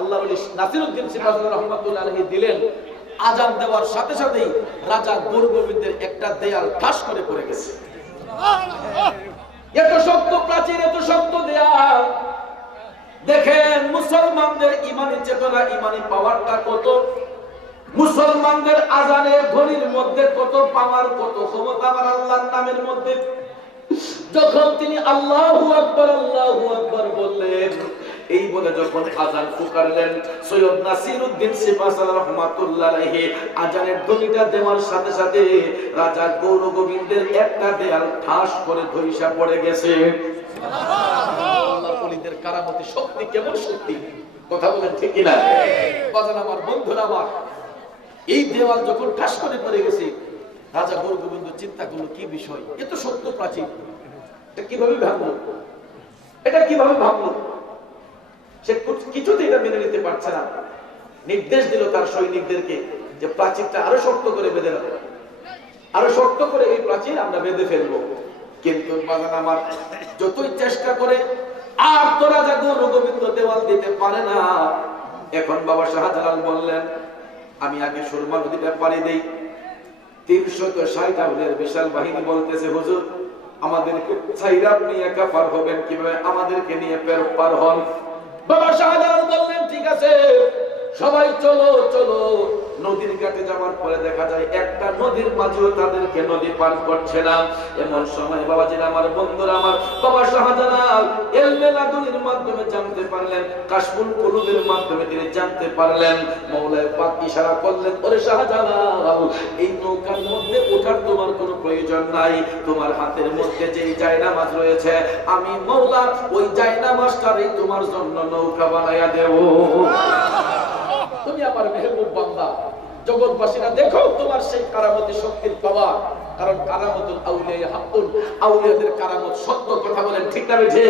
আল্লাহর ওলি নাসিরউদ্দিন সিপাহসালার রহমাতুল্লাহ আলাইহি দিলেন, আযান দেওয়ার সাথে সাথেই রাজা গৌর গোবিন্দের একটা দেয়াল ঠাস করে পড়ে গেছে। এত শক্ত প্রাচীর, এত শক্ত দেয়াল, দেখেন মুসলমানদের ইমানি চেতনা, ইমানি পাওয়ারটা কত, মুসলমানদের আযানের ধ্বনির মধ্যে কত পাওয়ার, কত ক্ষমতা আমার আল্লাহর নামের মধ্যে। যখন তিনি আল্লাহু আকবার বললেন, এই বলে যখন আযান পুকারলেন, সৈয়দ নাসিরউদ্দিন সিপাহসালার রহমাতুল্লাহ আলাইহি আযানের ধ্বনিটা দেওয়ার সাথে সাথে রাজা গৌর গোবিন্দের একটা দেয়াল ঠাস করে ধইসা পড়ে গেছে। আল্লাহর ওলিদের কারামতি শক্তি কেমন শক্তি, কথা বলেন ঠিক কি না? বাজান আমার বন্ধুরা আমার, এই দেওয়াল যখন ঠাস করে পড়ে গেছে, রাজা গৌর গোবিন্দ চিন্তা করলো কি বিষয়, এত শক্ত প্রাচীর, এটা কিভাবে ভাঙলো, এটা কিভাবে ভাঙলো? সে কিছুতেই এটা মেনে নিতে পারছে না। নির্দেশ দিল তার সৈনিকদেরকে যে প্রাচীরটা আরো শক্ত করে বেঁধে রাখো, আরো শক্ত করে এই প্রাচীর আমরা বেঁধে ফেলবো। কিন্তু বাগান আমার যতই চেষ্টা করে আর তো রাজা গৌর গোবিন্দ দেওয়াল দিতে পারে না। এখন বাবা শাহজালাল বললেন, আমি আগে সুরমা নদীটা পাড়ি দেই। 360 আউলিয়ার বিশাল বাহিনী বলতেছে, হুজুর আমাদেরকে ছাইরা আপনি একা পার হবেন কিভাবে, আমাদেরকে নিয়ে পার হন। বাবা শাহজালাল বললেন, ঠিক আছে সবাই চলো চলো। নদীর ঘাটে যাওয়ার পরে দেখা যায় একটা নদীর মাঝেও তাদেরকে নদী পার করছে না। এমন সময় বাবাজিরা আমার বন্ধুরা আমার, বাবা শাহজালাল ইলমে লাদুনির মাধ্যমে জানতে পারলেন, কাশফুল কুলুবের মাধ্যমে তিনি জানতে পারলেন। মওলায়ে পাক ইশারা করলেন, ওরে শাহজালাল, এই নৌকার মধ্যে ওঠার তোমার কোনো প্রয়োজন নাই, তোমার হাতের মধ্যে যেই জায়নামাজ রয়েছে, আমি মওলা ওই জায়নামাজটারই তোমার জন্য নৌকা বানায়া দেব। তুমি আমার মেহবুব বান্দা, জগৎবাসীরা দেখো তোমার সেই কারামতি শক্তির পাওয়ার, কারণ কারামতুল আউলিয়া হাক্কুন, আউলিয়াদের কারামত সত্য, কথা বলেন ঠিক না বেঠে?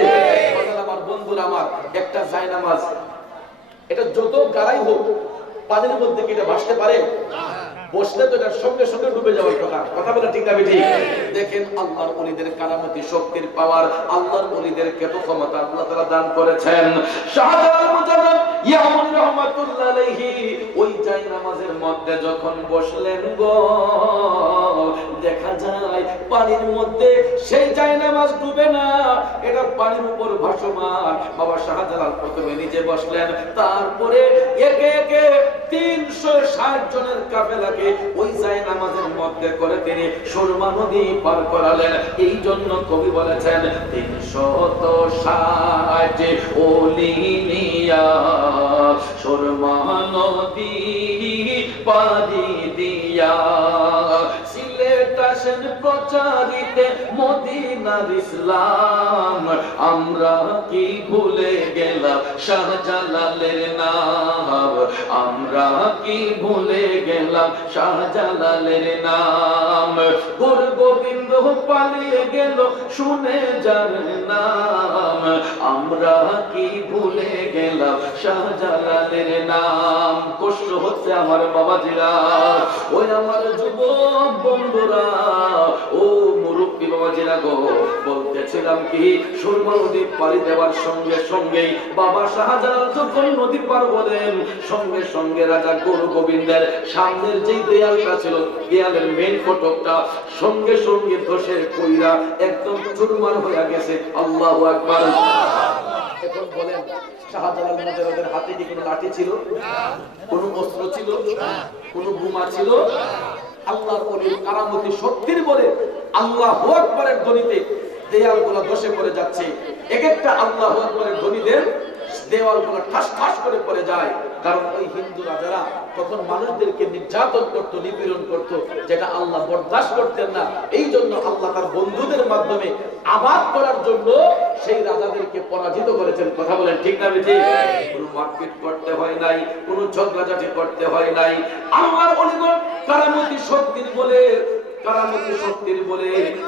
আমার বন্ধুরা আমার, একটা জায়নামাজ এটা যত গাড়াই হোক পানির মধ্যে কি এটা ভাসতে পারে? বসলে তো এটার সঙ্গে সঙ্গে ডুবে যাওয়ার কথা, কথা বলেন ঠিক না বেঠে? দেখেন আল্লাহর ওলিদের কারামতি শক্তির পাওয়ার, আল্লাহর ওলিদের কত ক্ষমতা আল্লাহ তাআলা দান করেছেন। শাহজালাল মুজাররদ ইয়ামুন রহমাতুল্লাহ আলাইহি ওই জায়নামাজের মধ্যে যখন বসলেন গো, দেখা যায় পানির মধ্যে সেই জায়নামাজ ডুবে না, এটা পানির উপর ভাসমান। বাবা শাহজালাল প্রথমে নিজে বসলেন, তারপরে একে একে 360 জনের কাফেলাকে ওই জায়নামাজের মধ্যে করে তিনি সুরমা নদী পার করালেন। এই জন্য কবি বলেছেন 360 ওলি নিয়া সুরমা নদী পারি দিয়া, সিলেট আসেন প্রচারিতে মদিনার ইসলাম। আমরা কি ভুলে গেলাম শাহজালালের নাম, আমরা কি ভুলে গেলাম শাহজালালের নাম। গুরু গোবিন্দ পালিয়ে গেল শুনে যার নাম, আমরা কি ভুলে গেলাম শাহজালালের নাম। কষ্ট হচ্ছে আমার বাবাজিরা, ওই আমার যুবক বন্ধুরা, ও মুরব্বী বাবাজিরা গো, বলতেছিলাম কি সুরমা নদী পাড়ি দেওয়ার সঙ্গে সঙ্গেই বাবা শাহজালাল যখন নদী পার হলেন, সঙ্গে সঙ্গে রাজা গুরু গোবিন্দের সামনের যে দেয়ালটা ছিল, দেয়ালের মেইন ফটকটা সঙ্গে সঙ্গে ধসে কইরা একদম চুরমার হয়ে গেছে। আল্লাহু আকবার। এখন বলেন শাহজালাল মুজাহিদের হাতে কি কোনো লাঠি ছিল, কোনো অস্ত্র ছিল, কোনো বোমা ছিল? আল্লাহর ওলির কারামতি শক্তির বলে আল্লাহু আকবারের ধ্বনিতে দেয়ালগুলো ধসে পড়ে যাচ্ছে। এক একটা আল্লাহু আকবারের ধ্বনিতে দেওয়ালগুলো ঠাস ঠাস করে পড়ে যায়। কারণ ওই হিন্দু রাজারা তখন মানুষদেরকে নির্যাতন করত, নিপীড়ন করত, যেটা আল্লাহ বরদাস্ত করতেন না। এই জন্য আল্লাহ তার বন্ধুদের মাধ্যমে আবাদ করার জন্য সেই রাজাদেরকে পরাজিত করেছেন। কথা বলেন ঠিক না বেঠি? কোনো মারপিট করতে হয় নাই, কোনো ঝগড়াঝাটি করতে হয় নাই। আল্লাহর ওলিগণ কারামতি শক্তির বলে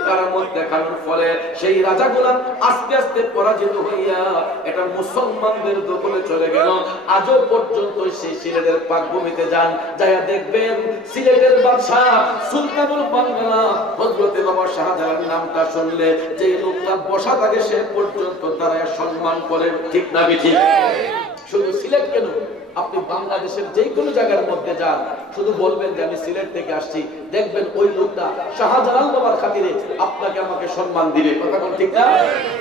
কারামত দেখানোর ফলে সেই রাজাগুলা আস্তে আস্তে পরাজিত হইয়া এটা মুসলমানদের দখলে চলে গেল। আজও পর্যন্ত সেই সিলেটের পাকভূমিতে যান, যাইয়া দেখবেন সিলেটের বাদশা সুলতানুল বাংলা হযরতে বাবা শাহজালাল নামটা শুনলে যে লোকটা বসা থাকে সে পর্যন্ত দাঁড়ায় সম্মান করে। ঠিক না বেঠিক? শুধু সিলেট কেন, আপনি বাংলাদেশের যে কোনো জায়গার মধ্যে যান, শুধু বলবেন যে আমি সিলেট থেকে আসছি, দেখবেন ওই লোকটা শাহজালাল বাবার খাতিরে আপনাকে আমাকে সম্মান দিবে। কথা কোন ঠিক না?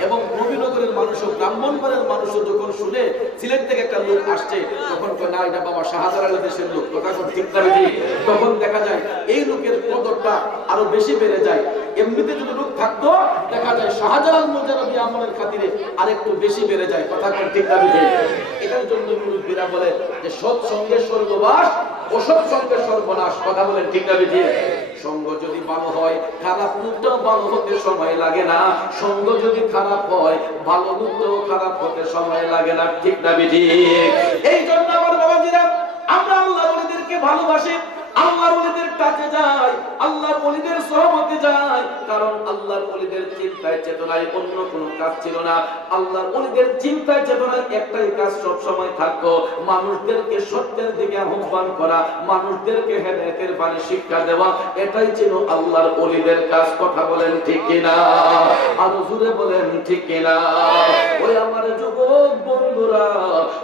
এবং নবীনগরের মানুষও, ব্রাহ্মণবাড়ির মানুষও যখন শুনে সিলেট থেকে একটা লোক আসছে, তখন কয় না এটা বাবা শাহজালালের দেশের লোক। কথা কোন ঠিক না? তখন দেখা যায় এই লোকের কদরটা আরো বেশি বেড়ে যায়। এমনিতে যদি লোক থাকতো দেখা যায় শাহজালাল মুজাররদি আমলের খাতিরে আরেকটু বেশি বেড়ে যায়। কথা কোন ঠিক না? এটার জন্য মুরব্বীরা বলে যে সৎসঙ্গে স্বর্গবাস, অসৎ সঙ্গে সর্বনাশ। কথা বলেন ঠিক না? সঙ্গ যদি ভালো হয় খারাপ লোকটাও ভালো হতে সময় লাগে না, সঙ্গ যদি খারাপ হয় ভালো লোকটাও খারাপ হতে সময় লাগে না। ঠিক না? এই জন্য আমার বাবাজিরা, আমরা আল্লাহর ওলিদেরকে ভালোবাসি, আল্লাহর ওলিদের কাছে যাই, আল্লাহর ওলিদের সহমতে যাই। কারণ আল্লাহর ওলিদের চিন্তায় চেতনায় অন্য কোনো কাজ ছিল না। আল্লাহর ওলিদের চিন্তায় চেতনায় একটাই কাজ সব সময় থাকতো, মানুষদেরকে সত্যের দিকে আহ্বান করা, মানুষদেরকে হেদায়েতের বাণী শিক্ষা দেওয়া। এটাই ছিল আল্লাহর ওলিদের কাজ। কথা বলেন ঠিক কিনা? আরো জোরে বলেন ঠিক কিনা? ওই আমার যুবক বন্ধুরা,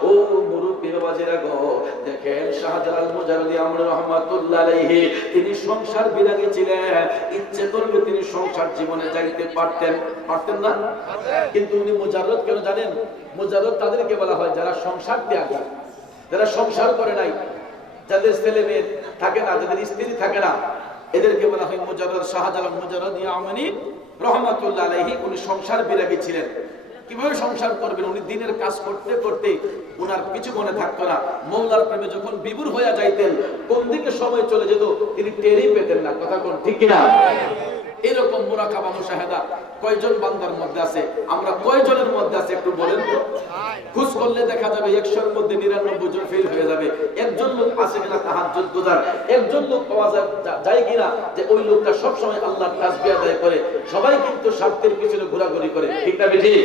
ও মুরব্বী বাবাজিরা গো, দেখেন শাহজালাল মুজাররদি আমর রহমাতুল্লাহ আলাইহি তিনি সংসার বিরাগী ছিলেন। ইচ্ছে করলে তিনি সংসার জীবনে যাইতে পারতেন না, কিন্তু উনি মুজাররদ কেন জানেন? মুজাররদ তাদেরকে বলা হয় যারা সংসার ত্যাগী, যারা সংসার করে নাই, যাদের ছেলে মেয়ে থাকে না, যাদের স্ত্রী থাকে না, এদেরকে বলা হয় মুজাররদ। শাহজালাল মুজাররদি আমনি রহমাতুল্লাহ আলাইহি উনি সংসার বিরাগী ছিলেন। কিভাবে সংসার করবেন? উনি দিনের কাজ করতে করতে উনার কিছু মনে থাকতো না। মওলার প্রেমে যখন বিভোর হয়ে যাইতেন, কোন দিকে সময় চলে যেত তিনি টেরই পেতেন না। কথা কোন ঠিক কিনা? এরকম মুরাকাবা মুশাহাদা কয়জন বান্দার মধ্যে আছে? আমরা কয়জনের মধ্যে আছে একটু বলেন তো? খোঁজ করলে দেখা যাবে 100 এর মধ্যে 99 জন ফেল হয়ে যাবে। একজন লোক আছে কিনা তাহাজ্জুদ গুজার? একজন লোক পাওয়া যায় কিনা যে ওই লোকটা সব সময় আল্লাহর তাসবিহ আদায় করে? সবাই কিন্তু স্বার্থের পিছনে ঘোরাঘুরি করে। ঠিক না বেঠিক?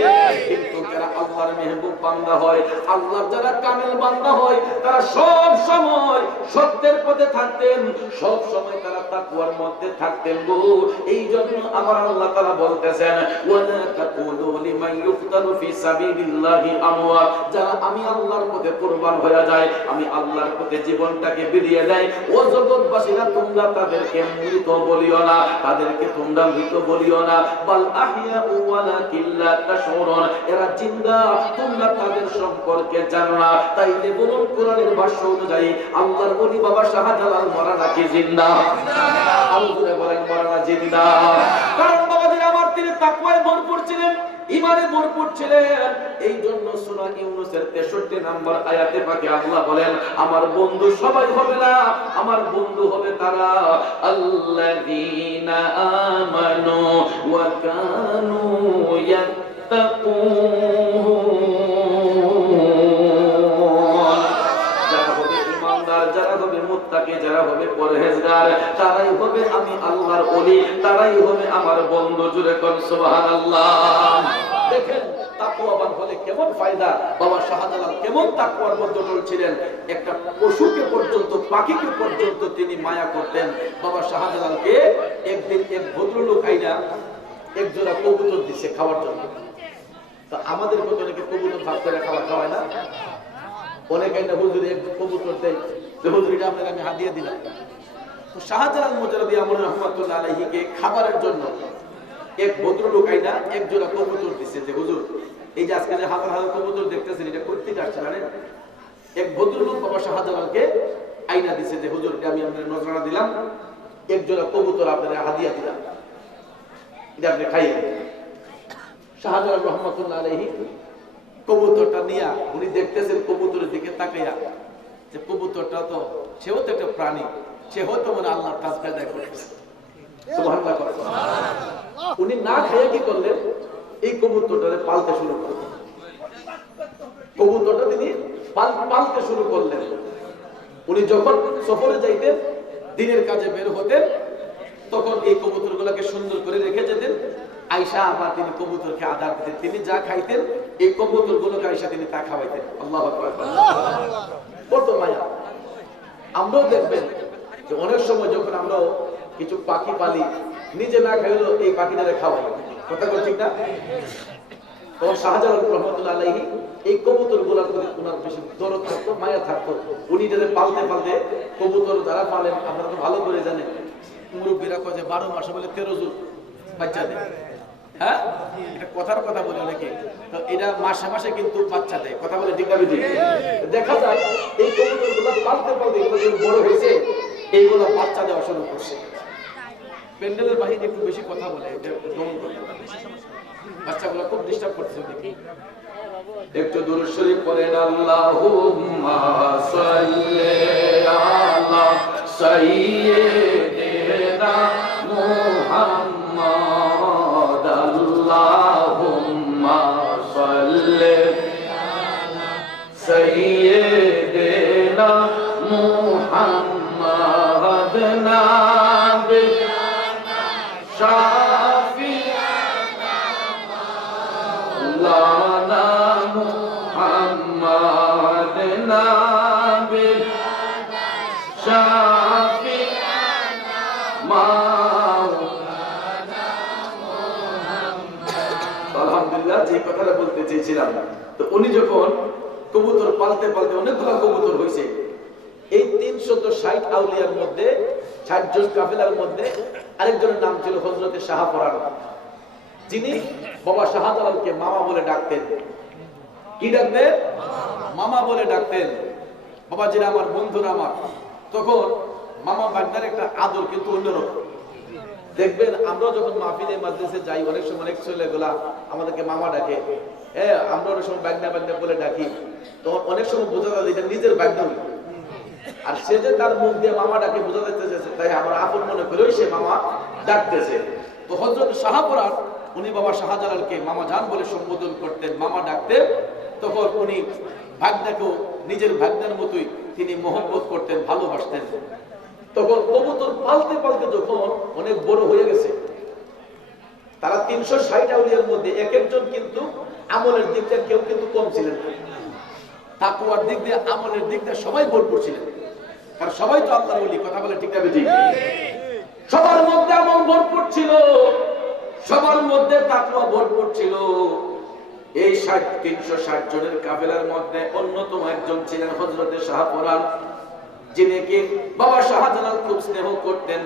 কিন্তু যারা আল্লাহর মেহবুব বান্দা হয়, আল্লাহর যারা কামেল বান্দা হয়, তারা সব সময় সত্যের পথে থাকতেন, সব সময় তারা তাকওয়ার মধ্যে থাকতেন গো। এই জন্য আমার আল্লাহ তাআলা বলতেছেন ওয়ালা তাকুলু লিমান ইউকতালু ফি সাবিলিল্লাহি আমওয়াত, যারা আমি আল্লাহর পথে কুরবান হয়ে যায়, আমি আল্লাহর পথে জীবনটাকে বিলিয়ে দেয়, ও জগৎবাসীরা তোমরা তাদেরকে মৃত বলিও না, তাদেরকে তোমরা মৃত বলিও না, বাল আহইয়া ওয়ালাকিন লা তাশউরুন, এরা জিন্দা, তোমরা তাদের সম্পর্কে জানো না। তাইলে বলুন কোরআনের ভাষ্য অনুযায়ী আল্লাহর ওলি বাবা শাহজালাল মরা নাকি জিন্দা? আল্লাহ বলেন মরা না জিন্দা। কারণ বাবাজিরা আমার, তিনি তাকওয়ায় ভরপুর ছিলেন, ঈমানে ভরপুর ছিলেন। এই জন্য সূরা ইউনূসের 63 নম্বর আয়াতে পাকে আল্লাহ বলেন আমার বন্ধু সবাই হবে না, আমার বন্ধু হবে তারা আল্লাযীনা আমানু ওয়া কানু ইয়াত্তাকুন, যারা হবে মুত্তাকি, যারা হবে পরহেজগার, তারাই হবে আমি আল্লাহর ওলি, তারাই হবে আমার বন্ধু। জুড়ে কোন সুবহানাল্লাহ। দেখেন তাকওয়াবান হলে কেমন ফায়দা। বাবা শাহজালাল কেমন তাকওয়ার মধ্যে চলছিলেন, একটা পশুকে পর্যন্ত, পাখিকে পর্যন্ত তিনি মায়া করতেন। বাবা শাহজালালকে একদিন এক ভদ্রলোক আইনা এক জোড়া কবুতর দিছে খাওয়ার জন্য। তো আমাদের কত অনেকে কবুতর ভাগ করে খাওয়ায় না, অনেক আইনা হুজুর এক কবুতর দেয়, হুজুর এটা আপনাকে আমি হাদিয়া দিলাম। তো শাহজালাল মুজাররদি আমর রাহমাতুল্লাহ আলাইহিকে খাবারের জন্য এক ভদ্রলোক আইনা এক জোড়া কবুতর দিছে যে হুজুর এই যে আজকে যে হাজার হাজার কবুতর দেখতেছেন এটা করতে আসছে না। এক ভদ্রলোক বাবা শাহজালালকে আইনা দিছে যে হুজুর আমি আপনার নজরানা দিলাম, এক জোড়া কবুতর আপনার হাদিয়া দিলাম, এটা আপনি খাইয়ে। শাহজালাল রহমাতুল্লাহ আলাইহি কবুতরটা নিয়া উনি দেখতেছেন কবুতরের দিকে তাকাইয়া যে কবুতরটা তো সেও তো একটা প্রাণী, সে হয়তো মনে আল্লাহর তাসবিহ আদায় করতেছে। সুবহানাল্লাহ। উনি না খেয়ে কি করলেন, এই কবুতরটারে পালতে শুরু করলেন। কবুতরটা তিনি পালতে শুরু করলেন। উনি যখন সফরে যাইতেন, দিনের কাজে বের হতেন, তখন এই কবুতরগুলোকে সুন্দর করে রেখে যেতেন। আয়েশা আবার তিনি কবুতরকে আদর দিতেন, তিনি যা খাইতেন এই কবুতরগুলোকে আয়েশা তিনি তা খাওয়াইতেন। আল্লাহু আকবার। কত মায়া। আমরাও দেখবেন যে অনেক সময় যখন আমরা কিছু পাখি পালি, নিজে না খাইলেও এই পাখিটারে খাওয়াই, কথা বল ঠিক না? তখন শাহজালাল রহমাতুল্লাহ আলাইহি এই কবুতরগুলোর প্রতি ওনার বেশি দরদ থাকতো, মায়া থাকতো। উনি যাদের পালতে পালতে কবুতর যারা পালেন আপনারা তো ভালো করে জানেন, মুরব্বীরা কয় যে 12 মাসে বলে 13 জন বাচ্চা দেয়। হ্যাঁ, এটা কথার কথা বলে অনেকে, তো এটা মাসে মাসে কিন্তু বাচ্চা দেয়, কথা বলে ঠিক না? দেখা যায় এই কবুতরগুলো পালতে পালতে এগুলো বড় হয়েছে, এইগুলো বাচ্চা দেওয়া শুরু করছে। প্যান্ডেলের বাহিরে একটু বেশি কথা বলে, এটা দমন করতে হবে, বাচ্চাগুলো খুব ডিস্টার্ব করতেছে। দেখি একটু দুরূদ শরীফ পড়েন। আল্লাহুম্মা সাল্লি আলা সাইয়্যিদিনা মুহাম্মাদ, আল্লাহুম্মা সাল্লি আলা সাইয়্যিদিনা মুহাম্মাদ নাবি শাফিয়ানা মাওলানা মুহাম্মাদ নাবি শাফিয়ানা মাওলানা মুহাম্মাদ। আলহামদুলিল্লাহ, যে কথাটা বলতে চেয়েছিলাম, তো উনি যখন কবুতর পালতে পালতে অনেকগুলো কবুতর হয়েছে, এই 360 আউলিয়ার মধ্যে 60 জন কাফেলার মধ্যে আরেকজনের নাম ছিল হযরতে শাহপরান, যিনি বাবা শাহজালালকে মামা বলে ডাকতেন। কি ডাকতেন? মামা বলে ডাকতেন। বাবাজিরা আমার, বন্ধুরা আমার, তখন মামা বাগদার একটা আদর কিন্তু অন্যরকম। দেখবেন আমরা যখন মাহফিলে মাদ্রাসে যাই, অনেক সময় অনেক ছেলেগুলা আমাদেরকে মামা ডাকে, আমরা অনেক সময় বাগদা বাগদা বলে ডাকি, তখন অনেক সময় বোঝা যায় এটা নিজের বাগদা, আর সে যে তার মুখ দিয়ে মামা ডাকে বোঝা যাইতেছে, তাই আমার আপন মনে করেই সে মামা ডাকতেছে। তো হযরত শাহপরান উনি বাবা শাহজালালকে মামা জান বলে সম্বোধন করতেন, মামা ডাকতেন। তখন উনি ভাগনাকেও নিজের ভাগনার মতোই তিনি মহব্বত করতেন, ভালোবাসতেন। তখন কবুতর পালতে পালতে যখন অনেক বড় হয়ে গেছে, তারা 360 আউলিয়ার মধ্যে এক একজন কিন্তু আমলের দিক দিয়ে কেউ কিন্তু কম ছিলেন না, তাকওয়ার দিক দিয়ে, আমলের দিক দিয়ে সবাই ভরপুর ছিলেন। কারণ সবাই তো আল্লাহর ওলি, কথা বলে ঠিক না? বেঠিক? সবার মধ্যে আমল ভরপুর ছিল, সবার মধ্যে তাকওয়া ভরপুর ছিল। এই 360 জনের কাফেলার মধ্যে অন্যতম একজন ছিলেন হযরতে শাহপরান, যিনি কি বাবা শাহজালাল খুব স্নেহ করতেন,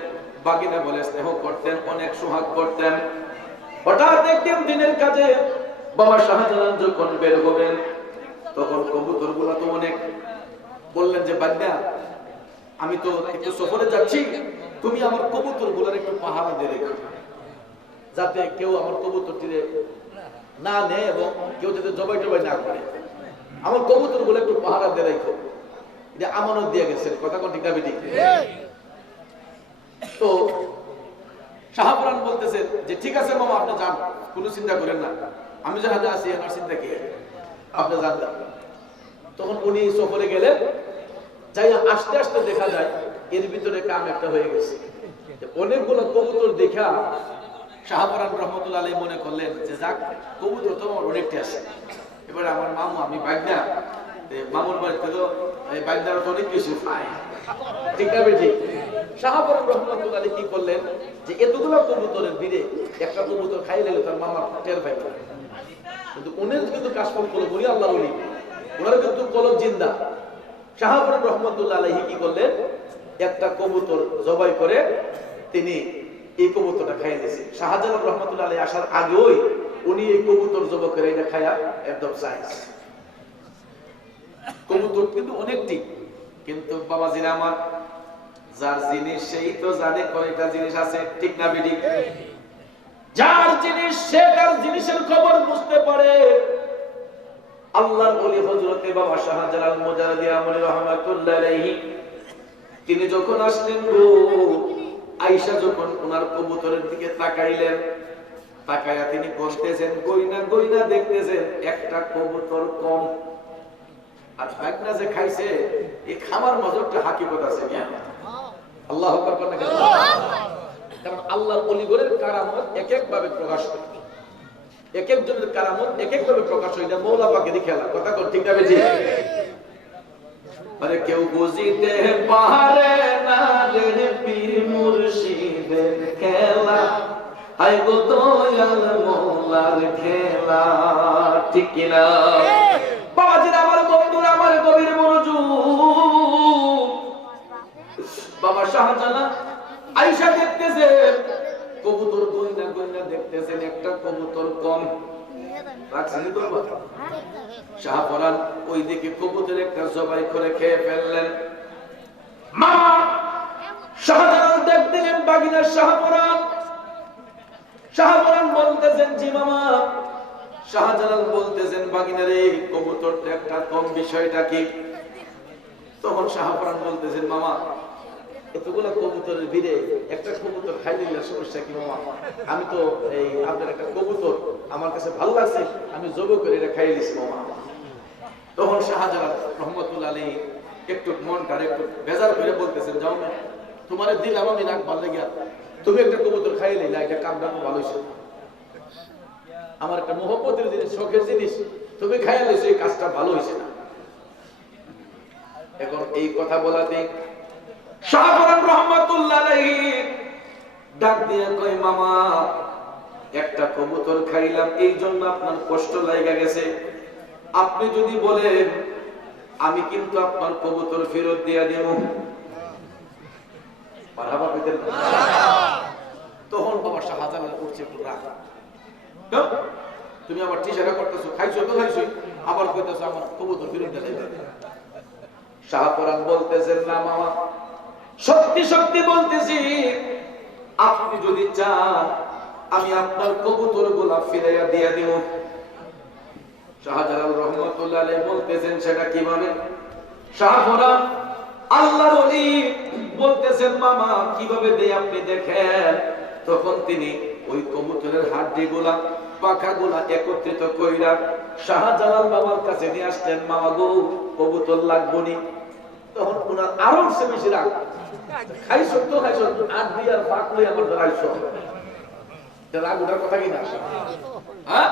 বাগিনা বলে স্নেহ করতেন, অনেক সোহাগ করতেন। হঠাৎ একদিন দিনের কাজে বাবা শাহজালাল যখন বের হবেন, তখন কবুতরগুলো তো অনেক, বললেন যে বান্দা, আমি তো একটু সফরে যাচ্ছি, তুমি আমার কবুতরগুলোর একটু পাহারা দিয়ে রেখো, যাতে কেউ আমার কবুতরটিরে না নেয় এবং কেউ যাতে জবাই টবাই না করে। আমার কবুতরগুলো একটু পাহারা দিয়ে রেখো, এটা আমানত দিয়ে গেছেন। কথা কোন ঠিক না বেঠিক? তো শাহপরান বলতেছে যে ঠিক আছে মামা, আপনি যান, কোনো চিন্তা করেন না, আমি যাহা আছি আমার চিন্তা কি, আপনি যান। তখন উনি সফরে গেলেন, যাই আস্তে আস্তে দেখা যায় এর ভিতরে কাম একটা হয়ে গেছে। অনেকগুলো কবুতর দেখা শাহপরান রহমতুল্লাহ আলাইহি মনে করলেন যে যাক, কবুতর তো আমার অনেকটা আছে, এবারে আমার মামু, আমি বাগনা, মামুর বাড়িতে তো এই বাগনার তো অনেক কিছু পায়, ঠিক না বেঠিক? শাহপরান রহমতুল্লাহ আলাইহি কি করলেন যে এতগুলো কবুতরের ভিড়ে একটা কবুতর খাই নিলে তার মামা টের পাইল, কিন্তু উনি কিন্তু কাজকর্ম করলো, উনি আল্লাহ বলি, ওনার কিন্তু কলব জিন্দা। শাহপরান রহমতুল্লাহ আলাইহি কি করলেন, একটা কবুতর জবাই করে তিনি এই কবুতরটা খাইয়ে দিয়েছে। শাহজালাল রহমতুল্লাহ আলাইহি আসার আগেই উনি এই কবুতর জবাই করে এটা খায়া একদম সাইজ। কবুতর কিন্তু অনেকটি, কিন্তু বাবাজিরা আমার, যার জিনিস সেই তো জানে কয়টা জিনিস আছে, ঠিক না বেঠিক? যার জিনিস সে তার জিনিসের খবর বুঝতে পারে। আল্লাহর ওলি হযরতে বাবা শাহজালাল মুজাদ্দিদ আমলি রাহমাতুল্লাহ আলাইহি তিনি যখন আসলেন গো, আয়েশা যখন ওনার কবুতরের দিকে তাকাইলেন, তাকায়া তিনি বলতেছেন, গইনা গইনা দেখতেছেন একটা কবুতর কম। আর বাগনা যে খাইছে এই খাবার মজরটা হাকিকত আছে কি? আল্লাহু আকবার না? কারণ আল্লাহর ওলিগণের কারামত এক এক ভাবে প্রকাশ করে, এক একজনের কারামত এক এক ভাবে প্রকাশ হয়, এটা মওলা পাকেরই খেলা। কথা কোন ঠিক না বেঠিক? আরে কেউ বুঝিতে পারে না রে পীর মুর্শিদের খেলা, আই গো দয়াল মওলার খেলা, ঠিক কি না? বাবাজিরা আমার, বন্ধুরা আমার, গভীর মনোযোগ। বাবা শাহজালাল আয়েশা দেখতেছেন কবুতর গইনা গইনা দেখতেছেন একটা কবুতর কম। শাহপরান ওইদিকে কবুতর একটা জবাই করে খেয়ে ফেললেন। মামা শাহজালাল দেখ দিলেন বাগিনা শাহপরান। শাহপরান বলতেছেন জি মামা। শাহজালাল বলতেছেন বাগিনা রে, কবুতরটা একটা কম, বিষয়টা কি? তখন শাহপরান বলতেছেন মামা, এতগুলো কবুতরের ভিড়ে একটা কবুতর খাই দিলে সমস্যা কি মামা? আমি তো এই আপনার একটা কবুতর আমার কাছে ভালো লাগছে, আমি জব করে এটা খাইয়ে দিচ্ছি মামা। তখন শাহজালাল রহমতুল্লাহ আলাইহি একটু মনটা একটু বেজার করে বলতেছেন, যাও না, তোমার দিলাম আমি রাগ ভালো লাগে, তুমি একটা কবুতর খাইয়ে নিলা, এটা কামটা খুব ভালো হয়েছে, আমার একটা মোহব্বতের জিনিস, শখের জিনিস, তুমি খাইয়ে নিয়েছো, এই কাজটা ভালো হয়েছে না। এখন এই কথা বলাতে শাহপরান রহমাতুল্লাহ আলাইহি ডাক দিয়ে কয়, মামা একটা কবুতর খাইলাম, এই জন্য আপনার কষ্ট লাগা গেছে, আপনি যদি বলেন আমি কিন্তু আপনার কবুতর ফেরত দিয়া দেব। মারহাবা কইতেন। তখন বাবা শাহজালাল উঠছে পুরা, তুমি আবার টিশারা করতেছো, খাইছো তো খাইছো, আবার কইতেছো আমার কবুতর ফেরত দিয়া দেব। শাহপরান বলতেছেন, না মামা, সত্যি সত্যি বলতেছি, আপনি যদি চান আমি আপনার কবুতর গুলা ফিরাইয়া দিয়া দিব। শাহজালাল রহমতুল্লাহ আলাইহি বলতেছেন, সেটা কিভাবে? শাহপরান আল্লাহর ওলি বলতেছেন, মামা কিভাবে দেই আপনি দেখেন। তখন তিনি ওই কবুতরের হাড্ডি গুলা, পাখা গুলা একত্রিত কইরা শাহজালাল বাবার কাছে নিয়ে আসলেন। মামা গো, কবুতর লাগবো নি? তখন ওনার আরো বেশি রাগ, খাইছো তো খাইছো, আর দিয়ার পাক লই আমার ধরাইছো, রাগ ওটার কথা কি না? হ্যাঁ,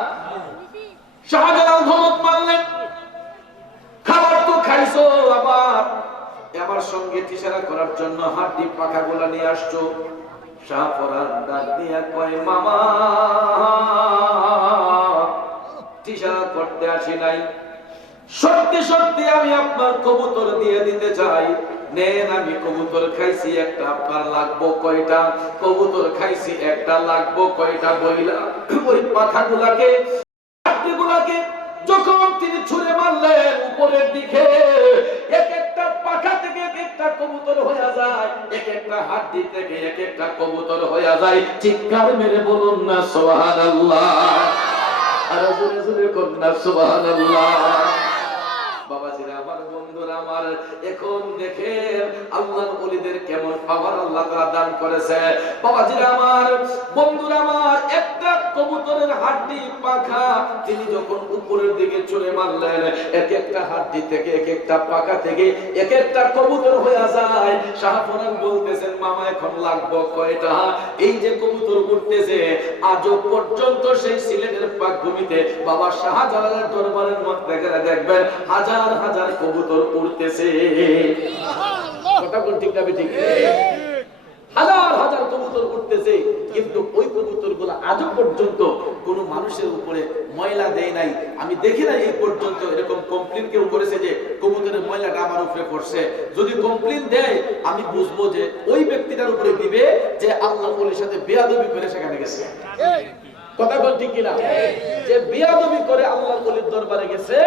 শাহজালাল ধমক মারলেন, খাবার তো খাইছো, আবার আমার সঙ্গে ইশারা করার জন্য হাড্ডি পাখা গুলা নিয়ে আসছো। শাহপরান ডাক দিয়া কয় মামা তিশারা করতে আসি নাই, সত্যি সত্যি আমি আপনার কবুতর দিয়ে দিতে চাই, নেন আমি কবুতর খাইছি একটা, আপনার লাগবো কয়টা? কবুতর খাইছি একটা, লাগবো কয়টা? বইলা ওই পাখাগুলাকে হাড্ডিগুলাকে যখন তিনি ছুঁড়ে মারলেন উপরের দিকে, এক একটা পাখা থেকে এক একটা কবুতর হয়ে যায়, এক একটা হাড্ডি থেকে এক একটা কবুতর হয়ে যায়। চিৎকার মেরে বলুন না সুবহানাল্লাহ, আর জোরে জোরে করুন না সুবহানাল্লাহ। বাবাজিরা আমার, বন্ধুরা আমার, এখন দেখেন আল্লাহর ওলিদের কেমন পাওয়ার আল্লাহ তাআলা দান করেছে। বাবাজিরা আমার, বন্ধুরা আমার, একটা কবুতরের হাড্ডি পাখা তিনি যখন উপরের দিকে চলে মারলেন, এক একটা হাড্ডি থেকে এক একটা পাখা থেকে এক একটা কবুতর হয়ে যায়। শাহপরান বলতেছেন মামা এখন লাগবো কয়টা? এই যে কবুতর উঠতেছে, আজও পর্যন্ত সেই সিলেটের পাকভূমিতে বাবা শাহজালালের দরবারের মধ্যে গেলে দেখবেন হাজার হাজার কবুতর উড়তেছে। কথা কোন ঠিক না ঠিক? হাজার হাজার কবুতর উঠতেছে, কিন্তু ওই কবুতরগুলো আজও পর্যন্ত কোন মানুষের উপরে ময়লা দেয় নাই। আমি দেখি নাই এই পর্যন্ত এরকম কমপ্লেইন কেউ করেছে যে কবুতরের ময়লাটা আমার উপরে পড়ছে। যদি কমপ্লেইন দেয় আমি বুঝবো যে ওই ব্যক্তিটার উপরে দিবে যে আল্লাহর ওলির সাথে বেয়াদবি করে সেখানে গেছে। কথা বল ঠিক কিনা? যে বেয়াদবি করে আল্লাহর ওলির দরবারে গেছে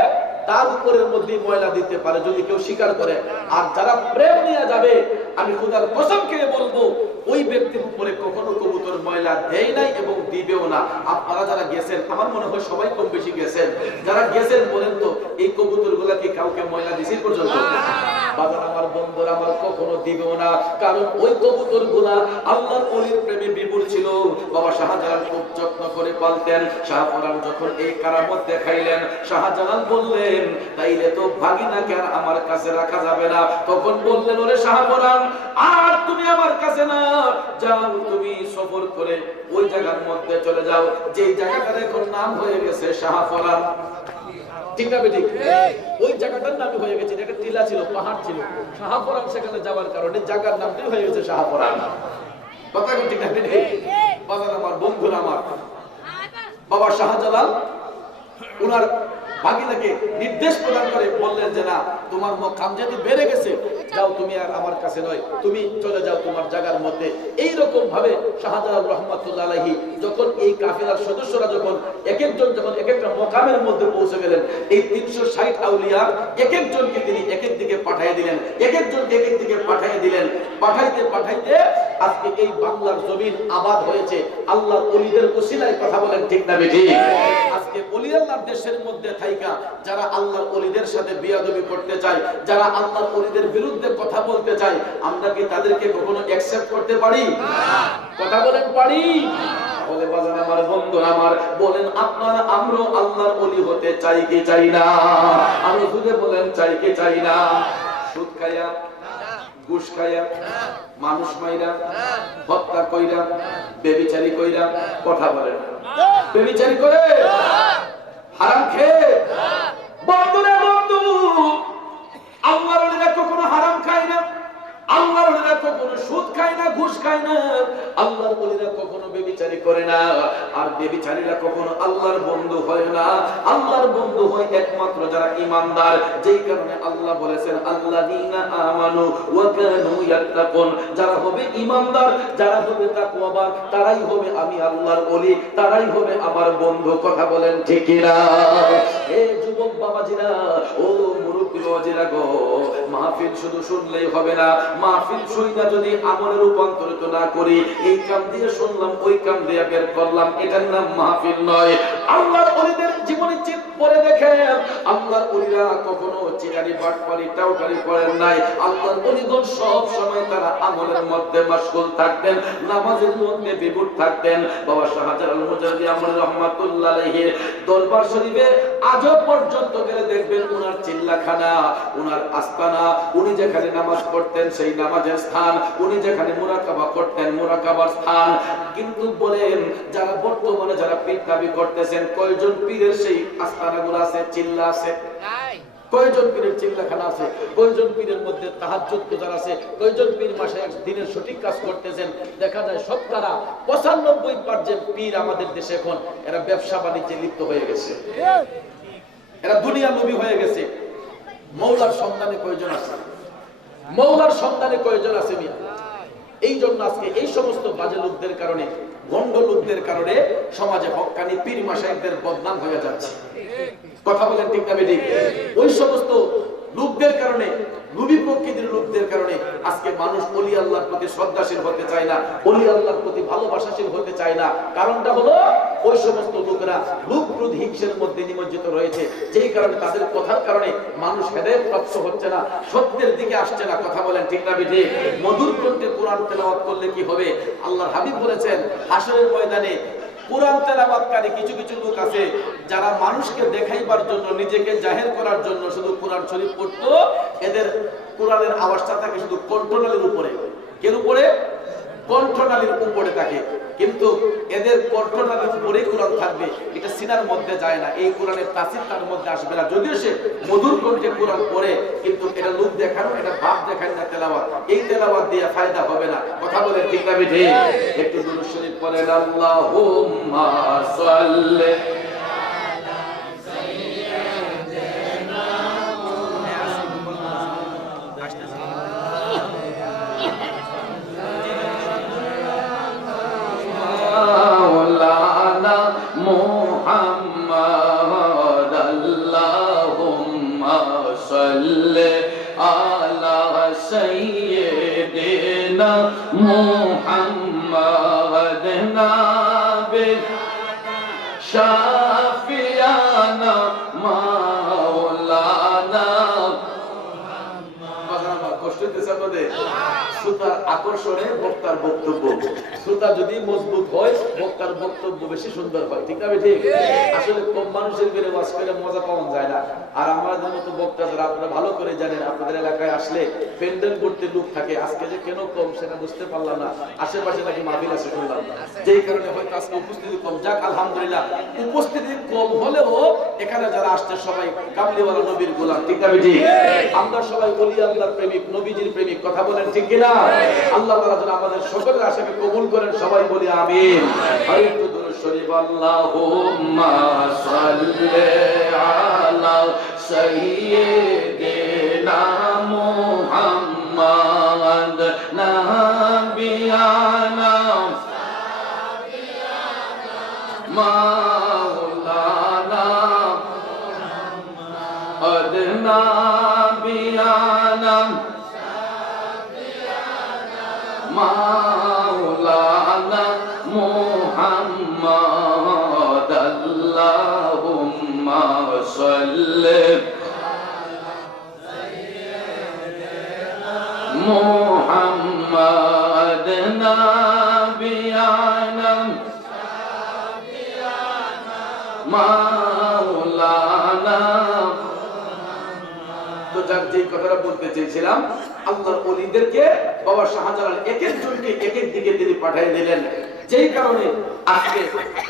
তার উপরের মধ্যে ময়লা দিতে পারে যদি কেউ স্বীকার করে। আর যারা প্রেম নিয়ে যাবে, আমি খোদার কসম খেয়ে বলবো ওই ব্যক্তির উপরে কখনো কবুতর ময়লা দেয় নাই এবং দিবেও না। আপনারা যারা গেছেন, আমার মনে হয় সবাই কম বেশি গেছেন, যারা গেছেন বলেন তো এই কবুতরগুলা কি কাউকে ময়লা দিছে পর্যন্ত? বাজার আমার, বন্ধুরা আমার, কখনো দিবেও না, কারণ ওই কবুতরগুলা আল্লাহর ওলির প্রেমে বিমূঢ় ছিল। বাবা শাহজালাল খুব যত্ন করে পালতেন। শাহপরান যখন এই কারামত দেখাইলেন, শাহজালাল বললেন তাইলে তো ভাগিনাকে আর আমার কাছে রাখা যাবে না। তখন বললেন ওরে শাহপরান, আর তুমি আমার কাছে না, যাও তুমি সফর করে ওই জায়গার মধ্যে চলে যাও, যেই জায়গাটার এখন নাম হয়ে গেছে শাহপরান। ঠিক না বেঠিক? ওই জায়গাটার নাম হয়ে গেছে, একটা টিলা ছিল, পাহাড় ছিল, শাহপরান সেখানে যাওয়ার কারণে জায়গার নামটাই হয়ে গেছে শাহপরান। কথা ঠিক না বেঠিক? বাজার আমার, বন্ধুরা আমার, বাবা শাহজালাল উনার ভাগিনাকে নির্দেশ প্রদান করে বললেন যে না, তোমার কাম যেহেতু বেড়ে গেছে, যাও তুমি আর আমার কাছে নয়, তুমি চলে যাও তোমার জায়গার মধ্যে। এই রকম ভাবে শাহজালাল রহমাতুল্লাহ আলাইহি যখন এই কাফেলার সদস্যরা যখন এক একজন যখন এক একটা মকামের মধ্যে পৌঁছে গেলেন, এই 360 আউলিয়া এক একজনকে তিনি এক এক দিকে পাঠিয়ে দিলেন, এক একজনকে এক এক দিকে পাঠিয়ে দিলেন। পাঠাইতে পাঠাইতে আজকে এই বাংলার জমিন আবাদ হয়েছে আল্লাহর ওলিদের ওসিলায়। কথা বলেন ঠিক না বেঠিক? আজকে ওলি আল্লাহর দেশের মধ্যে থাইকা যারা আল্লাহর ওলিদের সাথে বিয়াদবি করতে চায়, যারা আল্লাহর ওলিদের বিরুদ্ধে কথা বলতে চায়, আমরা কি তাদেরকে কখনো অ্যাকসেপ্ট করতে পারি? কথা বলেন পারি? বলে বাজান আমার, বন্ধু আমার, বলেন আপনারা আমরা আল্লাহর ওলি হতে চাই কি চাই না? আমি খুদে বলেন চাই কি চাই না? সুদ খাইয়া, ঘুষ খাইয়া, মানুষ মাইরা, হত্যা কইরা, বেবিচারি কইরা, কথা বলেন বেবিচারি করে, হারাম খেয়ে, বন্ধুরে বন্ধু, আল্লাহর ওলিরা কখনো হারাম খায় না, আল্লাহর ওলিরা কখনো সুদ খায় না, ঘুষ খায় না, আল্লাহর ওলিরা কখনো বেবিচারি করে না, আর বেবিচারীরা কখনো আল্লাহর বন্ধু হয় না। আল্লাহর বন্ধু হয় একমাত্র যারা ঈমানদার। যেই কারণে আল্লাহ বলেছেন আল্লাযীনা আমানু ওয়া কানু ইয়াত্তাকুন, যারা হবে ঈমানদার, যারা হবে তাকওয়াবান, তারাই হবে আমি আল্লাহর ওলি, তারাই হবে আমার বন্ধু। কথা বলেন ঠিক কি না? এই যুবক বাবাজিরা, ও মুরব্বি বাবাজিরা গো, মাহফিল শুধু শুনলেই হবে না, মাহফিল শুইনা যদি আমলে রূপান্তরিত না করি, এই কাম দিয়ে শুনলাম ওই কাম দিয়ে বের করলাম, এটার নাম মাহফিল নয়। আল্লাহর ওলিদের জীবনী চিত পড়ে দেখেন, আল্লাহর ওলিরা কখনো চিটারি বাটপারি টাউটারি করেন নাই। আল্লাহর ওলিগণ সব সময় তারা আমলের মধ্যে মাশগুল থাকতেন, নামাজের মধ্যে বিভোর থাকতেন। বাবা শাহজালাল মুজাদ্দিদ আমর রহমাতুল্লাহ আলাইহির দরবার শরীফে আজও পর্যন্ত গেলে দেখবেন উনার চিল্লাখানা, উনার আস্তানা, উনি যেখানে নামাজ পড়তেন সেই নামাজের স্থান, উনি যেখানে মুরাকাবা করতেন মুরাকাবার স্থান। কিন্তু বলেন যারা বর্তমানে যারা পীর দাবি করতেছেন, কয়জন পীরের সেই আস্তানাগুলো আছে, চিল্লা আছে? কয়জন পীরের চিল্লাখানা আছে, কয়জন পীরের মধ্যে তাহাজ্জুদ গুজার আছে, কয়জন পীর মাসে দিনের সঠিক কাজ করতেছেন। দেখা যায় শতকরা 95% পীর আমাদের দেশে এখন এরা ব্যবসা বাণিজ্যে লিপ্ত হয়ে গেছে, এরা দুনিয়া লোভী হয়ে গেছে। মৌলার সন্ধানে কয়জন আছে, মৌলার সন্ধানে কয়জন আছে মিয়া? এই জন্য আজকে এই সমস্ত বাজে লোকদের কারণে, ভণ্ড লোকদের কারণে সমাজে হক্কানি পীর মাশায়েখদের বদনাম হয়ে যাচ্ছে। কথা বলেন ঠিক না বেঠিক? ওই সমস্ত লোকদের কারণে, লোভী প্রকৃতির লোকদের কারণে আজকে মানুষ ওলি আল্লাহর প্রতি শ্রদ্ধাশীল হতে চায় না, ওলি আল্লাহর প্রতি ভালোবাসাশীল হতে চায় না। কারণটা হলো ওই সমস্ত লোকেরা লোভ ক্রোধ হিংসের মধ্যে নিমজ্জিত রয়েছে, যেই কারণে তাদের কথার কারণে মানুষ হেদায়েত প্রাপ্ত হচ্ছে না, সত্যের দিকে আসছে না। কথা বলেন ঠিক না বেঠিক? মধুর কণ্ঠে কোরআন তেলাওয়াত করলে কি হবে? আল্লাহর হাবিব বলেছেন, হাসরের ময়দানে কোরআন তেলাওয়াতকারী কিছু কিছু লোক আছে যারা মানুষকে দেখাইবার জন্য, নিজেকে জাহের করার জন্য শুধু কোরআন শরীফ পড়তো। এদের কোরআনের আওয়াজটা থাকে শুধু কণ্ঠনালীর উপরে। এর উপরে? কণ্ঠনালীর উপরে থাকে, কিন্তু এদের কণ্ঠনালীর উপরে কোরআন থাকবে, এটা সিনার মধ্যে যায় না। এই কোরআনের তাসির তার মধ্যে আসবে না, যদিও সে মধুর কণ্ঠে কোরআন পড়ে, কিন্তু এটা লোক দেখানো, এটা ভাব দেখায় না তেলাওয়াত। এই তেলাওয়াত দিয়ে ফায়দা হবে না। কথা বলে ঠিক না বেঠিক? একটু দুরূদ শরীফ পড়েন, আল্লাহুম্মা সাল্লি মুহাম্মদ, আল্লাহুম্মা সাল্লি আলা সাইয়্যিদিনা মুহাম্মদ নাবি শাফিয়ানা মাওলানা। কষ্ট দিতে আপনাদের? শ্রোতার আকর্ষণে বক্তার বক্তব্য, শ্রোতা যদি মজবুত হয় বক্তার বক্তব্য বেশি সুন্দর হয়। ঠিক না ঠিক? আসলে কম মানুষের বেড়ে ওয়াজ করে মজা পাওয়া যায় না। আর আমাদের মতো বক্তা যারা, আপনারা ভালো করে জানেন, আপনাদের এলাকায় আসলে প্যান্ডেল করতে লোক থাকে। আজকে যে কেন কম সেটা বুঝতে পারলাম না। আশেপাশে নাকি মাহফিল আছে শুনলাম, যেই কারণে হয়তো আজকে উপস্থিতি কম। যাক আলহামদুলিল্লাহ, উপস্থিতি কম হলেও এখানে যারা আসছে সবাই কামলিওয়ালা নবীর গোলাম। ঠিক না ঠিক? আমরা সবাই ওলি আল্লাহর প্রেমিক, নবীজির প্রেমিক। কথা বলেন ঠিক কিনা? আল্লাহ তাআলা যেন আমাদের সকলের আশাকে কবুল করেন, সবাই বলি আমিন। আর একটু দুরূদ শরীফ, আল্লাহুম্মা সাল্লি আলা সাইয়্যিদিনা মুহাম্মদ নাবিয়ানা মাওলানা আদনা বিয়ানা মাওলানা মুহাম্মদ, আল্লাহুম্মা সাল্লি মুহাম্মদ নাবিয়ানা মাওলানা। তো যার যে কথাটা বলতে চেয়েছিলাম, আল্লাহর ওলিদেরকে বাবা শাহজালাল এক একজনকে এক এক দিকে তিনি পাঠিয়ে দিলেন, যেই কারণে আজকে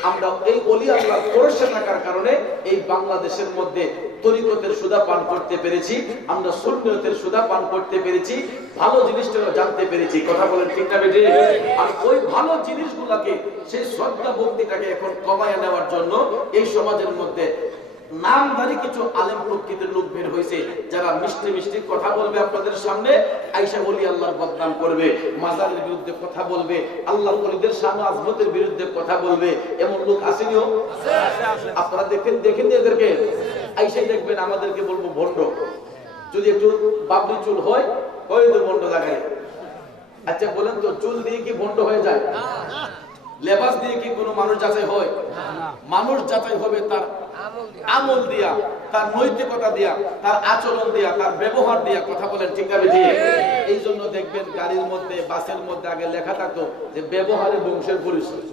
আমরা এই ওলি আল্লাহর পরশে থাকার কারণে এই বাংলাদেশের মধ্যে তরিকতের সুধা পান করতে পেরেছি, আমরা সুন্নতের সুধা পান করতে পেরেছি, ভালো জিনিসটা জানতে পেরেছি। কথা বলেন ঠিক না বেঠিক? আর ওই ভালো জিনিসগুলোকে, সেই শ্রদ্ধা ভক্তিটাকে এখন কমায় নেওয়ার জন্য এই সমাজের মধ্যে নামধারী কিছু আলেম প্রকৃতির লোক বের হয়েছে, যারা মিষ্টি মিষ্টি কথা বলবে আপনাদের সামনে, আয়েশা ওলি আল্লাহর বদনাম করবে, মাজারের বিরুদ্ধে কথা বলবে, আল্লাহর ওলিদের শান আজমতের বিরুদ্ধে কথা বলবে। এমন লোক আসেনিও? আপনারা দেখেন এদেরকে। আয়েশাই দেখবেন আমাদেরকে বলবো ভণ্ড। যদি একটু বাবলি চুল হয়, ওই তো ভণ্ড লাগায়। আচ্ছা বলেন তো, চুল দিয়ে কি ভণ্ড হয়ে যায়? লেবাস দিয়ে কি কোনো মানুষ যাচাই হয়? মানুষ যাচাই হবে তার আমল দিয়া, তার নৈতিকতা দিয়া, তার আচরণ দিয়া, তার ব্যবহার দিয়া। কথা বলেন ঠিক না বেঠিক? এই জন্য দেখবেন গাড়ির মধ্যে, বাসের মধ্যে আগে লেখা থাকতো যে ব্যবহারে বংশের পরিচয়।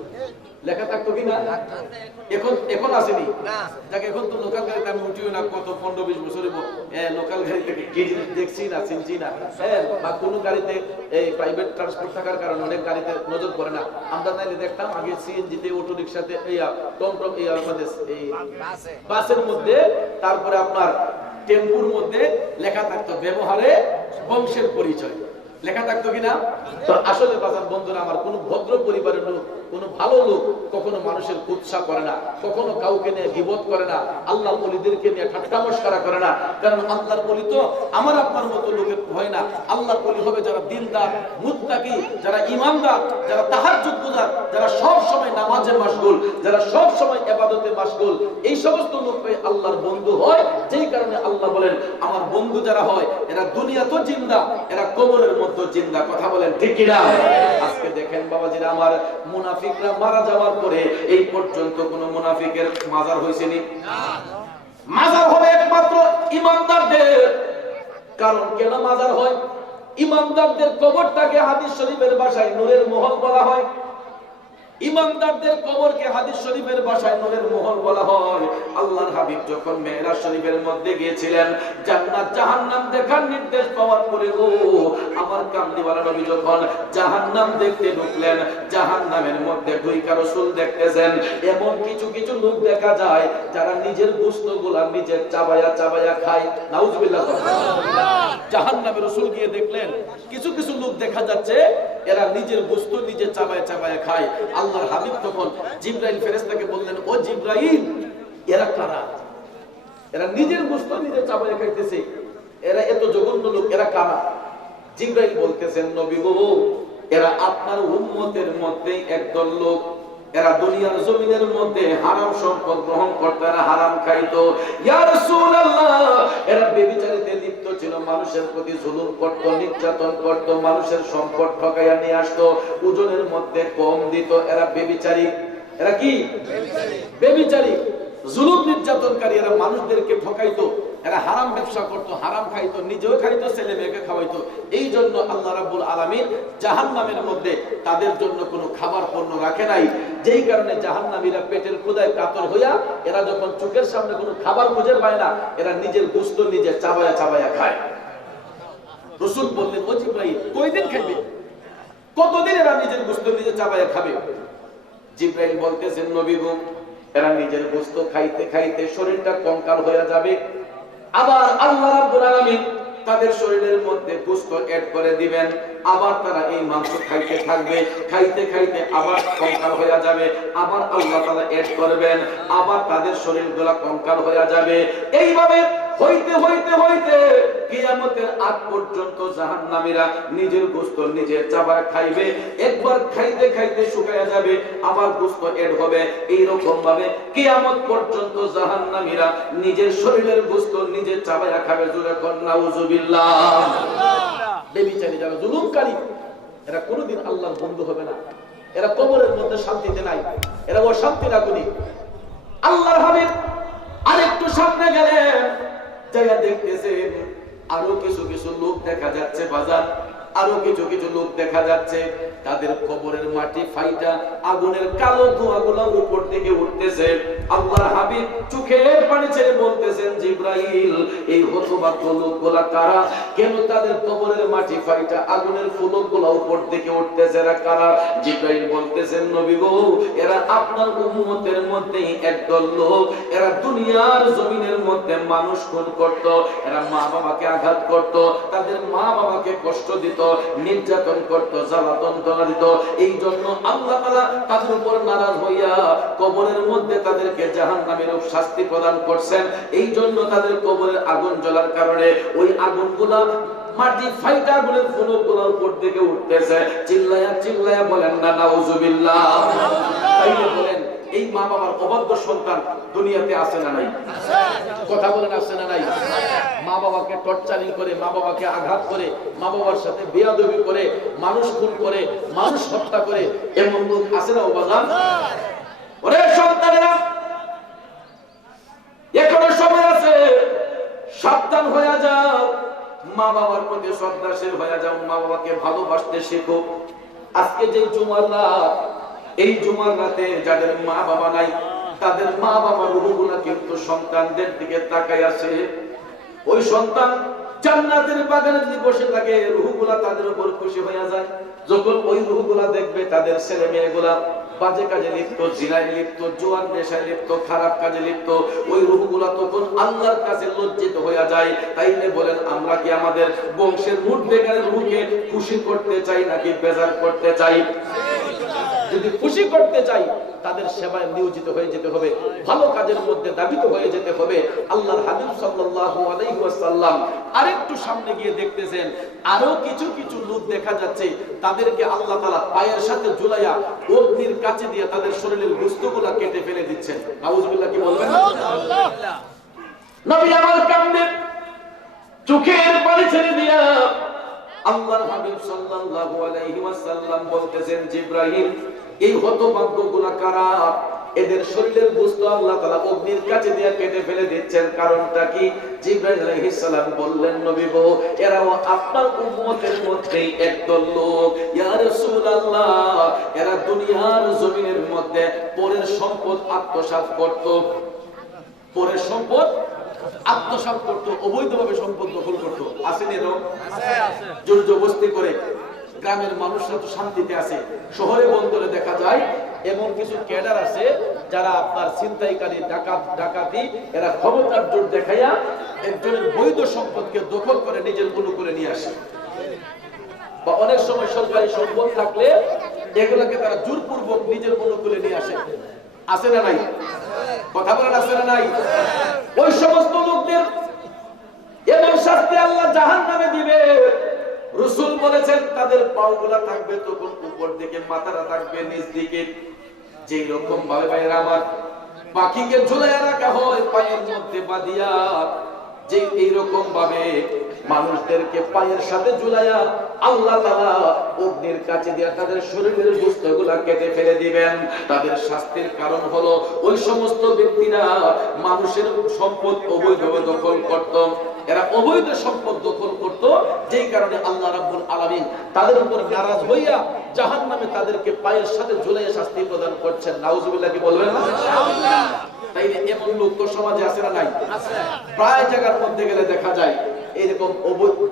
লেখা থাকতো কিনা? এখন আসেনি। যাকে এখন তো লোকাল গাড়িতে আমি উঠিও না, কত 15-20 বছর লোকাল গাড়িতে কি জিনিস দেখছি না, চিনছি না। বা কোনো গাড়িতে এই প্রাইভেট ট্রান্সপোর্ট থাকার কারণে অনেক গাড়িতে নজর পড়ে না। আমরা নাইলে দেখতাম আগে সিএনজিতে, অটো রিক্সাতে, টমটম, আমাদের এই বাসের মধ্যে, তারপরে আপনার টেম্পুর মধ্যে লেখা থাকতো ব্যবহারে বংশের পরিচয়, লেখা থাকতো কিনা? তো আসলে বাজার বন্ধুরা আমার, কোন ভদ্র পরিবারের লোক, কোন ভালো লোক কখনো মানুষের কুৎসা করে না, কখনো কাউকে নিয়ে গীবত করে না, আল্লাহর ওলিদেরকে নিয়ে ঠাট্টা মশকরা করে না। কারণ আল্লাহর ওলি তো আমার আপনার মতো লোকের হয় না। আল্লাহর ওলি হবে যারা দিনদার, মুত্তাকি, যারা ঈমানদার, যারা তাহাজ্জুদ গুজার, যারা সব সময় নামাজে মাশগুল, যারা সব সময় ইবাদতে মাশগুল, এই সমস্ত লোকই আল্লাহর বন্ধু হয়। যেই কারণে আল্লাহ বলেন আমার বন্ধু যারা হয় এরা দুনিয়া তো জিন্দা, এরা কবরের মধ্যে জিন্দা। কথা বলেন ঠিক কি না? আজকে দেখেন বাবাজিরা আমার, মুনাফিকরা মারা যাওয়ার পরে এই পর্যন্ত কোন মুনাফিকের মাজার হয়েছে নি? মাজার হবে একমাত্র ঈমানদারদের। কারণ কেন মাজার হয়? ঈমানদারদের কবরটাকে হাদিস শরীফের ভাষায় নূরের মহল বলা হয়। ঈমানদারদের কবরকে হাদিস শরীফের ভাষায় নূরের মহল বলা হয়। আল্লাহর হাবিব যখন মেরাজ শরীফের মধ্যে গিয়েছিলেন, জান্নাত জাহান্নাম দেখার নির্দেশ পাওয়ার পরে আমার কামলিওয়ালা নবী যখন জাহান্নাম দেখতে ঢুকলেন, জাহান্নামের মধ্যে ঢুইকা রাসূল দেখতেছেন এমন কিছু কিছু লোক দেখা যায় যারা নিজের গোশতগুলা নিজের চাবায়া চাবায়া খায়। নাউজুবিল্লাহ। জাহান্নামে রাসূল গিয়ে দেখলেন কিছু কিছু লোক দেখা যাচ্ছে এরা নিজের গোশত নিজে চাবায়া চাবায়া খায়। আল্লাহর হাবিব তখন জিবরাইল ফেরেশতাকে বললেন, ও জিবরাইল, এরা কারা? এরা নিজের গোশত নিজে চাবায়া খাইতেছে, এরা এত জঘন্য লোক, এরা কারা? জিবরাইল বলতেছেন, নবী গো, এরা আপনার উম্মতের মধ্যে একদল লোক। এরা দুনিয়ার জমিনের মধ্যে হারাম সম্পদ গ্রহণ করত, এরা হারাম খাইতো। ইয়া রাসূলুল্লাহ, এরা ব্যভিচারিতে লিপ্ত ছিল, মানুষের প্রতি জুলুম করত, নির্যাতন করত, মানুষের সম্পদ ঠকাইয়া নিয়ে আসতো, ওজনের মধ্যে কম দিত। এরা ব্যভিচারী। এরা কি? ব্যভিচারী, জুলুম নির্যাতনকারী। এরা মানুষদেরকে ঠকাইতো, এরা হারাম ব্যবসা করত, হারাম খাইতো, নিজেও খাইতো, ছেলে মেয়েকে খাওয়াইতো। এই জন্য আল্লাহ রাব্বুল আলামিন জাহান্নামের মধ্যে তাদের জন্য কোনো খাবার পণ্য রাখে নাই। যেই কারণে জাহান্নামীরা পেটের ক্ষুধায় কাতর হইয়া এরা যখন চোখের সামনে কোনো খাবার খুঁজে পায় না, এরা নিজের গোশত নিজে চাবায়া চাবায়া খায়। রাসূল বললেন, ও জিবরাইল, কয়দিন খাইবে? কতদিন এরা নিজের গোশত নিজে চাবায়া খাবে? জিবরাইল বলতেছেন, নবী গো, এরা নিজের গোশত খাইতে খাইতে শরীরটা কঙ্কাল হয়ে যাবে, আবার আল্লাহ রাব্বুল আলামিন তাদের শরীরের মধ্যে গোশত এড করে দিবেন, আবার তারা এই মাংস খাইতে থাকবে, খাইতে খাইতে আবার কঙ্কাল হয়ে যাবে, আবার আল্লাহ তাআলা এড করবেন, আবার তাদের শরীরগুলো কঙ্কাল হয়ে যাবে। এইভাবে হইতে হইতে হইতে কিয়ামতের আগ পর্যন্ত জাহান্নামীরা নিজের গোশত নিজে চাবায় খাইবে। একবার খাইতে খাইতে শুকায়া যাবে, আবার গোশত এড হবে। এই রকম ভাবে কিয়ামত পর্যন্ত জাহান্নামীরা নিজের শরীরের গোশত নিজে চাবায়া খাবে। জোরে কোন নাউজুবিল্লাহ। বেবিচারী যারা জুলুমকারী, এরা কোনোদিন আল্লাহর বন্ধু হবে না। এরা কবরের মধ্যে শান্তিতে নাই, এরা অশান্তির আগুনে। আল্লাহর হাবিব আরেকটু সামনে গেলেন, জায়গা দেখতেছেন আরো কিছু কিছু লোক দেখা যাচ্ছে বাজার, আরো কিছু কিছু লোক দেখা যাচ্ছে তাদের কবরের মাটি ফাইটা আগুনের কালো ধোঁয়াগুলো উপর দিকে উঠতেছে। আল্লাহর হাবিব চোখের পানি ছেড়ে বলতেছেন, জিবরাইল, এই হতভাগ্য লোকগুলা কারা? কেন তাদের কবরের মাটি ফাইটা আগুনের ফুলকগুলো উপর দিকে উঠতেছে? এরা কারা? জিবরাইল বলতেছেন, নবী গো, এরা আপনার উম্মতের মধ্যেই একদল লোক। এরা দুনিয়ার জমিনের মধ্যে মানুষ খুন করত, এরা মা বাবাকে আঘাত করত, তাদের মা বাবাকে কষ্ট দিত, নির্যাতন করত, জ্বালাতন দিত। এই জন্য আল্লাহ তাআলা তাদের উপর নারাজ হইয়া কবরের মধ্যে তাদেরকে জাহান্নামের শাস্তি প্রদান করছেন। এই জন্য তাদের কবরের আগুন জ্বলার কারণে ওই আগুনগুলা মাটি ফাইটা আগুনের ফুলকগুলোর উপর দিকে উঠতেছে। চিল্লায়া চিল্লায়া বলেন না নাউজুবিল্লাহ। তাইলে বলেন, এই মা বাবার অবাধ্য সন্তান দুনিয়াতে আছে না নাই? কথা বলেন, আছে না নাই? মা বাবাকে টর্চারিং করে, মা বাবাকে আঘাত করে, মা বাবার সাথে বেয়াদবি করে, মানুষ খুন করে, মানুষ হত্যা করে, এমন লোক আছে না? ওবাজান, ওরে সন্তানেরা, এখনো সময় আছে, সাবধান হয়ে যাও, মা বাবার প্রতি শ্রদ্ধাশীল হয়ে যাও, মা বাবাকে ভালোবাসতে শেখো। আজকে যে জুমার রাত, এই জুমার রাতে যাদের মা বাবা নাই, তাদের মা বাবার রূহগুলা কিন্তু সন্তানদের দিকে তাকায় আছে। ওই সন্তান জান্নাতের বাগানে যদি বসে থাকে, রূহগুলা তাদের উপর খুশি হয়ে যায়। যখন ওই রূহগুলা দেখবে তাদের ছেলে মেয়েগুলা বাজে কাজে লিপ্ত, জিনায় লিপ্ত, জুয়ার নেশায় লিপ্ত, খারাপ কাজে লিপ্ত, ওই রূহগুলা তখন আল্লাহর কাছে লজ্জিত হয়ে যায়। তাইলে বলেন আমরা কি আমাদের বংশের মুর্দেগারের রূহকে খুশি করতে চাই নাকি বেজার করতে চাই? যদি খুশি করতে চাই তাদের সেবায় নিয়োজিত হয়ে যেতে হবে, ভালো কাজের মধ্যে দাবিত হয়ে যেতে হবে। আল্লাহর হাবিব সাল্লাল্লাহু আলাইহি ওয়াসাল্লাম আরেকটু সামনে গিয়ে দেখতেছেন আরো কিছু কিছু লোক দেখা যাচ্ছে, তাদেরকে আল্লাহ তাআলা পায়ের সাথে ঝুলাইয়া অগ্নির কাছে দিয়ে তাদের শরীরের গোশতগুলো কেটে ফেলে দিচ্ছেন। নাউজুবিল্লাহ, কি বলবেন? নবী আমার কান্দে চোখের পানি ছেড়ে দিয়া আল্লাহর হাবিব সাল্লাল্লাহু আলাইহি ওয়াসাল্লাম বলতেছেন, জিবরাইল, এই হতভাগ্যগুলো কারা? এদের শরীরের গোশত আল্লাহ তাআলা অগ্নির কাছে দিয়ে কেটে ফেলে দিচ্ছেন, কারণটা কি? জিবরাইল আলাইহিস সালাম বললেন, নবী গো, এরাও আপনার উম্মতের মধ্যেই একদল লোক। ইয়া রাসূলুল্লাহ, এরা দুনিয়ার জমিনের মধ্যে পরের সম্পদ আত্মসাৎ করত, পরের সম্পদ আত্মসাৎ করত, অবৈধভাবে সম্পদ দখল করত। আসেন এরকম? জোর জবরদস্তি করে। গ্রামের মানুষরা তো শান্তিতে আছে, শহরে বন্দরে দেখা যায় এমন কিছু ক্যাডার আছে যারা আপনার ছিনতাইকারী, ডাকাতি, এরা ক্ষমতার জোর দেখাইয়া একজনের বৈধ সম্পদকে দখল করে নিজের অনুকূলে নিয়ে আসে। বা অনেক সময় সরকারি সম্পদ থাকলে এগুলোকে তারা জোরপূর্বক নিজের অনুকূলে নিয়ে আসে। আছে না নাই? কথা বলেন, আছে না নাই? ওই সমস্ত লোকদের এমন শাস্তি আল্লাহ জাহান্নামে দিবে। রাসূল বলেছেন তাদের পাগুলা থাকবে তখন উপর দিকে, মাথাটা থাকবে নিচ দিকে। যেই রকম ভাবে ভাইরা আমার পাখিকে ঝুলাইয়া রাখা হয় পায়ের মধ্যে বাঁধিয়া, যে এইরকম ভাবে মানুষদেরকে পায়ের সাথে ঝুলাইয়া আল্লাহ তাআলা অগ্নির কাছে দিয়ে তাদের শরীরের গোশতগুলা কেটে ফেলে দিবেন। তাদের শাস্তির কারণ হলো ওই সমস্ত ব্যক্তিরা মানুষের সম্পদ অবৈধভাবে দখল করত, এরা অবৈধ সম্পদ দখল করত, যেই কারণে আল্লাহ রাব্বুল আলামিন তাদের উপর নারাজ হইয়া জাহান্নামে তাদেরকে পায়ের সাথে ঝুলাইয়া শাস্তি প্রদান করছেন। নাউজুবিল্লাহ, কি বলবেন? তাইলে এমন লোক তো সমাজে আছে না নাই? প্রায় জায়গার মধ্যে গেলে দেখা যায় এরকম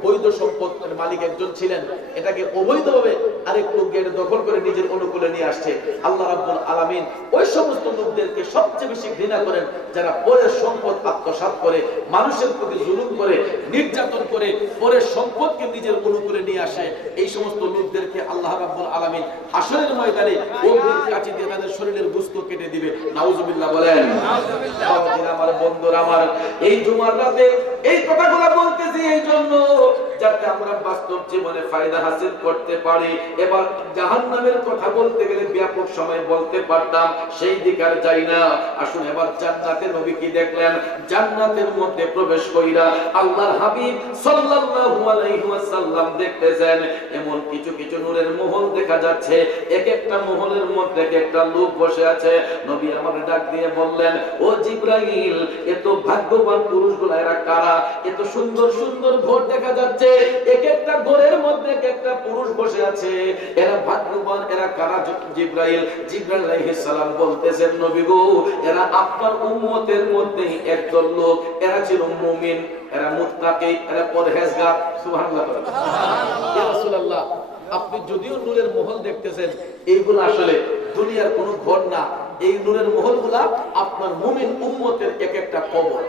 বৈধ সম্পদের মালিক একজন ছিলেন, এটাকে অবৈধভাবে আরেক লোক গিয়ে দখল করে নিজের অনুকূলে নিয়ে আসছে। আল্লাহ রাব্বুল আলামিন ওই সমস্ত লোকদেরকে সবচেয়ে বেশি ঘৃণা করেন যারা পরের সম্পদ আত্মসাৎ করে, মানুষের প্রতি জুলুম করে, নির্যাতন করে পরের সম্পদকে নিজের অনুকূলে নিয়ে আসে। এই সমস্ত লোকদেরকে আল্লাহ রাব্বুল আলামিন হাসরের ময়দানে অগ্নির কাছে দিয়ে তাদের শরীরের গোশত কেটে দিবে। নাউজুবিল্লাহ বলেন। আমার বন্ধুরা আমার, এই জুমার রাতে এই কথাগুলো বলতে এই জন্য যাতে আমরা বাস্তব জীবনে ফায়দা হাসিল করতে পারি। এবার জাহান্নামের কথা বলতে গেলে ব্যাপক সময় বলতে পারতাম, সেই দিকে আর যাই না। আসুন এবার জান্নাতে নবী কি দেখলেন? জান্নাতের মধ্যে প্রবেশ কইরা আল্লাহর হাবিব সাল্লাল্লাহু আলাইহি ওয়াসাল্লাম দেখতেছেন এমন কিছু কিছু নূরের মহল দেখা যাচ্ছে। এক একটা মহলের মধ্যে এক একটা লোক বসে আছে। নবী আমার ডাক দিয়ে বললেন, ও জিবরাইল, এত ভাগ্যবান পুরুষগুলা এরা কারা? এত সুন্দর সুন্দর ঘর দেখা যাচ্ছে, এক একটা ঘরের মধ্যে এক একটা পুরুষ বসে আছে, এরা ভাগ্যবান, এরা কারা? জিবরাইল আলাইহিস সালাম বলতেছেন, নবী গো, এরা আপনার উম্মতের মধ্যে একদল লোক, এরা ছিল মুমিন, এরা মুত্তাকি, এরা পরহেজগার। সুবহানাল্লাহ। ইয়া রাসূলুল্লাহ, আপনি যদিও নূরের মহল দেখতেছেন, এইগুলো আসলে দুনিয়ার কোনো ঘর না। এই নূরের মহলগুলা আপনার মুমিন উম্মতের এক একটা কবর।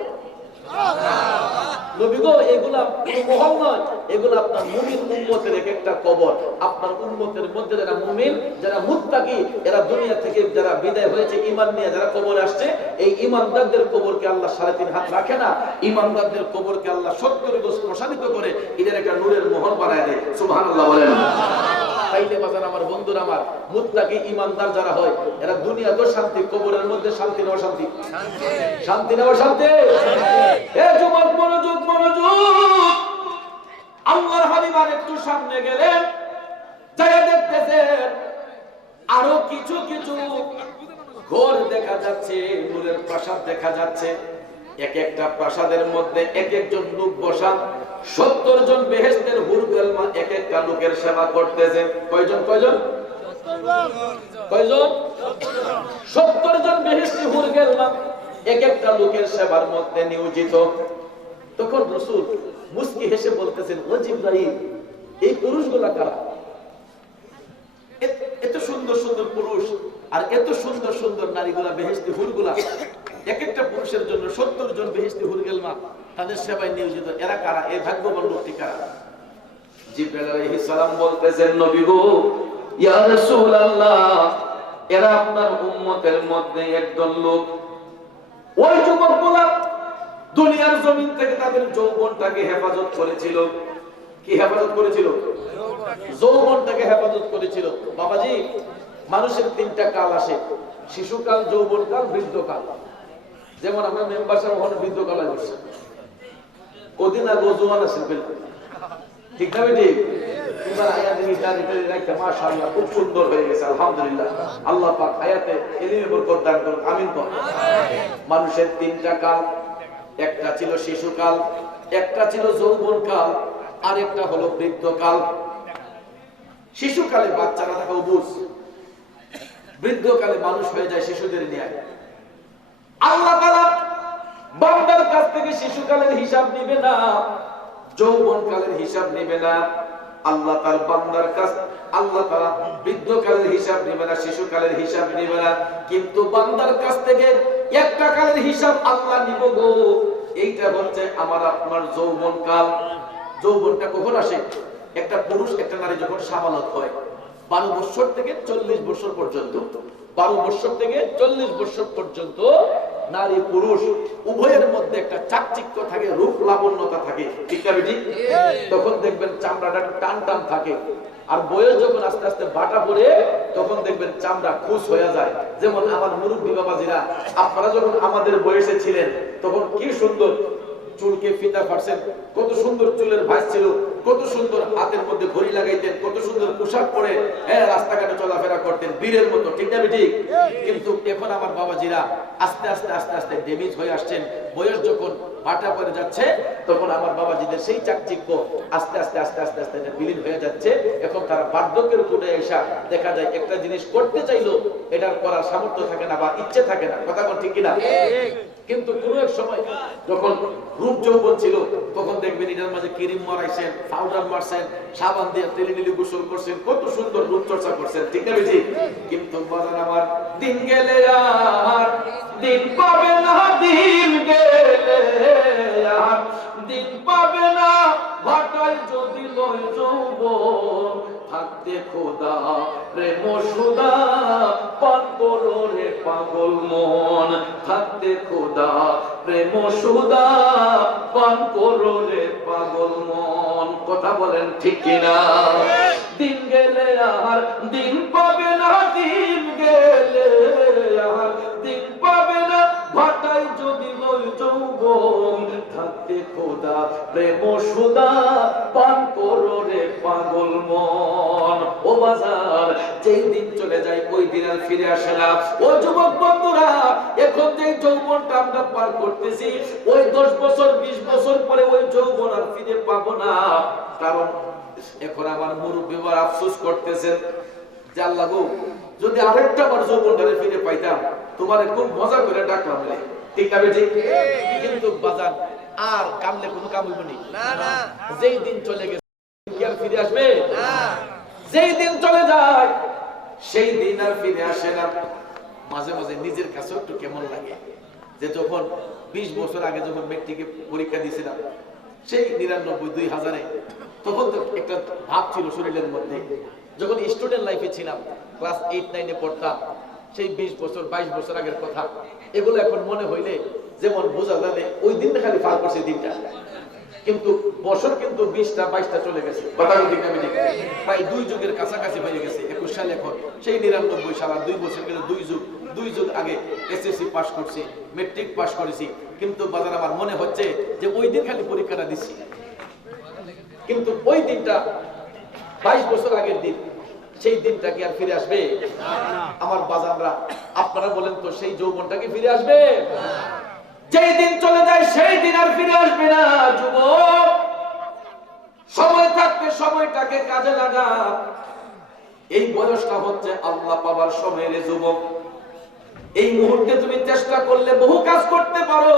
নবী গো, এগুলা কোনো মহল নয়, এগুলা আপনার মুমিন উম্মতের এক একটা কবর। আপনার উম্মতের মধ্যে যারা মুমিন, যারা মুত্তাকি, এরা দুনিয়া থেকে যারা বিদায় হয়েছে ঈমান নিয়ে যারা কবরে আসছে, এই ঈমানদারদের কবরকে আল্লাহ 3.5 হাত রাখে না, ঈমানদারদের কবরকে আল্লাহ 70 গজ প্রসারিত করে এদের একটা নূরের মহল বানায় দেয়। সুবহানাল্লাহ বলেন। তাইলে বাজার আমার বন্ধুরা আমার, মুত্তাকি ঈমানদার যারা হয় এরা দুনিয়াতেও শান্তি, কবরের মধ্যে শান্তি নেওয়া শান্তি, শান্তি নেওয়া শান্তি। এ যুবক মনোযোগ, মনোযোগ। আল্লাহর হাবিব একটু সামনে গেলেন, যারা দেখতেছেন আরো কিছু কিছু ঘর দেখা যাচ্ছে, নূরের প্রাসাদ দেখা যাচ্ছে। এক একটা প্রাসাদের মধ্যে এক একজন লোক বসা, 70 জন বেহেশতের হুরগুলমা এক একটা লোকের সেবা করতেছে। কয়জন? 70 জন বেহেশতি হুরগুলমা এক একটা লোকের সেবার মধ্যে নিয়োজিত। তখন রাসূল মুস্কি হেসে বলতেছেন, ও জিবরাইল, এই পুরুষগুলা কারা? এত সুন্দর সুন্দর পুরুষ আর এত সুন্দর সুন্দর নারীগুলা বেহেশতি হুরগুলা এক একটা পুরুষের জন্য 70 জন বেহেশতি হুর গেলমা তাদের সেবায় নিয়োজিত। এরা কারা? এই ভাগ্যবান লোকটি কারা? জিবরাইল আলাইহিস সালাম বলতেছেন, নবী গো, ইয়া রাসূলুল্লাহ, এরা আপনার উম্মতের মধ্যে একদল লোক। ওই যুবকগুলা দুনিয়ার জমিন থেকে তাদের যৌবনটাকে হেফাজত করেছিল। কি হেফাজত করেছিল? যৌবনটাকে হেফাজত করেছিল। বাবাজি, মানুষের 3টা কাল আসে, শিশুকাল, যৌবনকাল, বৃদ্ধকাল। যেমন আমরা মেম্বার সাহেব ওখানে বৃদ্ধকালে বসছি, কদিন আগে জোয়ান আছেন, ঠিক না বেটি? এবার হায়াতে ইতারিতে রাখতে মাশাআল্লাহ খুব সুন্দর হয়ে গেছে, আলহামদুলিল্লাহ। আল্লাহ পাক হায়াতে এলিমে বরকত দান করুন, আমিন বল। মানুষের 3টা কাল, একটা ছিল শিশুকাল, একটা ছিল যৌবনকাল, আর একটা হলো বৃদ্ধকাল। শিশুকালে বাচ্চারা থাকে অবুঝ, বৃদ্ধকালে মানুষ হয়ে যায় শিশুদের নিয়ে। আল্লাহ তাআলা বান্দার কাছ থেকে শিশুকালের হিসাব নেবে না, যৌবনকালের হিসাব নেবে না। আল্লাহ তার বান্দার কাছ, আল্লাহ তাআলা বৃদ্ধকালের হিসাব নেবে না, শিশুকালের হিসাব নেবে না, কিন্তু বান্দার কাছ থেকে একটা কালের হিসাব আল্লাহ নিব গো। এইটা হচ্ছে আমার আপনার যৌবনকাল। যৌবনটা কখন আসে? একটা পুরুষ একটা নারী যখন সাবালক হয়, 12 বছর থেকে 40 বছর পর্যন্ত, 12 বছর থেকে 40 বছর পর্যন্ত নারী পুরুষ উভয়ের মধ্যে একটা চাকচিক্য থাকে, রূপ লাবণ্যতা থাকে, ঠিক না বেটি? তখন দেখবেন চামড়াটা টান টান থাকে। আর বয়স যখন আস্তে আস্তে বাটা পড়ে, তখন দেখবেন চামড়া খুশ হয়ে যায়। যেমন আমার মুরব্বী বাবাজিরা, আপনারা যখন আমাদের বয়সে ছিলেন তখন কি সুন্দর চুলকে ফিতা ফাড়ছেন, কত সুন্দর চুলের ভাঁজ ছিল, কত সুন্দর হাতের মধ্যে ঘড়ি লাগাইতেন, কত সুন্দর পোশাক পরে রাস্তাঘাটে চলাফেরা করতেন বীরের মতো, ঠিক না বেটি? কিন্তু এখন আমার বাবাজিরা আস্তে আস্তে আস্তে আস্তে ড্যামেজ হয়ে আসছেন। বয়স যখন বাটা পড়ে যাচ্ছে, তখন আমার বাবাজিদের সেই চাকচিক্য আস্তে আস্তে আস্তে আস্তে আস্তে বিলীন হয়ে যাচ্ছে। এখন তারা বার্ধক্যের উপরে এসে দেখা যায় একটা জিনিস করতে চাইলো এটার করার সামর্থ্য থাকে না বা ইচ্ছে থাকে না, কথা বল ঠিক কিনা? কিন্তু কোন এক সময় যখন রূপ যৌবন ছিল, তখন দেখবেন এটার মাঝে ক্রিম মারাইছেন, পাউডার মারছেন, সাবান দিয়ে তেলে নিলে গোসল করছেন, কত সুন্দর রূপ চর্চা করছেন, ঠিক না বেশি? কিন্তু বাজার আমার দিন গেলে আর দিন পাবে না, দিন গেলে আর দিন পাবে না, ভাটায় যদি লয় যৌবন, থাকতে খোদা প্রেম সুদা, পান করো রে পাগল মন, থাকতে খোদা প্রেম সুদা, পান করো রে পাগল মন। কথা বলেন ঠিক কিনা? দিন গেলে আর দিন পাবে না, দিন গেলে আর দিন পাবে না, ভাটায় যদি লয় যৌবন, থাকতে খোদা প্রেম সুদা, পান করো রে পাগল মন। ও বাজার, যেই দিন চলে যায় ওই দিন আর ফিরে আসে না। ও যুবক বন্ধুরা, এখন যে যৌবনটা আমরা পার করতেছি, ওই 10 বছর 20 বছর পরে ওই যৌবন আর ফিরে পাবো না। কারণ এখন আমার মুরব্বী বাবা আফসোস করতেছেন যে আল্লাহ গো, যদি আরেকটা বার যৌবনটারে ফিরে পাইতাম, তোমার খুব মজা করে ডাকলাম, ঠিক না বেটি? কিন্তু বাজার আর কামলে কোনো কাম হইব না। যেই দিন চলে গেছে কি আর ফিরে আসবে? না। যেই দিন চলে যায় সেই দিন আর ফিরে আসে না। মাঝে মাঝে নিজের কাছে একটু কেমন লাগে যে যখন 20 বছর আগে যখন মেট্রিকে পরীক্ষা দিয়েছিলাম, সেই 99 2000-এ, তখন তো একটা ভাব ছিল শরীরের মধ্যে। যখন স্টুডেন্ট লাইফে ছিলাম, ক্লাস 8-9-এ পড়তাম, সেই 20 বছর 22 বছর আগের কথা, এগুলো এখন মনে হইলে যেমন বোঝা যাবে ওই দিনটা খালি পার করছে দিনটা, কিন্তু বছর কিন্তু 20টা 22টা চলে গেছে। প্রায় 2 যুগের কাছাকাছি হয়ে গেছে। 21 সাল এখন, সেই 99 সাল, 2 বছর গেলে 2 যুগ আগে এসএসসি পাস করছি, মেট্রিক পাস করেছি। কিন্তু বাজার আমার মনে হচ্ছে যে ওই দিন খালি পরীক্ষাটা দিচ্ছি, কিন্তু ওই দিনটা 22 বছর আগের দিন, সেই দিনটা কি আর ফিরে আসবে? আমার বাজাররা, আপনারা বলেন তো, সেই যৌবনটা কি ফিরে আসবে? যেই দিন চলে যায় সেই দিন আর ফিরে আসবে না। যুবক, সময় থাকতে সময়টাকে কাজে লাগা। এই বয়সটা হচ্ছে আল্লাহ পাবার সময় রে যুবক। এই মুহূর্তে তুমি চেষ্টা করলে বহু কাজ করতে পারো,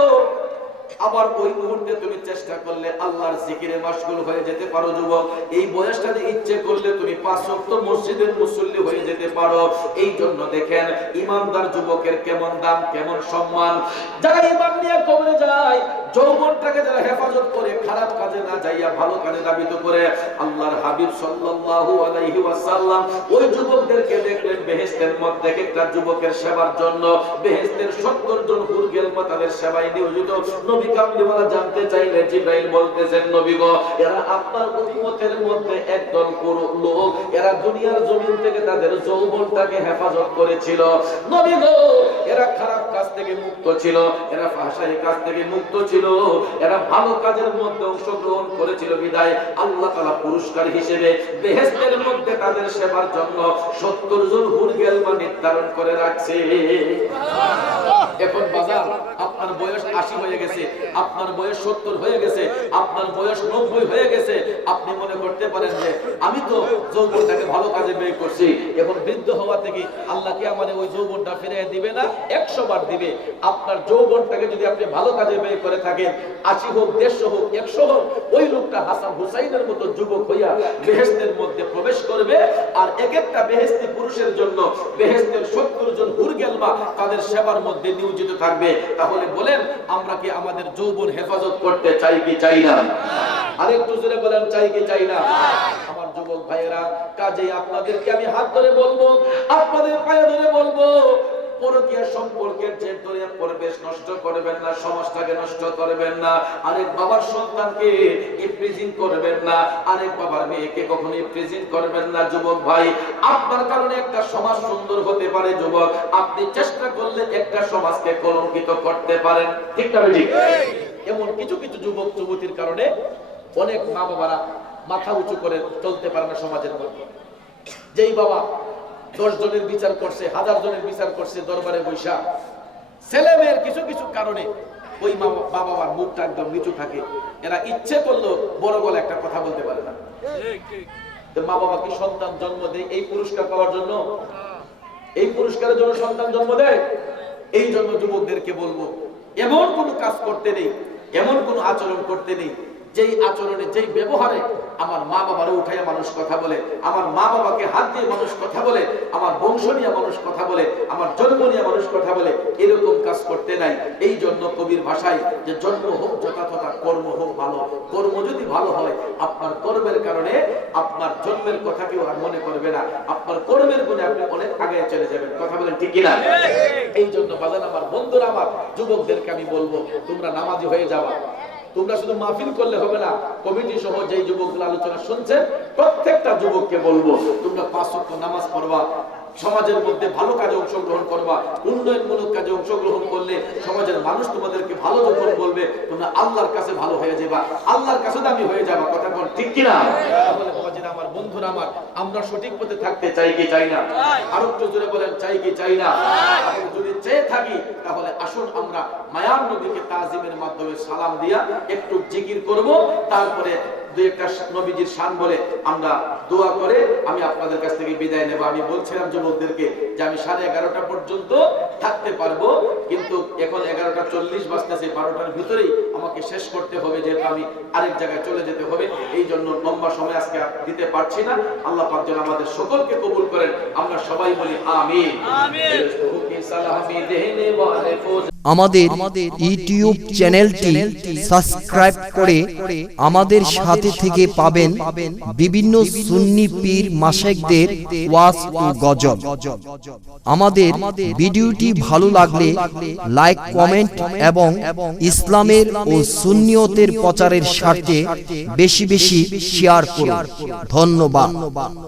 আবার ওই মুহূর্তে তুমি চেষ্টা করলে আল্লাহর জিকিরে মাশগুল হয়ে যেতে পারো যুবক। এই বয়সটাতে ইচ্ছে করলে তুমি 5 ওয়াক্ত মসজিদের মুসল্লি হয়ে যেতে পারো। এই জন্য দেখেন ইমানদার যুবকের কেমন দাম, কেমন সম্মান। যারা ইমান নিয়ে কবরে যায়, যৌবনটাকে যারা হেফাজত করে, খারাপ কাজে না যাইয়া ভালো কাজে ধাবিত করে, আল্লাহর হাবিব সাল্লাল্লাহু আলাইহি ওয়াসাল্লাম ওই যুবকদেরকে দেখলেন বেহেশতের মধ্যে একটা যুবকের সেবার জন্য বেহেশতের 70 জন হুর গেলমা তাদের সেবায় নিয়োজিত। নবী কামলিওয়ালা জানতে চাইলে জিবরাইল বলতেছেন, নবী গো, এরা আপনার উম্মতের মধ্যে একদল লোক, এরা দুনিয়ার জমিন থেকে তাদের যৌবনটাকে হেফাজত করেছিল। নবী গো, এরা খারাপ কাজ থেকে মুক্ত ছিল, এরা ফাহশাই কাজ থেকে মুক্ত ছিল, এরা ভালো কাজের মধ্যে অংশগ্রহণ করেছিল বিদায় আল্লাহ তাআলা পুরস্কার হিসেবে বেহেশতের মধ্যে তাদের সেবার জন্য 70 জন হুর গেলমা নির্ধারণ করে রাখছে। এখন বাজার আপনার বয়স 80 হয়ে গেছে, আপনার বয়স 70 হয়ে গেছে, আপনার বয়স 90 হয়ে গেছে। আপনি মনে করতে পারেন যে আমি তো যৌবনটাকে ভালো কাজে ব্যয় করছি, এখন বৃদ্ধ হওয়া থেকে আল্লাহ কি আমারে ওই যৌবনটা ফিরিয়ে দিবে না? 100 বার দিবে। আপনার যৌবনটাকে যদি আপনি ভালো কাজে ব্যয় করে থাকেন, 80 হোক, 150 হোক, 100 হোক, ওই লোকটা হাসান হুসাইনের মতো যুবক হইয়া বেহেশতের মধ্যে প্রবেশ করবে। আর এক একটা বেহেশতি পুরুষের জন্য বেহেশতের 70 জন হুর গেলমা তাদের সেবার মধ্যে নিয়োজিত থাকবে। তাহলে বলেন, আমরা কি আমাদের যৌবন হেফাজত করতে চাই কি চাই না? আরেকটু জোরে বলেন, চাই কি চাই না? আমার যুবক ভাইয়েরা, কাজেই আপনাদেরকে আমি হাত ধরে বলবো, আপনাদের পায়ে ধরে বলবো, পরকীয়া সম্পর্কের যে ধরে পরিবেশ নষ্ট করবেন না, সমাজটাকে নষ্ট করবেন না। আরেক বাবার সন্তানকে ইপ্রিজিং করবেন না, আরেক বাবার মেয়েকে কখনো ইপ্রিজিং করবেন না। যুবক ভাই, আপনার কারণে একটা সমাজ সুন্দর হতে পারে। যুবক, আপনি চেষ্টা করলে একটা সমাজকে কলঙ্কিত করতে পারেন। ঠিক না ঠিক? এমন কিছু কিছু যুবক যুবতীর কারণে অনেক মা বাবারা মাথা উঁচু করে চলতে পারে না সমাজের মধ্যে। যেই বাবা 10 জনের বিচার করছে, 1000 জনের বিচার করছে দরবারে বৈশা, ছেলে মেয়ের কিছু কিছু কারণে ওই বাবা মার মুখটা একদম নিচু থাকে। এরা ইচ্ছে করলো বড় বলে একটা কথা বলতে পারে না। মা বাবা কি সন্তান জন্ম দেয় এই পুরস্কার পাওয়ার জন্য? এই পুরস্কারের জন্য সন্তান জন্ম দেয়? এই জন্য যুবকদেরকে বলবো, এমন কোন কাজ করতে নেই, এমন কোন আচরণ করতে নেই যেই আচরণে, যেই ব্যবহারে আমার মা বাবারে উঠাইয়া মানুষ কথা বলে, আমার মা বাবাকে হাত দিয়ে মানুষ কথা বলে, আমার বংশ নিয়ে মানুষ কথা বলে, আমার জন্ম নিয়ে মানুষ কথা বলে, এরকম কাজ করতে নাই। এই জন্য কবির ভাষায় যে জন্ম হোক যথাযথা, কর্ম হোক ভালো। কর্ম যদি ভালো হয়, আপনার কর্মের কারণে আপনার জন্মের কথা কেউ আর মনে করবে না, আপনার কর্মের গুণে আপনি অনেক আগে চলে যাবেন। কথা বলেন ঠিক কিনা? এই জন্য বাজান আমার বন্ধুরা, আমার যুবকদেরকে আমি বলবো, তোমরা নামাজি হয়ে যাবা। তোমরা শুধু মাহফিল করলে হবে না, কমিটি সহ যেই যুবকগুলো আলোচনা শুনছেন প্রত্যেকটা যুবককে বলবো, তোমরা 5 ওয়াক্ত নামাজ পড়বা, সমাজের মধ্যে ভালো কাজে অংশগ্রহণ করবা। উন্নয়নমূলক কাজে অংশগ্রহণ করলে সমাজের মানুষ তোমাদেরকে ভালো যখন বলবে, তোমরা আল্লাহর কাছে ভালো হয়ে যাবা, আল্লাহর কাছে দামি হয়ে যাবা। কথা বল ঠিক কিনা? তাহলে বাবাজিরা, আমার বন্ধুরা আমার, আমরা সঠিক পথে থাকতে চাই কি চাই না? আরো একটু জোরে বলেন, চাই কি চাই না? যদি চেয়ে থাকি, তাহলে আসুন আমরা মায়ার নবীকে তাজিমের মাধ্যমে সালাম দিয়া একটু জিকির করব, তারপরে দুই একটা নবীজির শান বলে আমরা দোয়া করে আমি আপনাদের কাছ থেকে বিদায় নেব। আমি বলছিলাম যুবকদেরকে যে আমি 11:30 পর্যন্ত থাকতে পারবো, কিন্তু এখন 11:40 বাজতেছে, 12টার ভিতরেই আমাকে শেষ করতে হবে, যেহেতু আমি আরেক জায়গায় চলে যেতে হবে। এই জন্য লম্বা সময় আজকে দিতে পারছি না। আল্লাহ পাক যেন আমাদের সকলকে কবুল করেন। আমরা সবাই বলি আমিন। আমাদের ইউটিউব চ্যানেলটি সাবস্ক্রাইব করে আমাদের সাথে থেকে পাবেন বিভিন্ন সুন্নি পীর মাশায়েখদের ওয়াজ ও গজল। আমাদের ভিডিওটি ভালো লাগলে লাইক, কমেন্ট এবং ইসলামের ও সুন্নিয়তের প্রচারের স্বার্থে বেশি বেশি শেয়ার করুন। ধন্যবাদ।